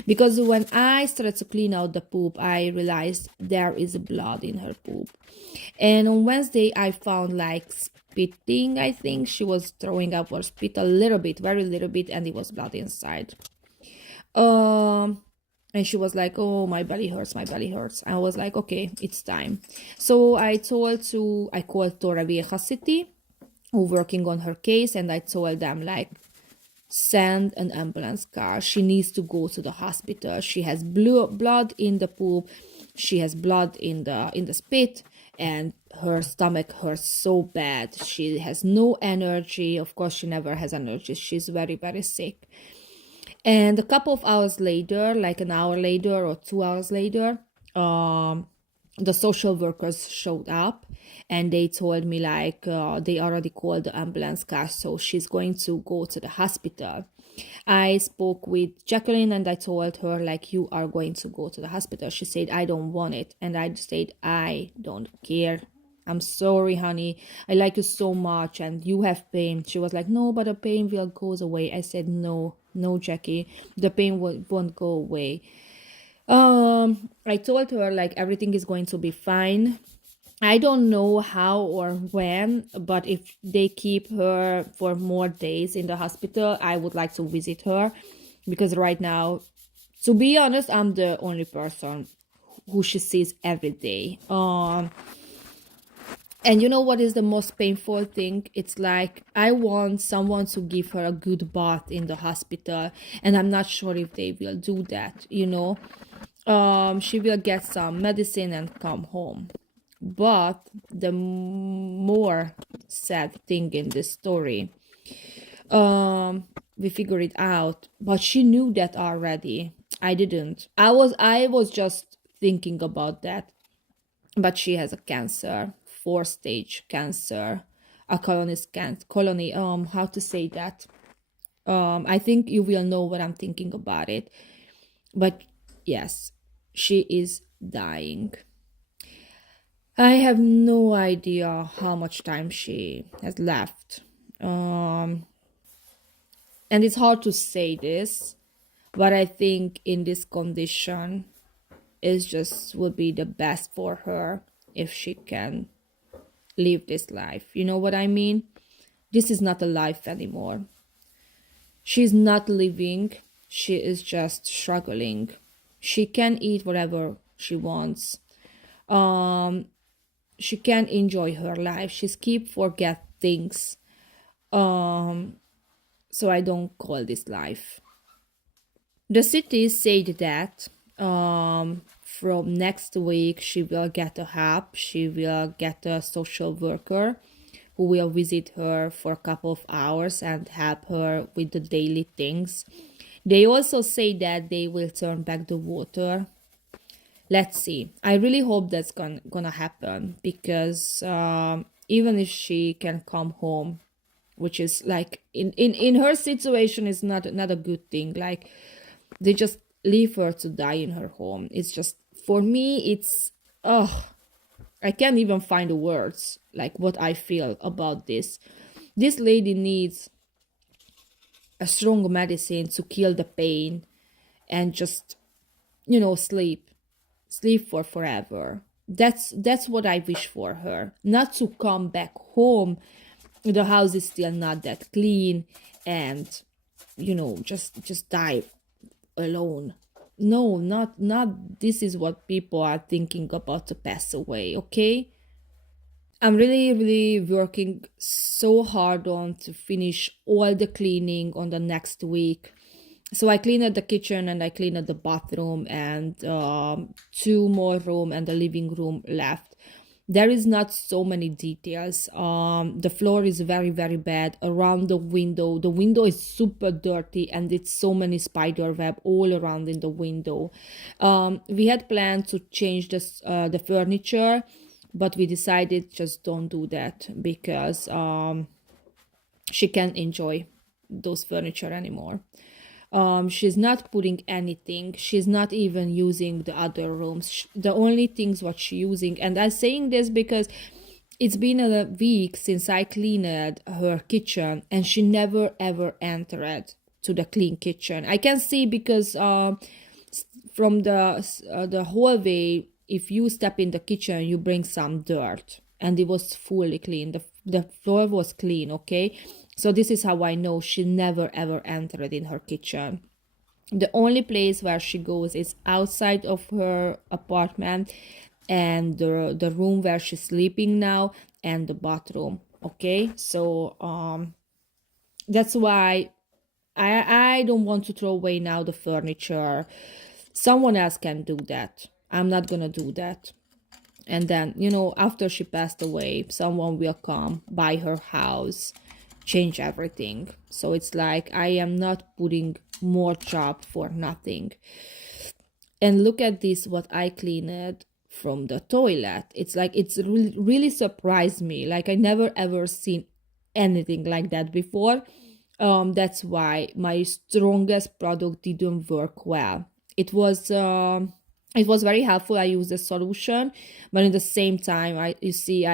because when I started to clean out the poop, I realized there is blood in her poop. And on Wednesday, I found like spitting. I think she was throwing up or spit a little bit, very little bit, and it was blood inside. And she was like, oh, my belly hurts, my belly hurts. I was like, okay, it's time. So I called Torrevieja City, who working on her case, and I told them like, send an ambulance car. She needs to go to the hospital. She has blood in the poop. She has blood in the spit, and her stomach hurts so bad. She has no energy. Of course, she never has energy. She's very, very sick. And a couple of hours later, like an hour later or 2 hours later, the social workers showed up, and they told me like they already called the ambulance car, so she's going to go to the hospital. I spoke with Jacqueline and I told her like, you are going to go to the hospital. She said, I don't want it. And I said, I don't care. I'm sorry, honey. I like you so much and you have pain. She was like, no, but the pain will goes away. I said, no, Jackie, the pain won't go away. I told her like everything is going to be fine. I don't know how or when, but if they keep her for more days in the hospital, I would like to visit her, because right now, to be honest, I'm the only person who she sees every day. And you know what is the most painful thing? It's like I want someone to give her a good bath in the hospital, and I'm not sure if they will do that, you know. She will get some medicine and come home. But the more sad thing in this story, we figured it out, but she knew that already. I didn't. I was just thinking about that. But she has a cancer, 4-stage cancer, a colony, how to say that? I think you will know what I'm thinking about it. But yes, she is dying. I have no idea how much time she has left. And it's hard to say this, but I think in this condition, it just would be the best for her if she can live this life. You know what I mean? This is not a life anymore. She's not living. She is just struggling. She can eat whatever she wants. She can enjoy her life. She's keep forget things. So I don't call this life. The city said that from next week she will get a help. She will get a social worker who will visit her for a couple of hours and help her with the daily things. They also say that they will turn back the water. Let's see. I really hope that's gonna happen, because even if she can come home, which is like in her situation is not a good thing. Like they just leave her to die in her home. It's just, for me, it's I can't even find the words like what I feel about this. This lady needs a strong medicine to kill the pain and just, you know, sleep for forever. That's what I wish for her. Not to come back home, the house is still not that clean, and you know, just die alone. No, not this is what people are thinking about to pass away, okay? I'm really working so hard on to finish all the cleaning on the next week. So I cleaned up the kitchen and I cleaned up the bathroom and 2 more room and the living room left. there is not so many details. The floor is very, very bad around the window. The window is super dirty, and it's so many spider web all around in the window. We had planned to change the furniture, but we decided just don't do that because she can't enjoy those furniture anymore. She's not putting anything. She's not even using the other rooms. The only things what she's using, and I'm saying this because it's been a week since I cleaned her kitchen, and she never ever entered to the clean kitchen. I can see because from the hallway, if you step in the kitchen, you bring some dirt, and it was fully clean. The floor was clean, okay? So this is how I know she never ever entered in her kitchen. The only place where she goes is outside of her apartment, and the room where she's sleeping now, and the bathroom, okay? So that's why I don't want to throw away now the furniture. Someone else can do that. I'm not gonna do that. And then, after she passed away, someone will come buy her house, change everything. So it's like I am not putting more job for nothing. And look at this, what I cleaned from the toilet. It's like it's really surprised me. Like I never ever seen anything like that before. That's why my strongest product didn't work well. It was very helpful. I used a solution, but at the same time, I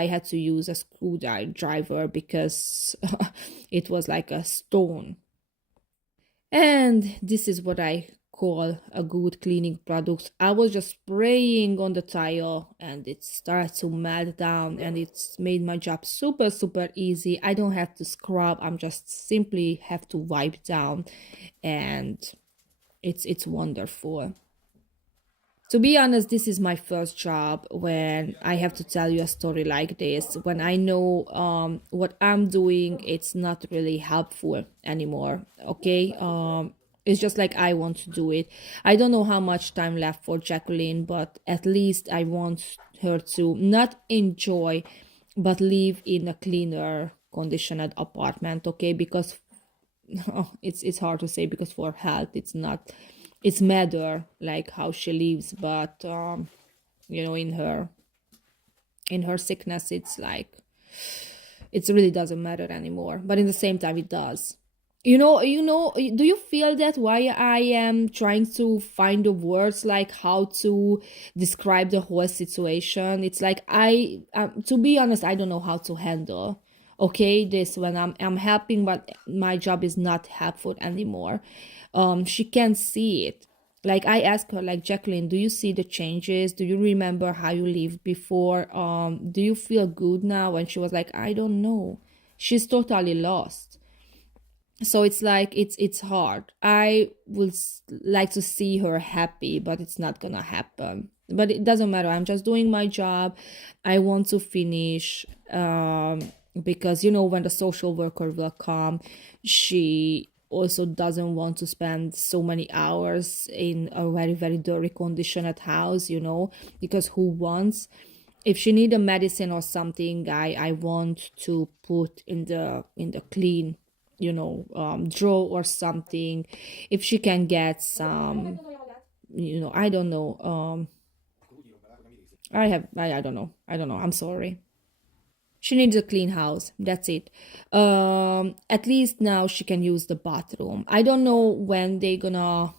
had to use a screwdriver because it was like a stone. And this is what I call a good cleaning product. I was just spraying on the tile, and it started to melt down, and it's made my job super, super easy. I don't have to scrub. I'm just simply have to wipe down, and it's wonderful. To be honest, this is my first job when I have to tell you a story like this. When I know what I'm doing, it's not really helpful anymore. Okay, it's just like I want to do it. I don't know how much time left for Jacqueline, but at least I want her to not enjoy, but live in a cleaner, conditioned apartment. Okay, because it's hard to say because for health, it's matter like how she lives, but in her sickness, it's like it really doesn't matter anymore, but in the same time it does. Do you feel that why I am trying to find the words like how to describe the whole situation? It's like to be honest, I don't know how to handle, okay, this when I'm helping, but my job is not helpful anymore. She can't see it. Like I asked her, like, Jacqueline, do you see the changes? Do you remember how you lived before? Do you feel good now? And she was like, I don't know. She's totally lost. So it's like it's hard. I would like to see her happy, but it's not gonna happen. But it doesn't matter. I'm just doing my job. I want to finish because when the social worker will come, she also doesn't want to spend so many hours in a very, very dirty condition at house, because who wants? If she need a medicine or something, I want to put in the clean, drawer or something. If she can get some, I don't know. I don't know. I'm sorry. She needs a clean house. That's it. At least now she can use the bathroom. I don't know when they gonna,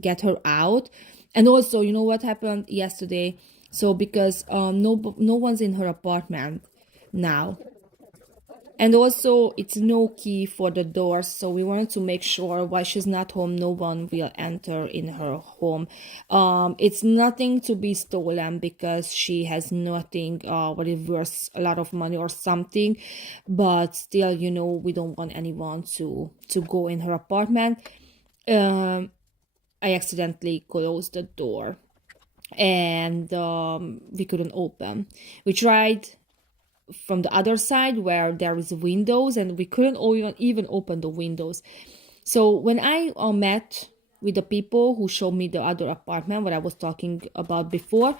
get her out. And also, what happened yesterday? So because no one's in her apartment now. And also, it's no key for the doors, so we wanted to make sure while she's not home, no one will enter in her home. It's nothing to be stolen because she has nothing, what is worth a lot of money or something. But still, we don't want anyone to go in her apartment. I accidentally closed the door, and we couldn't open. We tried from the other side where there is windows, and we couldn't even open the windows. So when I met with the people who showed me the other apartment what I was talking about before,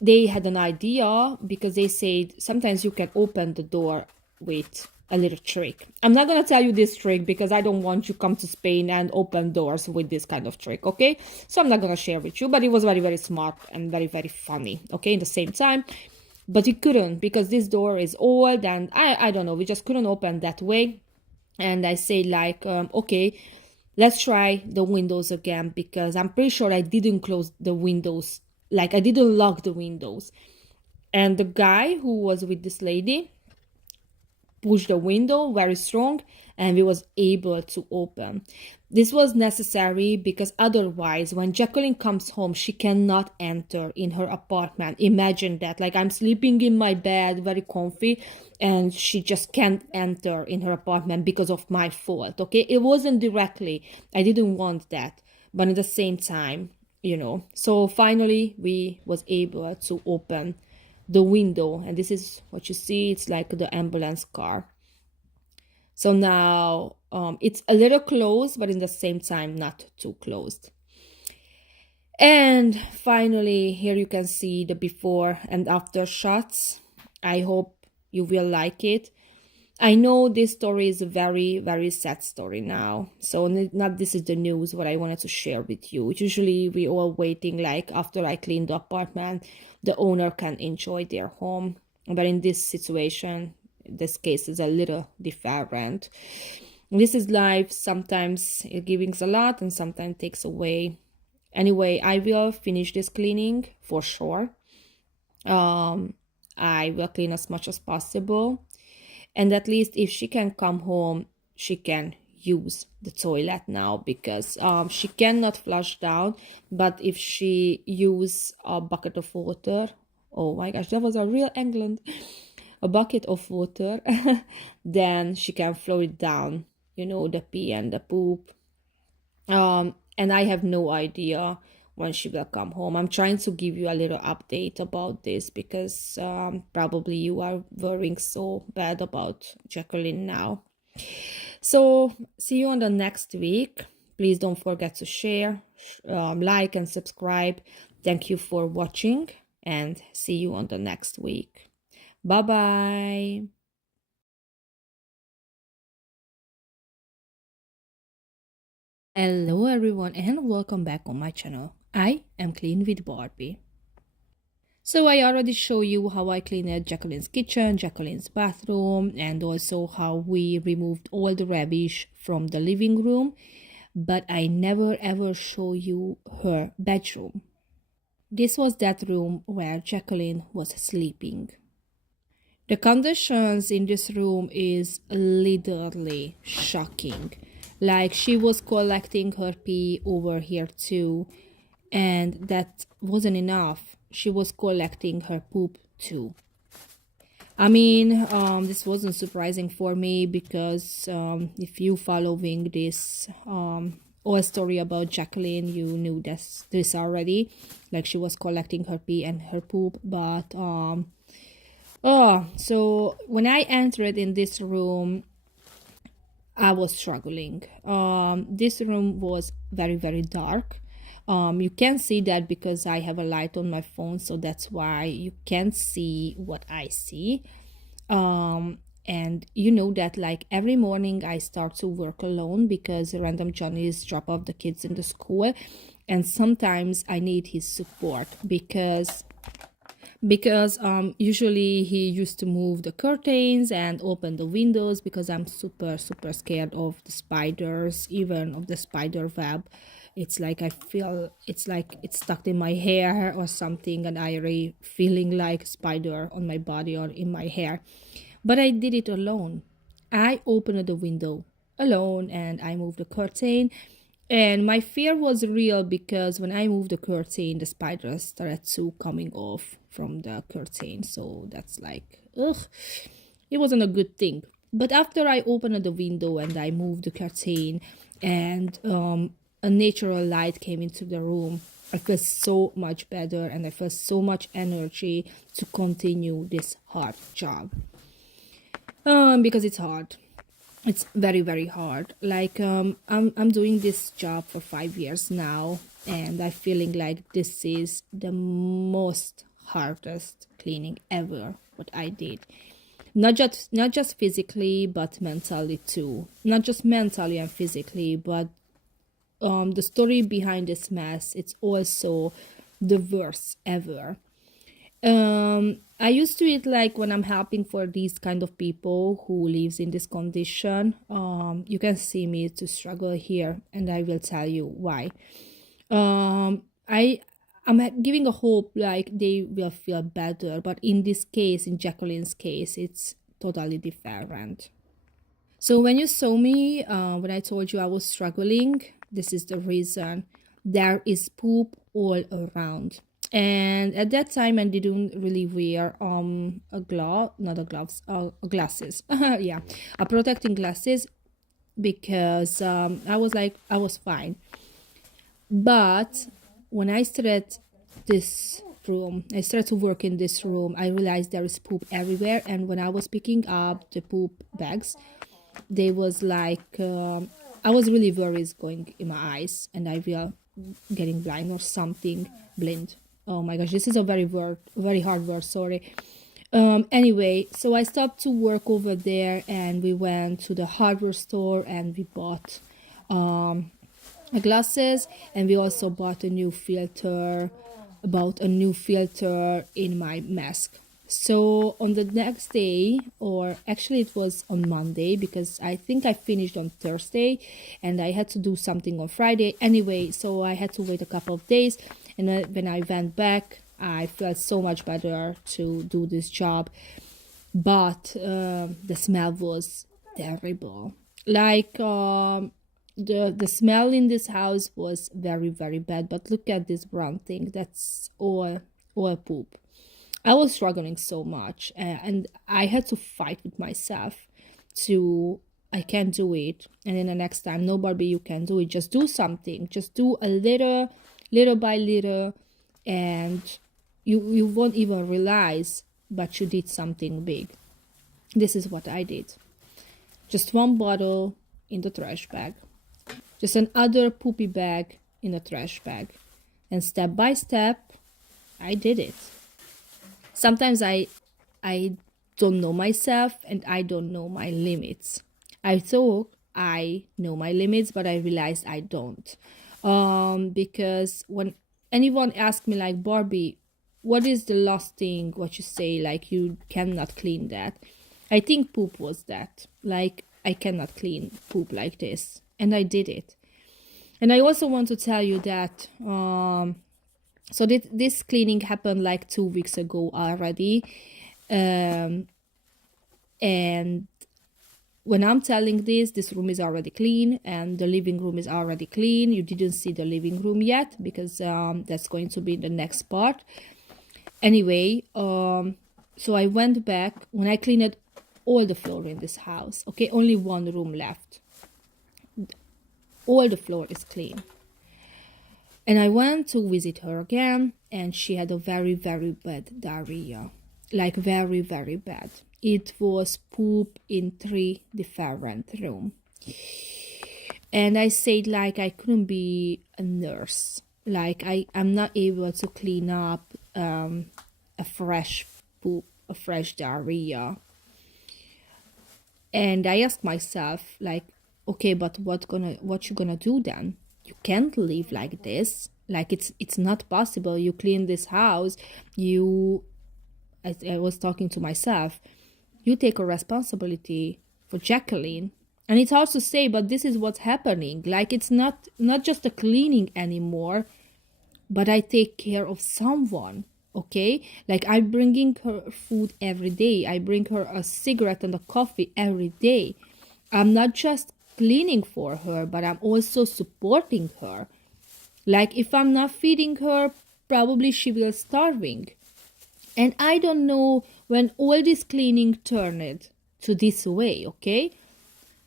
they had an idea because they said sometimes you can open the door with a little trick. I'm not gonna tell you this trick because I don't want you to come to Spain and open doors with this kind of trick, okay? So I'm not gonna share with you, but it was very, very smart and very, very funny, okay, in the same time. But we couldn't because this door is old and I don't know, we just couldn't open that way. And I say like, okay, let's try the windows again because I'm pretty sure I didn't close the windows, like I didn't lock the windows. And the guy who was with this lady pushed the window very strong and we was able to open. This was necessary because otherwise when Jacqueline comes home she cannot enter in her apartment. Imagine that, like I'm sleeping in my bed very comfy and she just can't enter in her apartment because of my fault, okay? It wasn't directly, I didn't want that, but at the same time, you know. So finally we was able to open the window and this is what you see. It's like the ambulance car. So now it's a little closed but in the same time not too closed. And finally here you can see the before and after shots. I hope you will like it. I know this story is a very, very sad story now. So not this is the news what I wanted to share with you. Usually we all waiting like after I clean the apartment, the owner can enjoy their home. But in this situation, this case is a little different. This is life. Sometimes it gives a lot and sometimes takes away. Anyway, I will finish this cleaning for sure. I will clean as much as possible. And at least if she can come home, she can use the toilet now because she cannot flush down. But if she use a bucket of water, oh my gosh, that was a real England, a bucket of water, then she can flow it down, you know, the pee and the poop. And I have no idea when she will come home. I'm trying to give you a little update about this because probably you are worrying so bad about Jacqueline now. So see you on the next week. Please don't forget to share, like and subscribe. Thank you for watching and see you on the next week. Bye bye. Hello everyone and welcome back on my channel. I am Clean with Barbie. So I already show you how I cleaned Jacqueline's kitchen, Jacqueline's bathroom, and also how we removed all the rubbish from the living room, but I never ever show you her bedroom. This was that room where Jacqueline was sleeping. The conditions in this room is literally shocking. Like she was collecting her pee over here too, and that wasn't enough. She was collecting her poop too. I mean, this wasn't surprising for me because if you following this whole story about Jacqueline, you knew this already. Like she was collecting her pee and her poop, but so when I entered in this room, I was struggling. This room was very, very dark. You can see that because I have a light on my phone, so that's why you can see what I see. And you know that like every morning I start to work alone because random Johnny's drop off the kids in the school, and sometimes I need his support because usually he used to move the curtains and open the windows because I'm super scared of the spiders, even of the spider web. It's like I feel it's like it's stuck in my hair or something, and I really feeling like spider on my body or in my hair. But I did it alone. I opened the window alone and I moved the curtain. And my fear was real because when I moved the curtain, the spiders started to coming off from the curtain. So that's like, ugh, it wasn't a good thing. But after I opened the window and I moved the curtain and a natural light came into the room, I felt so much better and I felt so much energy to continue this hard job. Because it's hard. It's very, very hard. Like I'm doing this job for 5 years now, and I'm feeling like this is the most hardest cleaning ever what I did. Not just physically, but mentally too. Not just mentally and physically, but the story behind this mess, it's also the worst ever. I used to it like when I'm helping for these kind of people who lives in this condition. You can see me to struggle here, and I will tell you why. I'm giving a hope like they will feel better, but in this case, in Jacqueline's case, it's totally different. So when you saw me, when I told you I was struggling, this is the reason. There is poop all around. And at that time I didn't really wear a glove, not a gloves, glasses. Yeah, a protecting glasses because I was fine. But when I started this room, I started to work in this room, I realized there is poop everywhere. And when I was picking up the poop bags, they was like I was really worried going in my eyes and I will getting blind or something, blind. Oh my gosh, this is a very hard word, sorry. Anyway, so I stopped to work over there and we went to the hardware store and we bought glasses, and we also bought a new filter, about a new filter in my mask. So on the next day, or actually it was on Monday, because I think I finished on Thursday and I had to do something on Friday anyway, so I had to wait a couple of days. And when I went back, I felt so much better to do this job, but the smell was terrible. Like the smell in this house was very bad. But look at this brown thing, that's all poop. I was struggling so much, and I had to fight with myself to, I can't do it. And then the next time, no, Barbie, you can do it. Just do something. Just do a little by little, and you won't even realize, but you did something big. This is what I did. Just one bottle in the trash bag. Just another poopy bag in the trash bag. And step by step, I did it. Sometimes I don't know myself and I don't know my limits. I thought I know my limits, but I realized I don't. Because when anyone asks me like, Barbie, what is the last thing what you say, like you cannot clean that? I think poop was that. Like I cannot clean poop like this. And I did it. And I also want to tell you that so this cleaning happened like 2 weeks ago already. And when I'm telling this room is already clean and the living room is already clean. You didn't see the living room yet because that's going to be the next part. Anyway, so I went back when I cleaned all the floor in this house. Okay, only one room left. All the floor is clean. And I went to visit her again, and she had a very bad diarrhea. Like very bad. It was poop in 3 different rooms. And I said like I couldn't be a nurse. Like I'm not able to clean up a fresh poop, a fresh diarrhea. And I asked myself like, okay, but what you gonna do then? You can't live like this. Like it's not possible. You clean this house. I was talking to myself. You take a responsibility for Jacqueline. And it's hard to say, but this is what's happening. Like it's not just a cleaning anymore, but I take care of someone. Okay, like I'm bringing her food every day. I bring her a cigarette and a coffee every day. I'm not just cleaning for her, but I'm also supporting her. Like if I'm not feeding her, probably she will starving. And I don't know when all this cleaning turned to this way, okay?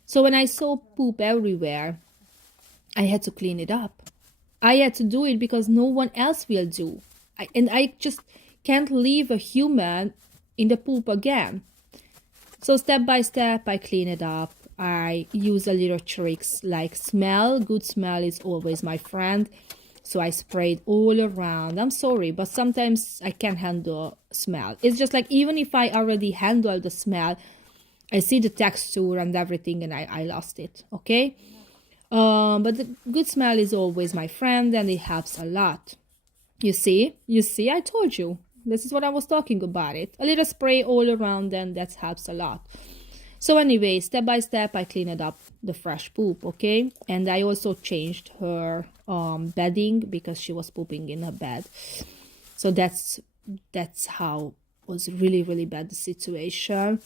So when I saw poop everywhere, I had to clean it up. I had to do it because no one else will do. I just can't leave a human in the poop again. So step by step, I clean it up. I use a little tricks like smell. Good smell is always my friend. So I sprayed all around. I'm sorry, but sometimes I can't handle smell. It's just like, even if I already handle the smell, I see the texture and everything, and I lost it, okay? But the good smell is always my friend, and it helps a lot. You see, I told you. This is what I was talking about it. A little spray all around, and that helps a lot. So anyway, step by step, I cleaned up the fresh poop, okay? And I also changed her bedding because she was pooping in her bed. So that's how was really, really bad the situation.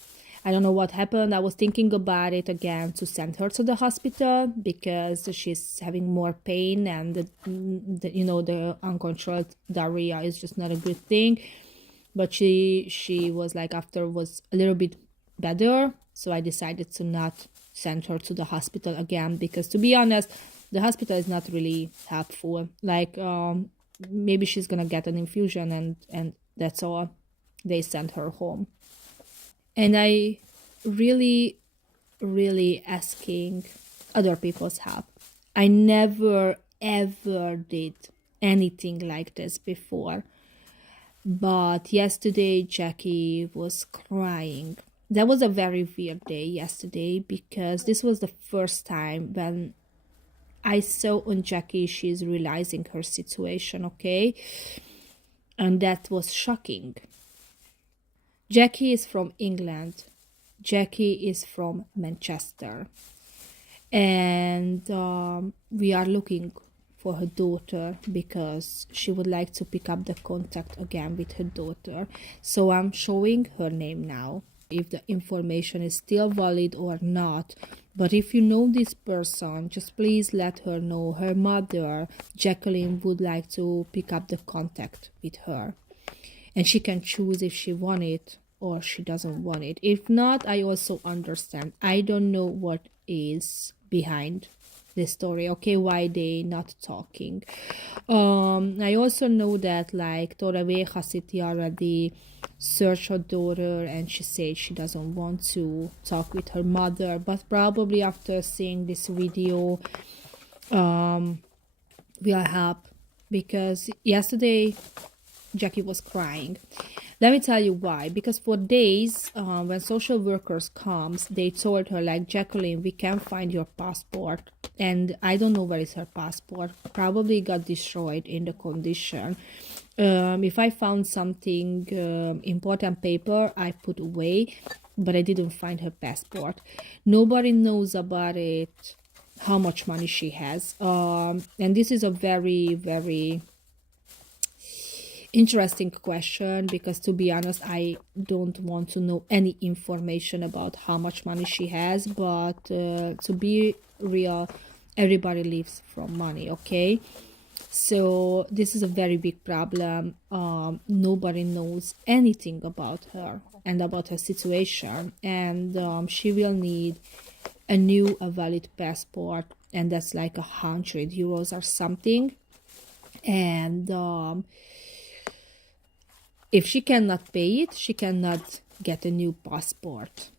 I don't know what happened. I was thinking about it again to send her to the hospital because she's having more pain, and the uncontrolled diarrhea is just not a good thing. But she was like, after was a little bit better, so I decided to not send her to the hospital again, because to be honest, the hospital is not really helpful. Like maybe she's gonna get an infusion, and that's all. They sent her home. And I really, really asking other people's help. I never ever did anything like this before. But yesterday Jackie was crying. That was a very weird day yesterday, because this was the first time when I saw on Jackie she's realizing her situation, okay? And that was shocking. Jackie is from England. Jackie is from Manchester. And we are looking for her daughter because she would like to pick up the contact again with her daughter. So I'm showing her name now, if the information is still valid or not. But if you know this person, just please let her know. Her mother, Jacqueline, would like to pick up the contact with her. And she can choose if she wants it or she doesn't want it. If not, I also understand. I don't know what is behind the story, okay, why they not talking. I also know that like Torrevieja City already searched her daughter, and she said she doesn't want to talk with her mother, but probably after seeing this video will help, because yesterday Jackie was crying. Let me tell you why. Because for days, when social workers comes, they told her like, Jacqueline, we can't find your passport. And I don't know where is her passport. Probably got destroyed in the condition. If I found something important paper, I put away, but I didn't find her passport. Nobody knows about it, how much money she has. And this is a very, very interesting question, because to be honest, I don't want to know any information about how much money she has, but to be real, everybody lives from money, okay? So this is a very big problem. Nobody knows anything about her and about her situation, and she will need a new, a valid passport, and that's like €100 or something. And if she cannot pay it, she cannot get a new passport.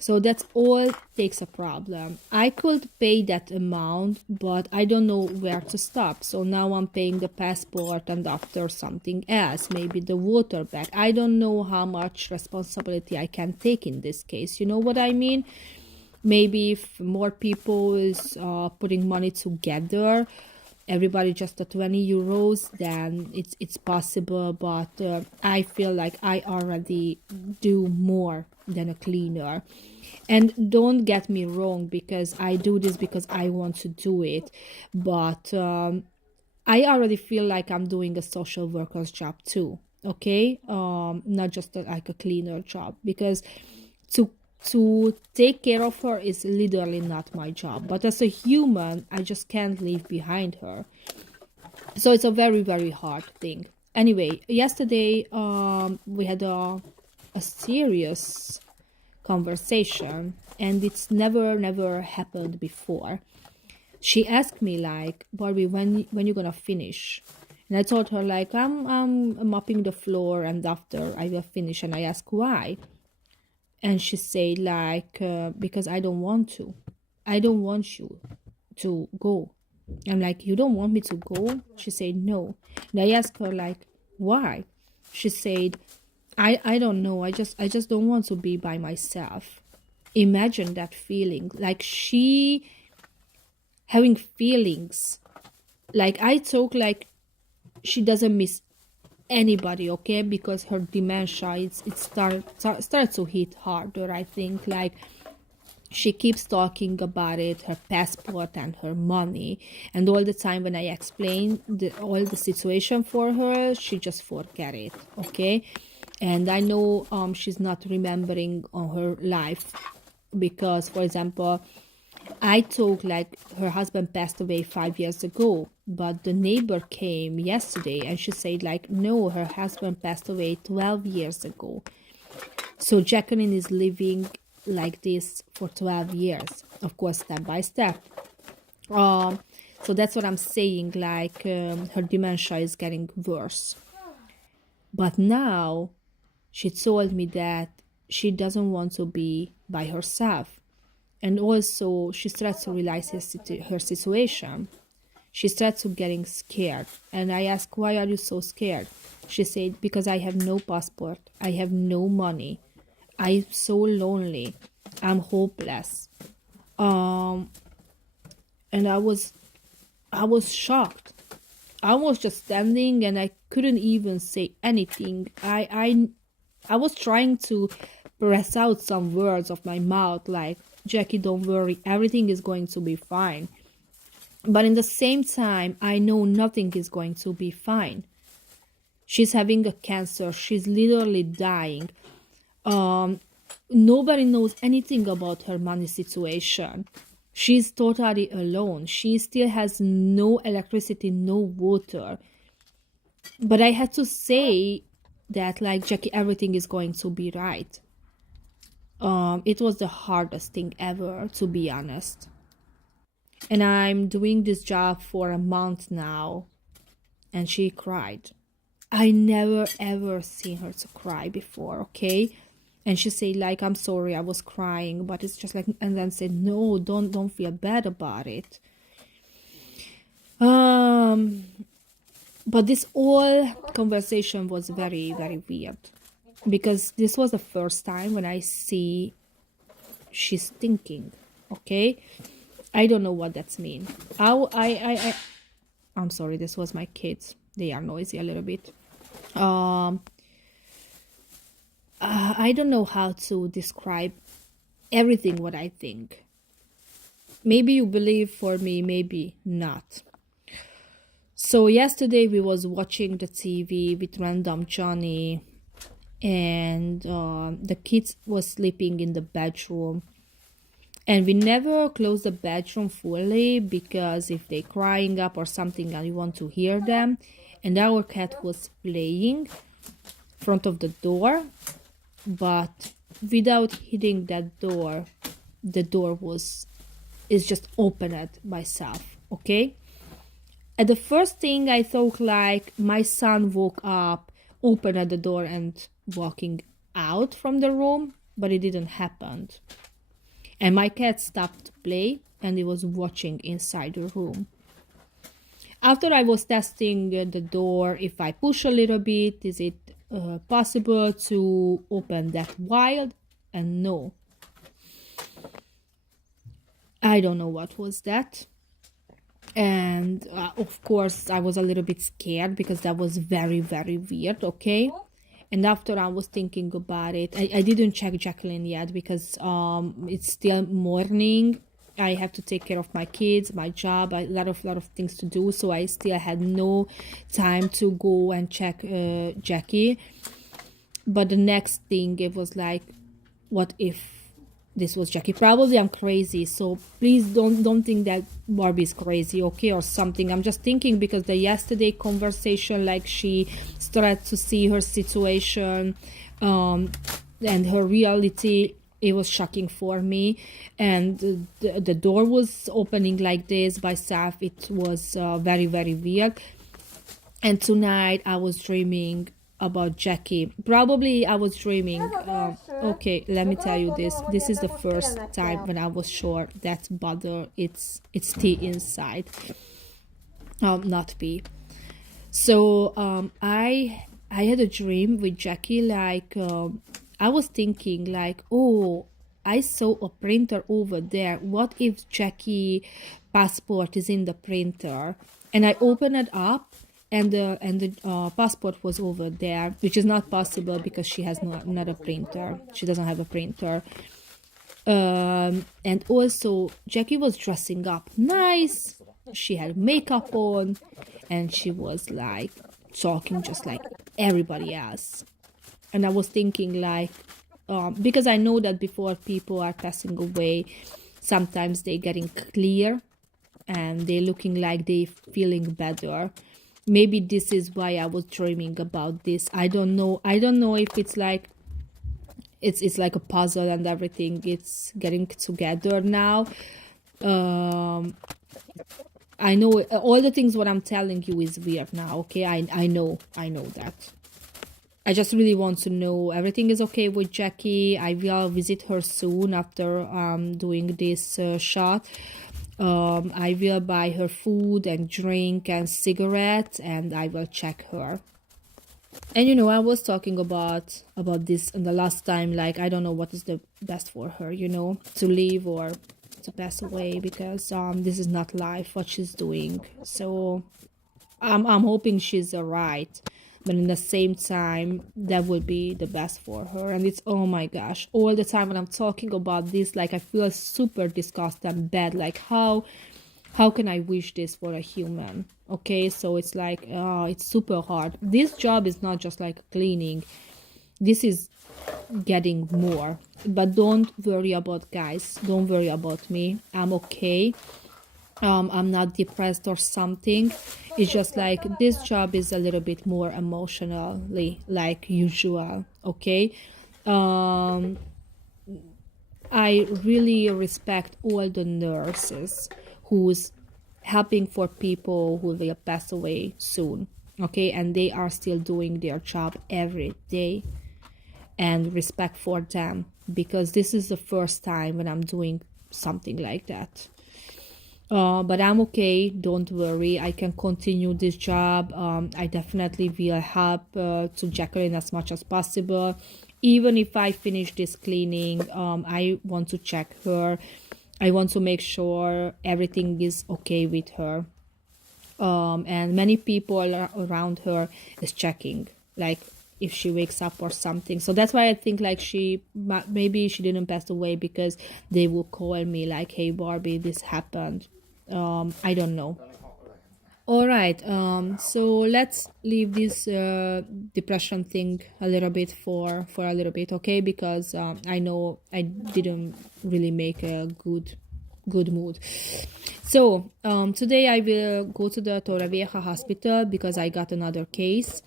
So that's all takes a problem. I could pay that amount, but I don't know where to stop. So now I'm paying the passport and after something else, maybe the water bag. I don't know how much responsibility I can take in this case. You know what I mean? Maybe if more people is putting money together, everybody just a €20, then it's possible. But I feel like I already do more than a cleaner. And don't get me wrong, because I do this because I want to do it, but I already feel like I'm doing a social worker's job too, okay? Not just like a cleaner job, because to take care of her is literally not my job. But as a human, I just can't leave behind her. So it's a very, very hard thing. Anyway, yesterday we had a serious conversation, and it's never happened before. She asked me like, Barbie, when you gonna finish? And I told her like, I'm mopping the floor and after I will finish. And I asked why. And she said like, because I don't want to. I don't want you to go. I'm like, you don't want me to go? She said, no. And I asked her, like, why? She said, I don't know. I just don't want to be by myself. Imagine that feeling. Like she having feelings. Like I talk like she doesn't miss anybody, okay? Because her dementia, it starts to hit harder, I think. Like she keeps talking about it, her passport and her money, and all the time when I explain all the situation for her, she just forget it, okay? And I know she's not remembering on her life because, for example, I talk like her husband passed away 5 years ago, but the neighbor came yesterday and she said like, no, her husband passed away 12 years ago. So Jacqueline is living like this for 12 years, of course, step by step. So that's what I'm saying, like her dementia is getting worse. But now she told me that she doesn't want to be by herself. And also she starts to realize her situation. She starts to getting scared. And I asked, why are you so scared? She said, because I have no passport. I have no money. I'm so lonely. I'm hopeless. And I was shocked. I was just standing and I couldn't even say anything. I was trying to press out some words of my mouth like, Jackie, don't worry, everything is going to be fine. But in the same time, I know nothing is going to be fine. She's having a cancer. She's literally dying. Nobody knows anything about her money situation. She's totally alone. She still has no electricity, no water. But I had to say that, like, Jackie, everything is going to be right. It was the hardest thing ever, to be honest. And I'm doing this job for a month now. And she cried. I never ever seen her to cry before, okay? And she said, like, I'm sorry, I was crying, but it's just like, and then said, no, don't feel bad about it. But this whole conversation was very, very weird. Because this was the first time when I see she's thinking, okay? I don't know what that's mean. I'm sorry, this was my kids. They are noisy a little bit. I don't know how to describe everything what I think. Maybe you believe for me, maybe not. So yesterday we was watching the TV with random Johnny, and the kids was sleeping in the bedroom, and we never close the bedroom fully because if they crying up or something and you want to hear them, and our cat was playing in front of the door, but without hitting that door, the door is just opened by itself, okay? At the first thing I thought like my son woke up, opened the door and walking out from the room, but it didn't happen. And my cat stopped to play and he was watching inside the room. After I was testing the door, if I push a little bit, is it possible to open that wide? And no. I don't know what was that. And of course I was a little bit scared because that was very, very weird, okay? And after I was thinking about it, I didn't check Jacqueline yet because it's still morning. I have to take care of my kids, my job, a lot of things to do. So I still had no time to go and check Jackie. But the next thing, it was like, what if this was Jackie? Probably I'm crazy, so please don't think that Barbie is crazy, okay, or something. I'm just thinking because the yesterday conversation, like she started to see her situation and her reality, it was shocking for me. And the door was opening like this by itself. It was very, very weird. And tonight I was dreaming about Jackie. Probably I was dreaming. Okay, let me tell you this. This is the first time when I was sure that bother it's tea inside. not pee. So I had a dream with Jackie. Like I was thinking, like, oh, I saw a printer over there. What if Jackie passport is in the printer? And I opened it up, and the passport was over there, which is not possible because she has not a printer. She doesn't have a printer. And also Jackie was dressing up nice. She had makeup on, and she was like talking just like everybody else. And I was thinking like, because I know that before people are passing away, sometimes they getting clear and they looking like they feeling better. Maybe this is why I was dreaming about this. I don't know if it's like it's like a puzzle and everything it's getting together now. I know all the things what I'm telling you is weird now, okay? I know that. I just really want to know everything is okay with Jackie. I will visit her soon after doing this shot. I will buy her food and drink and cigarette, and I will check her. And I was talking about this in the last time, like I don't know what is the best for her, to live or to pass away, because this is not life what she's doing. So I'm hoping she's alright, but in the same time that would be the best for her. And it's, oh my gosh, all the time when I'm talking about this, like I feel super disgusted and bad, like how can I wish this for a human? Okay, so it's like it's super hard. This job is not just like cleaning, this is getting more. But don't worry about, guys, don't worry about me, I'm okay. I'm not depressed or something. It's just like this job is a little bit more emotionally like usual, okay? I really respect all the nurses who's helping for people who will pass away soon, okay? And they are still doing their job every day, and respect for them, because this is the first time when I'm doing something like that. But I'm okay, don't worry, I can continue this job. I definitely will help to Jacqueline as much as possible. Even if I finish this cleaning, I want to check her. I want to make sure everything is okay with her. And many people around her is checking, like if she wakes up or something. So that's why I think like maybe she didn't pass away, because they will call me like, hey Barbie, this happened. I don't know. All right, so let's leave this depression thing a little bit for a little bit, okay? Because I know I didn't really make a good mood. So today I will go to the Torrevieja hospital because I got another case,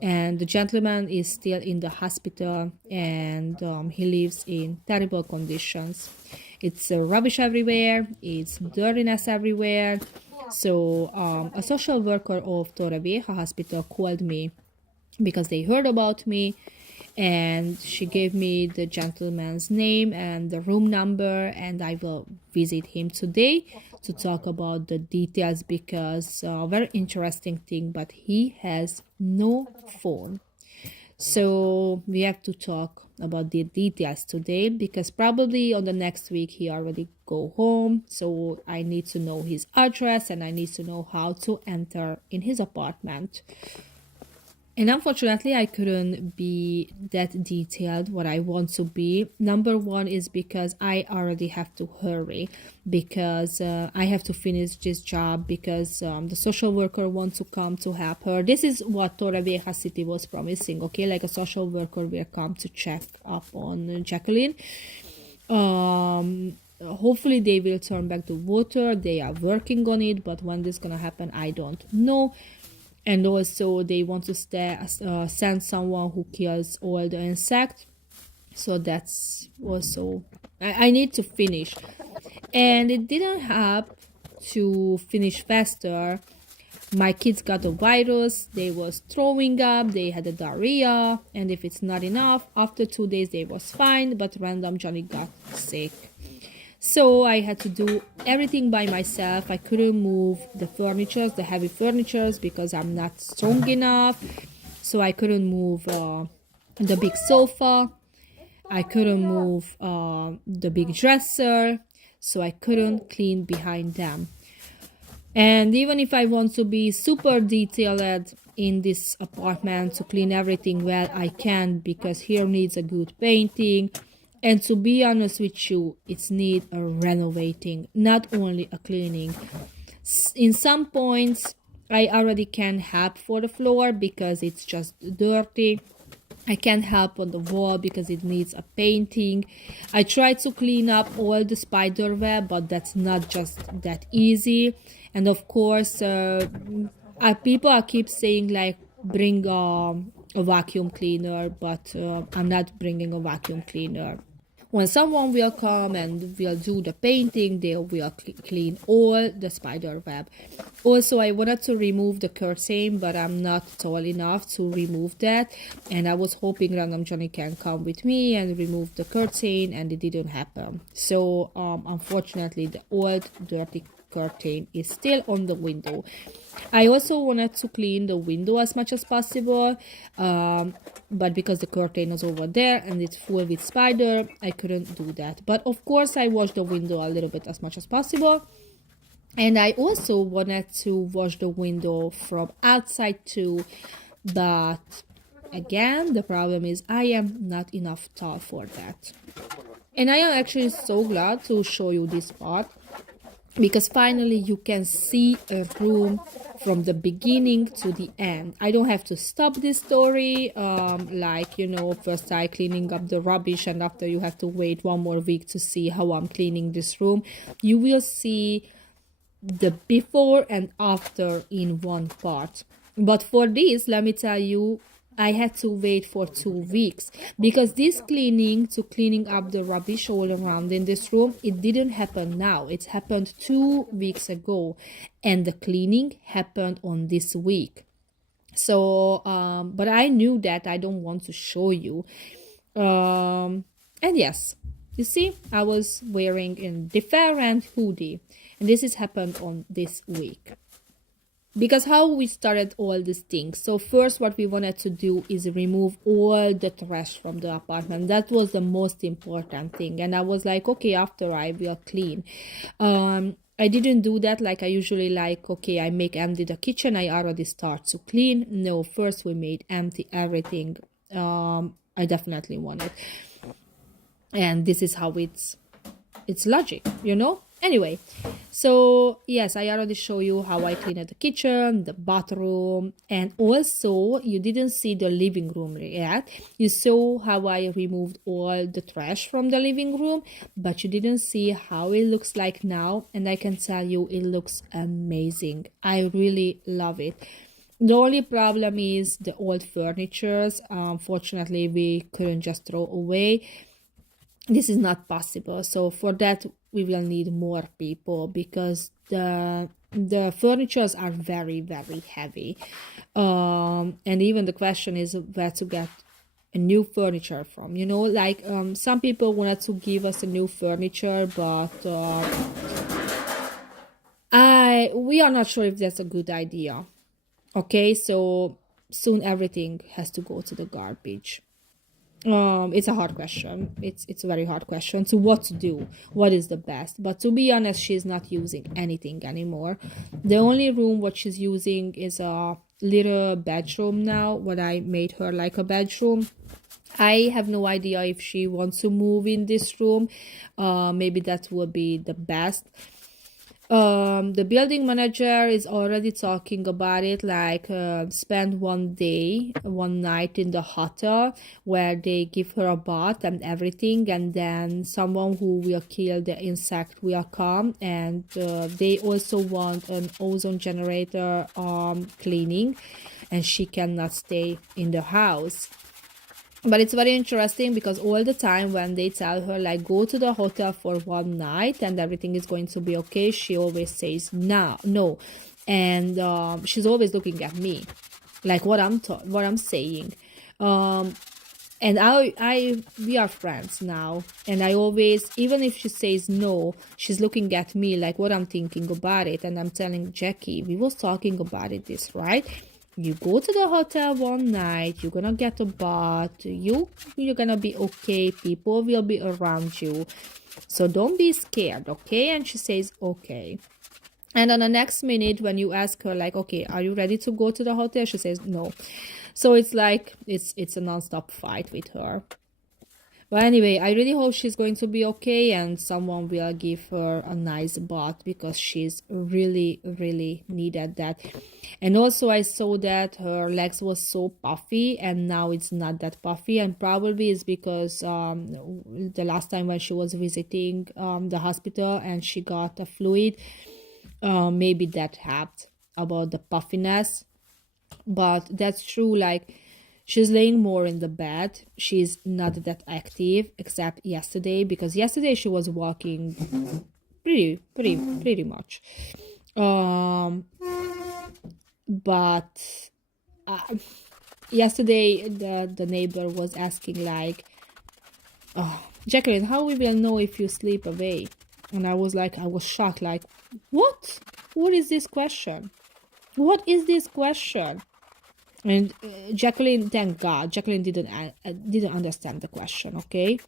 and the gentleman is still in the hospital, and he lives in terrible conditions. It's rubbish everywhere, it's dirtiness everywhere. So a social worker of Torrevieja hospital called me because they heard about me, and she gave me the gentleman's name and the room number, and I will visit him today to talk about the details, because very interesting thing, but he has no phone. So we have to talk about the details today, because probably on the next week he already go home. So I need to know his address, and I need to know how to enter in his apartment. And unfortunately, I couldn't be that detailed what I want to be. Number one is because I already have to hurry, because I have to finish this job, because the social worker wants to come to help her. This is what Torrevieja City was promising, okay? Like a social worker will come to check up on Jacqueline. Hopefully they will turn back the water. They are working on it, but when this is gonna happen, I don't know. And also they want to send someone who kills all the insects. So that's also, I need to finish. And it didn't help to finish faster. My kids got a virus, they was throwing up, they had a diarrhea, and if it's not enough, after 2 days they was fine, but random Johnny got sick. So I had to do everything by myself. I couldn't move the furnitures, the heavy furnitures, because I'm not strong enough. So I couldn't move the big sofa. I couldn't move the big dresser. So I couldn't clean behind them. And even if I want to be super detailed in this apartment to clean everything well, I can't, because here needs a good painting. And to be honest with you, it's need a renovating, not only a cleaning. In some points, I already can help for the floor because it's just dirty. I can't help on the wall because it needs a painting. I tried to clean up all the spider web, but that's not just that easy. And of course, people keep saying like bring a vacuum cleaner, but I'm not bringing a vacuum cleaner. When someone will come and will do the painting, they will clean all the spider web. Also, I wanted to remove the curtain, but I'm not tall enough to remove that. And I was hoping Random Johnny can come with me and remove the curtain, and it didn't happen. So, unfortunately, the old dirty curtain is still on the window. I also wanted to clean the window as much as possible, but because the curtain was over there and it's full with spider, I couldn't do that. But of course, I washed the window a little bit as much as possible. And I also wanted to wash the window from outside too, but again, the problem is I am not enough tall for that. And I am actually so glad to show you this part, because finally you can see a room from the beginning to the end. I don't have to stop this story, first I cleaning up the rubbish, and after you have to wait 1 more week to see how I'm cleaning this room. You will see the before and after in one part. But for this, let me tell you, I had to wait for 2 weeks, because this cleaning up the rubbish all around in this room, it didn't happen now. It happened 2 weeks ago, and the cleaning happened on this week. So, but I knew that I don't want to show you. And yes, you see, I was wearing a different hoodie, and this has happened on this week. Because how we started all these things. So first, what we wanted to do is remove all the trash from the apartment. That was the most important thing. And I was like, okay, after I will clean. I didn't do that like I usually like, okay, I make empty the kitchen, I already start to clean. No, first we made empty everything. I definitely want it. And this is how it's logic, you know? Anyway, so yes, I already show you how I cleaned the kitchen, the bathroom, and also you didn't see the living room yet. You saw how I removed all the trash from the living room, but you didn't see how it looks like now, and I can tell you it looks amazing. I really love it. The only problem is the old furnitures. Unfortunately, we couldn't just throw away. This is not possible. So for that, we will need more people, because the furnitures are very, very heavy. And even the question is where to get a new furniture from. You know, like some people wanted to give us a new furniture, but we are not sure if that's a good idea. Okay, so soon everything has to go to the garbage. It's a hard question. It's a very hard question to what to do, what is the best. But to be honest, she's not using anything anymore. The only room what she's using is a little bedroom now, what I made her like a bedroom. I have no idea if she wants to move in this room. Maybe that will be the best. The building manager is already talking about it, like spend 1 day, 1 night in the hotel where they give her a bath and everything, and then someone who will kill the insect will come, and they also want an ozone generator cleaning, and she cannot stay in the house. But it's very interesting, because all the time when they tell her like go to the hotel for 1 night and everything is going to be okay, she always says no, and she's always looking at me like what I'm saying. And we are friends now, and I always, even if she says no, she's looking at me like what I'm thinking about it, and I'm telling Jackie, we was talking about it, this, right? You go to the hotel one night, you're gonna get a bath, you're gonna be okay, people will be around you, so don't be scared, okay? And she says okay. And on the next minute, when you ask her, like, okay, are you ready to go to the hotel? She says no. So it's like, it's a non-stop fight with her. But anyway, I really hope she's going to be okay and someone will give her a nice bath, because she's really, really needed that. And also I saw that her legs was so puffy and now it's not that puffy, and probably it's because the last time when she was visiting the hospital and she got a fluid, maybe that helped about the puffiness. But that's true, like, she's laying more in the bed, she's not that active except yesterday, because yesterday she was walking pretty much. But yesterday the neighbor was asking, like, oh, Jacqueline, how we will know if you sleep away? And I was shocked, like, what is this question? What is this question? And Jacqueline, thank God, Jacqueline didn't understand the question, okay?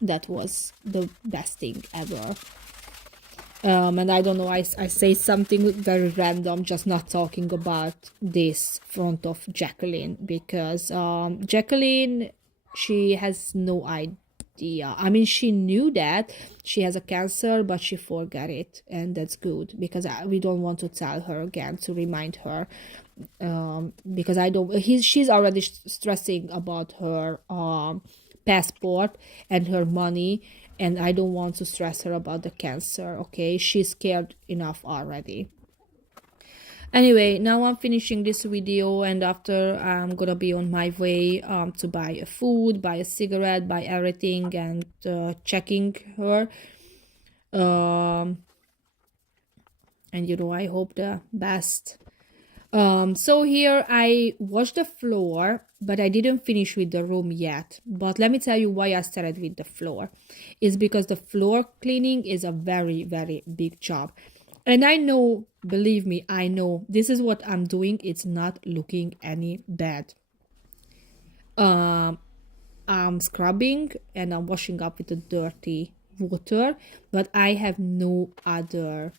That was the best thing ever. And I don't know, I say something very random, just not talking about this front of Jacqueline, because Jacqueline, she has no idea. I mean, she knew that she has a cancer, but she forgot it, and that's good, because we don't want to tell her again, to remind her, because she's already stressing about her passport and her money, and I don't want to stress her about the cancer, okay? She's scared enough already. Anyway, now I'm finishing this video, and after I'm gonna be on my way to buy a food, buy a cigarette, buy everything, and checking her. And I hope the best. So here I washed the floor, but I didn't finish with the room yet. But let me tell you why I started with the floor. It's because the floor cleaning is a very, very big job. And I know, believe me, I know this is what I'm doing. It's not looking any bad. I'm scrubbing and I'm washing up with the dirty water, but I have no other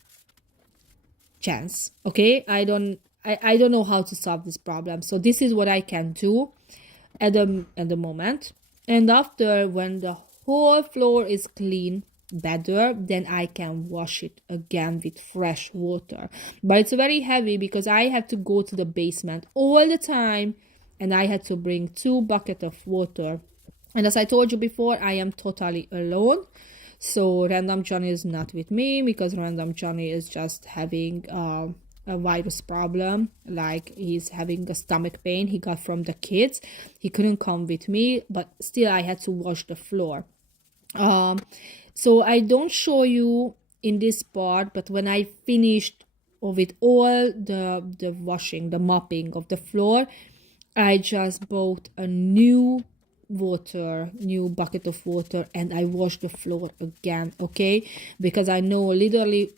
chance, okay? I don't know how to solve this problem, so this is what I can do at the moment. And after, when the whole floor is clean, better, then I can wash it again with fresh water. But it's very heavy because I have to go to the basement all the time, and I had to bring 2 buckets of water. And as I told you before, I am totally alone. So Random Johnny is not with me, because Random Johnny is just having a virus problem, like he's having a stomach pain he got from the kids. He couldn't come with me, but still I had to wash the floor. So I don't show you in this part, but when I finished with all the washing, the mopping of the floor, I just bought a new bucket of water, and I washed the floor again, okay? Because I know, literally,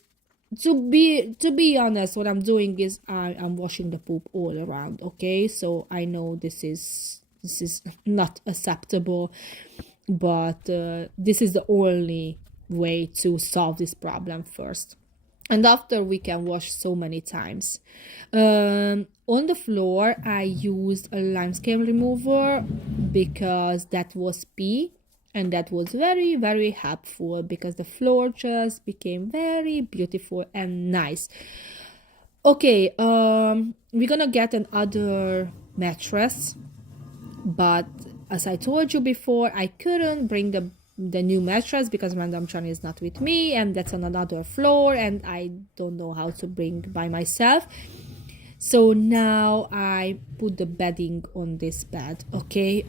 to be honest, what I'm doing is I'm washing the poop all around, okay? So I know this is not acceptable, but this is the only way to solve this problem first, and after we can wash so many times. On the floor I used a limescale remover, because that was pee, and that was very, very helpful, because the floor just became very beautiful and nice. Okay, we're gonna get another mattress, but as I told you before, I couldn't bring the new mattress because Random Johnny is not with me, and that's on another floor, and I don't know how to bring by myself. So now I put the bedding on this bed, okay?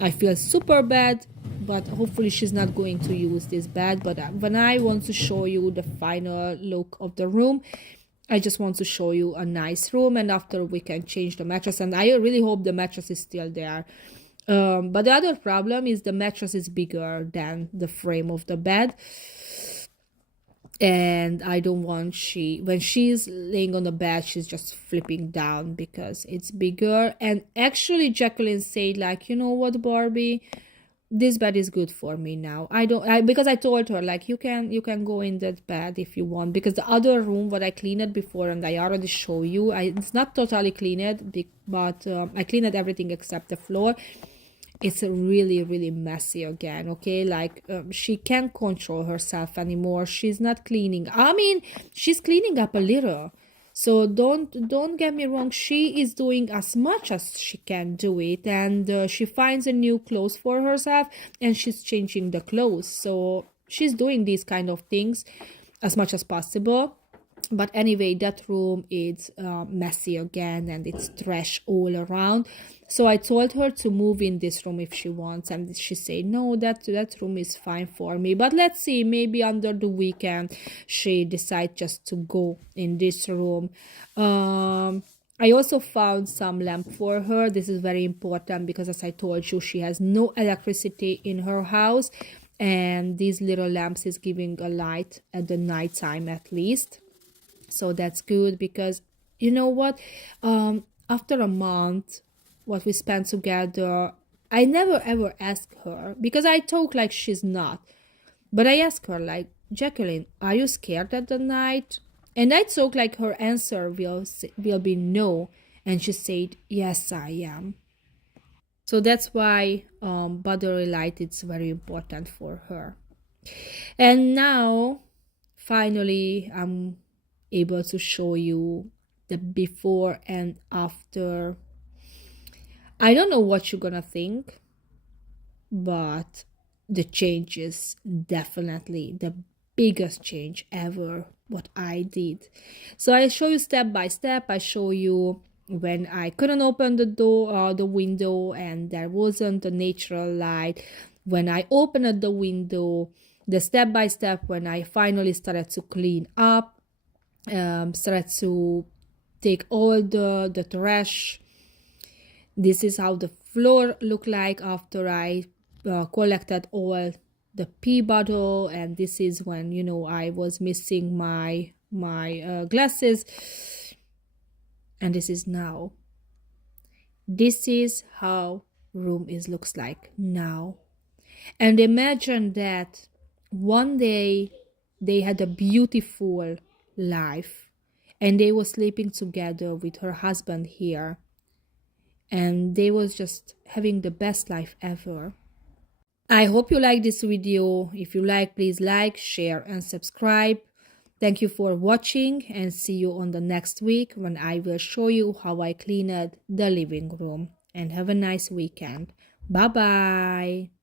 I feel super bad, but hopefully she's not going to use this bed. But when I want to show you the final look of the room, I just want to show you a nice room, and after we can change the mattress, and I really hope the mattress is still there. But the other problem is the mattress is bigger than the frame of the bed, and I don't want when she's laying on the bed, she's just flipping down because it's bigger. And actually Jacqueline said, like, you know what, Barbie, this bed is good for me now. Because I told her, like, you can go in that bed if you want, because the other room what I cleaned before, and I already show you, it's not totally cleaned, but I cleaned everything except the floor. It's really, really messy again. Okay, like, she can't control herself anymore. She's not cleaning. I mean, she's cleaning up a little, so don't get me wrong, she is doing as much as she can do it, and she finds a new clothes for herself and she's changing the clothes. So she's doing these kind of things as much as possible. But anyway, that room is messy again, and it's trash all around. So I told her to move in this room if she wants, and she said no, that room is fine for me. But let's see, maybe under the weekend she decides just to go in this room. I also found some lamp for her. This is very important because, as I told you, she has no electricity in her house, and these little lamps is giving a light at the night time at least. So that's good, because you know what, after a month what we spent together, I never ever ask her, because I talk like she's not, but I ask her, like, Jacqueline, are you scared at the night? And I talk like her answer will be no, and she said, yes, I am. So that's why battery light is very important for her. And now finally I'm able to show you the before and after. I don't know what you're gonna think, but the change is definitely the biggest change ever what I did. So I show you step by step. I show you when I couldn't open the door, the window, and there wasn't a natural light. When I opened the window, the step by step when I finally started to clean up, started to take all the trash. This is how the floor looked like after I collected all the pee bottle, and this is when, you know, I was missing my glasses, and this is now. This is how room looks like now. And imagine that one day they had a beautiful life, and they were sleeping together with her husband here, and they was just having the best life ever. I hope you like this video. If you like, please like, share and subscribe. Thank you for watching, and see you on the next week when I will show you how I cleaned the living room. And have a nice weekend. Bye bye.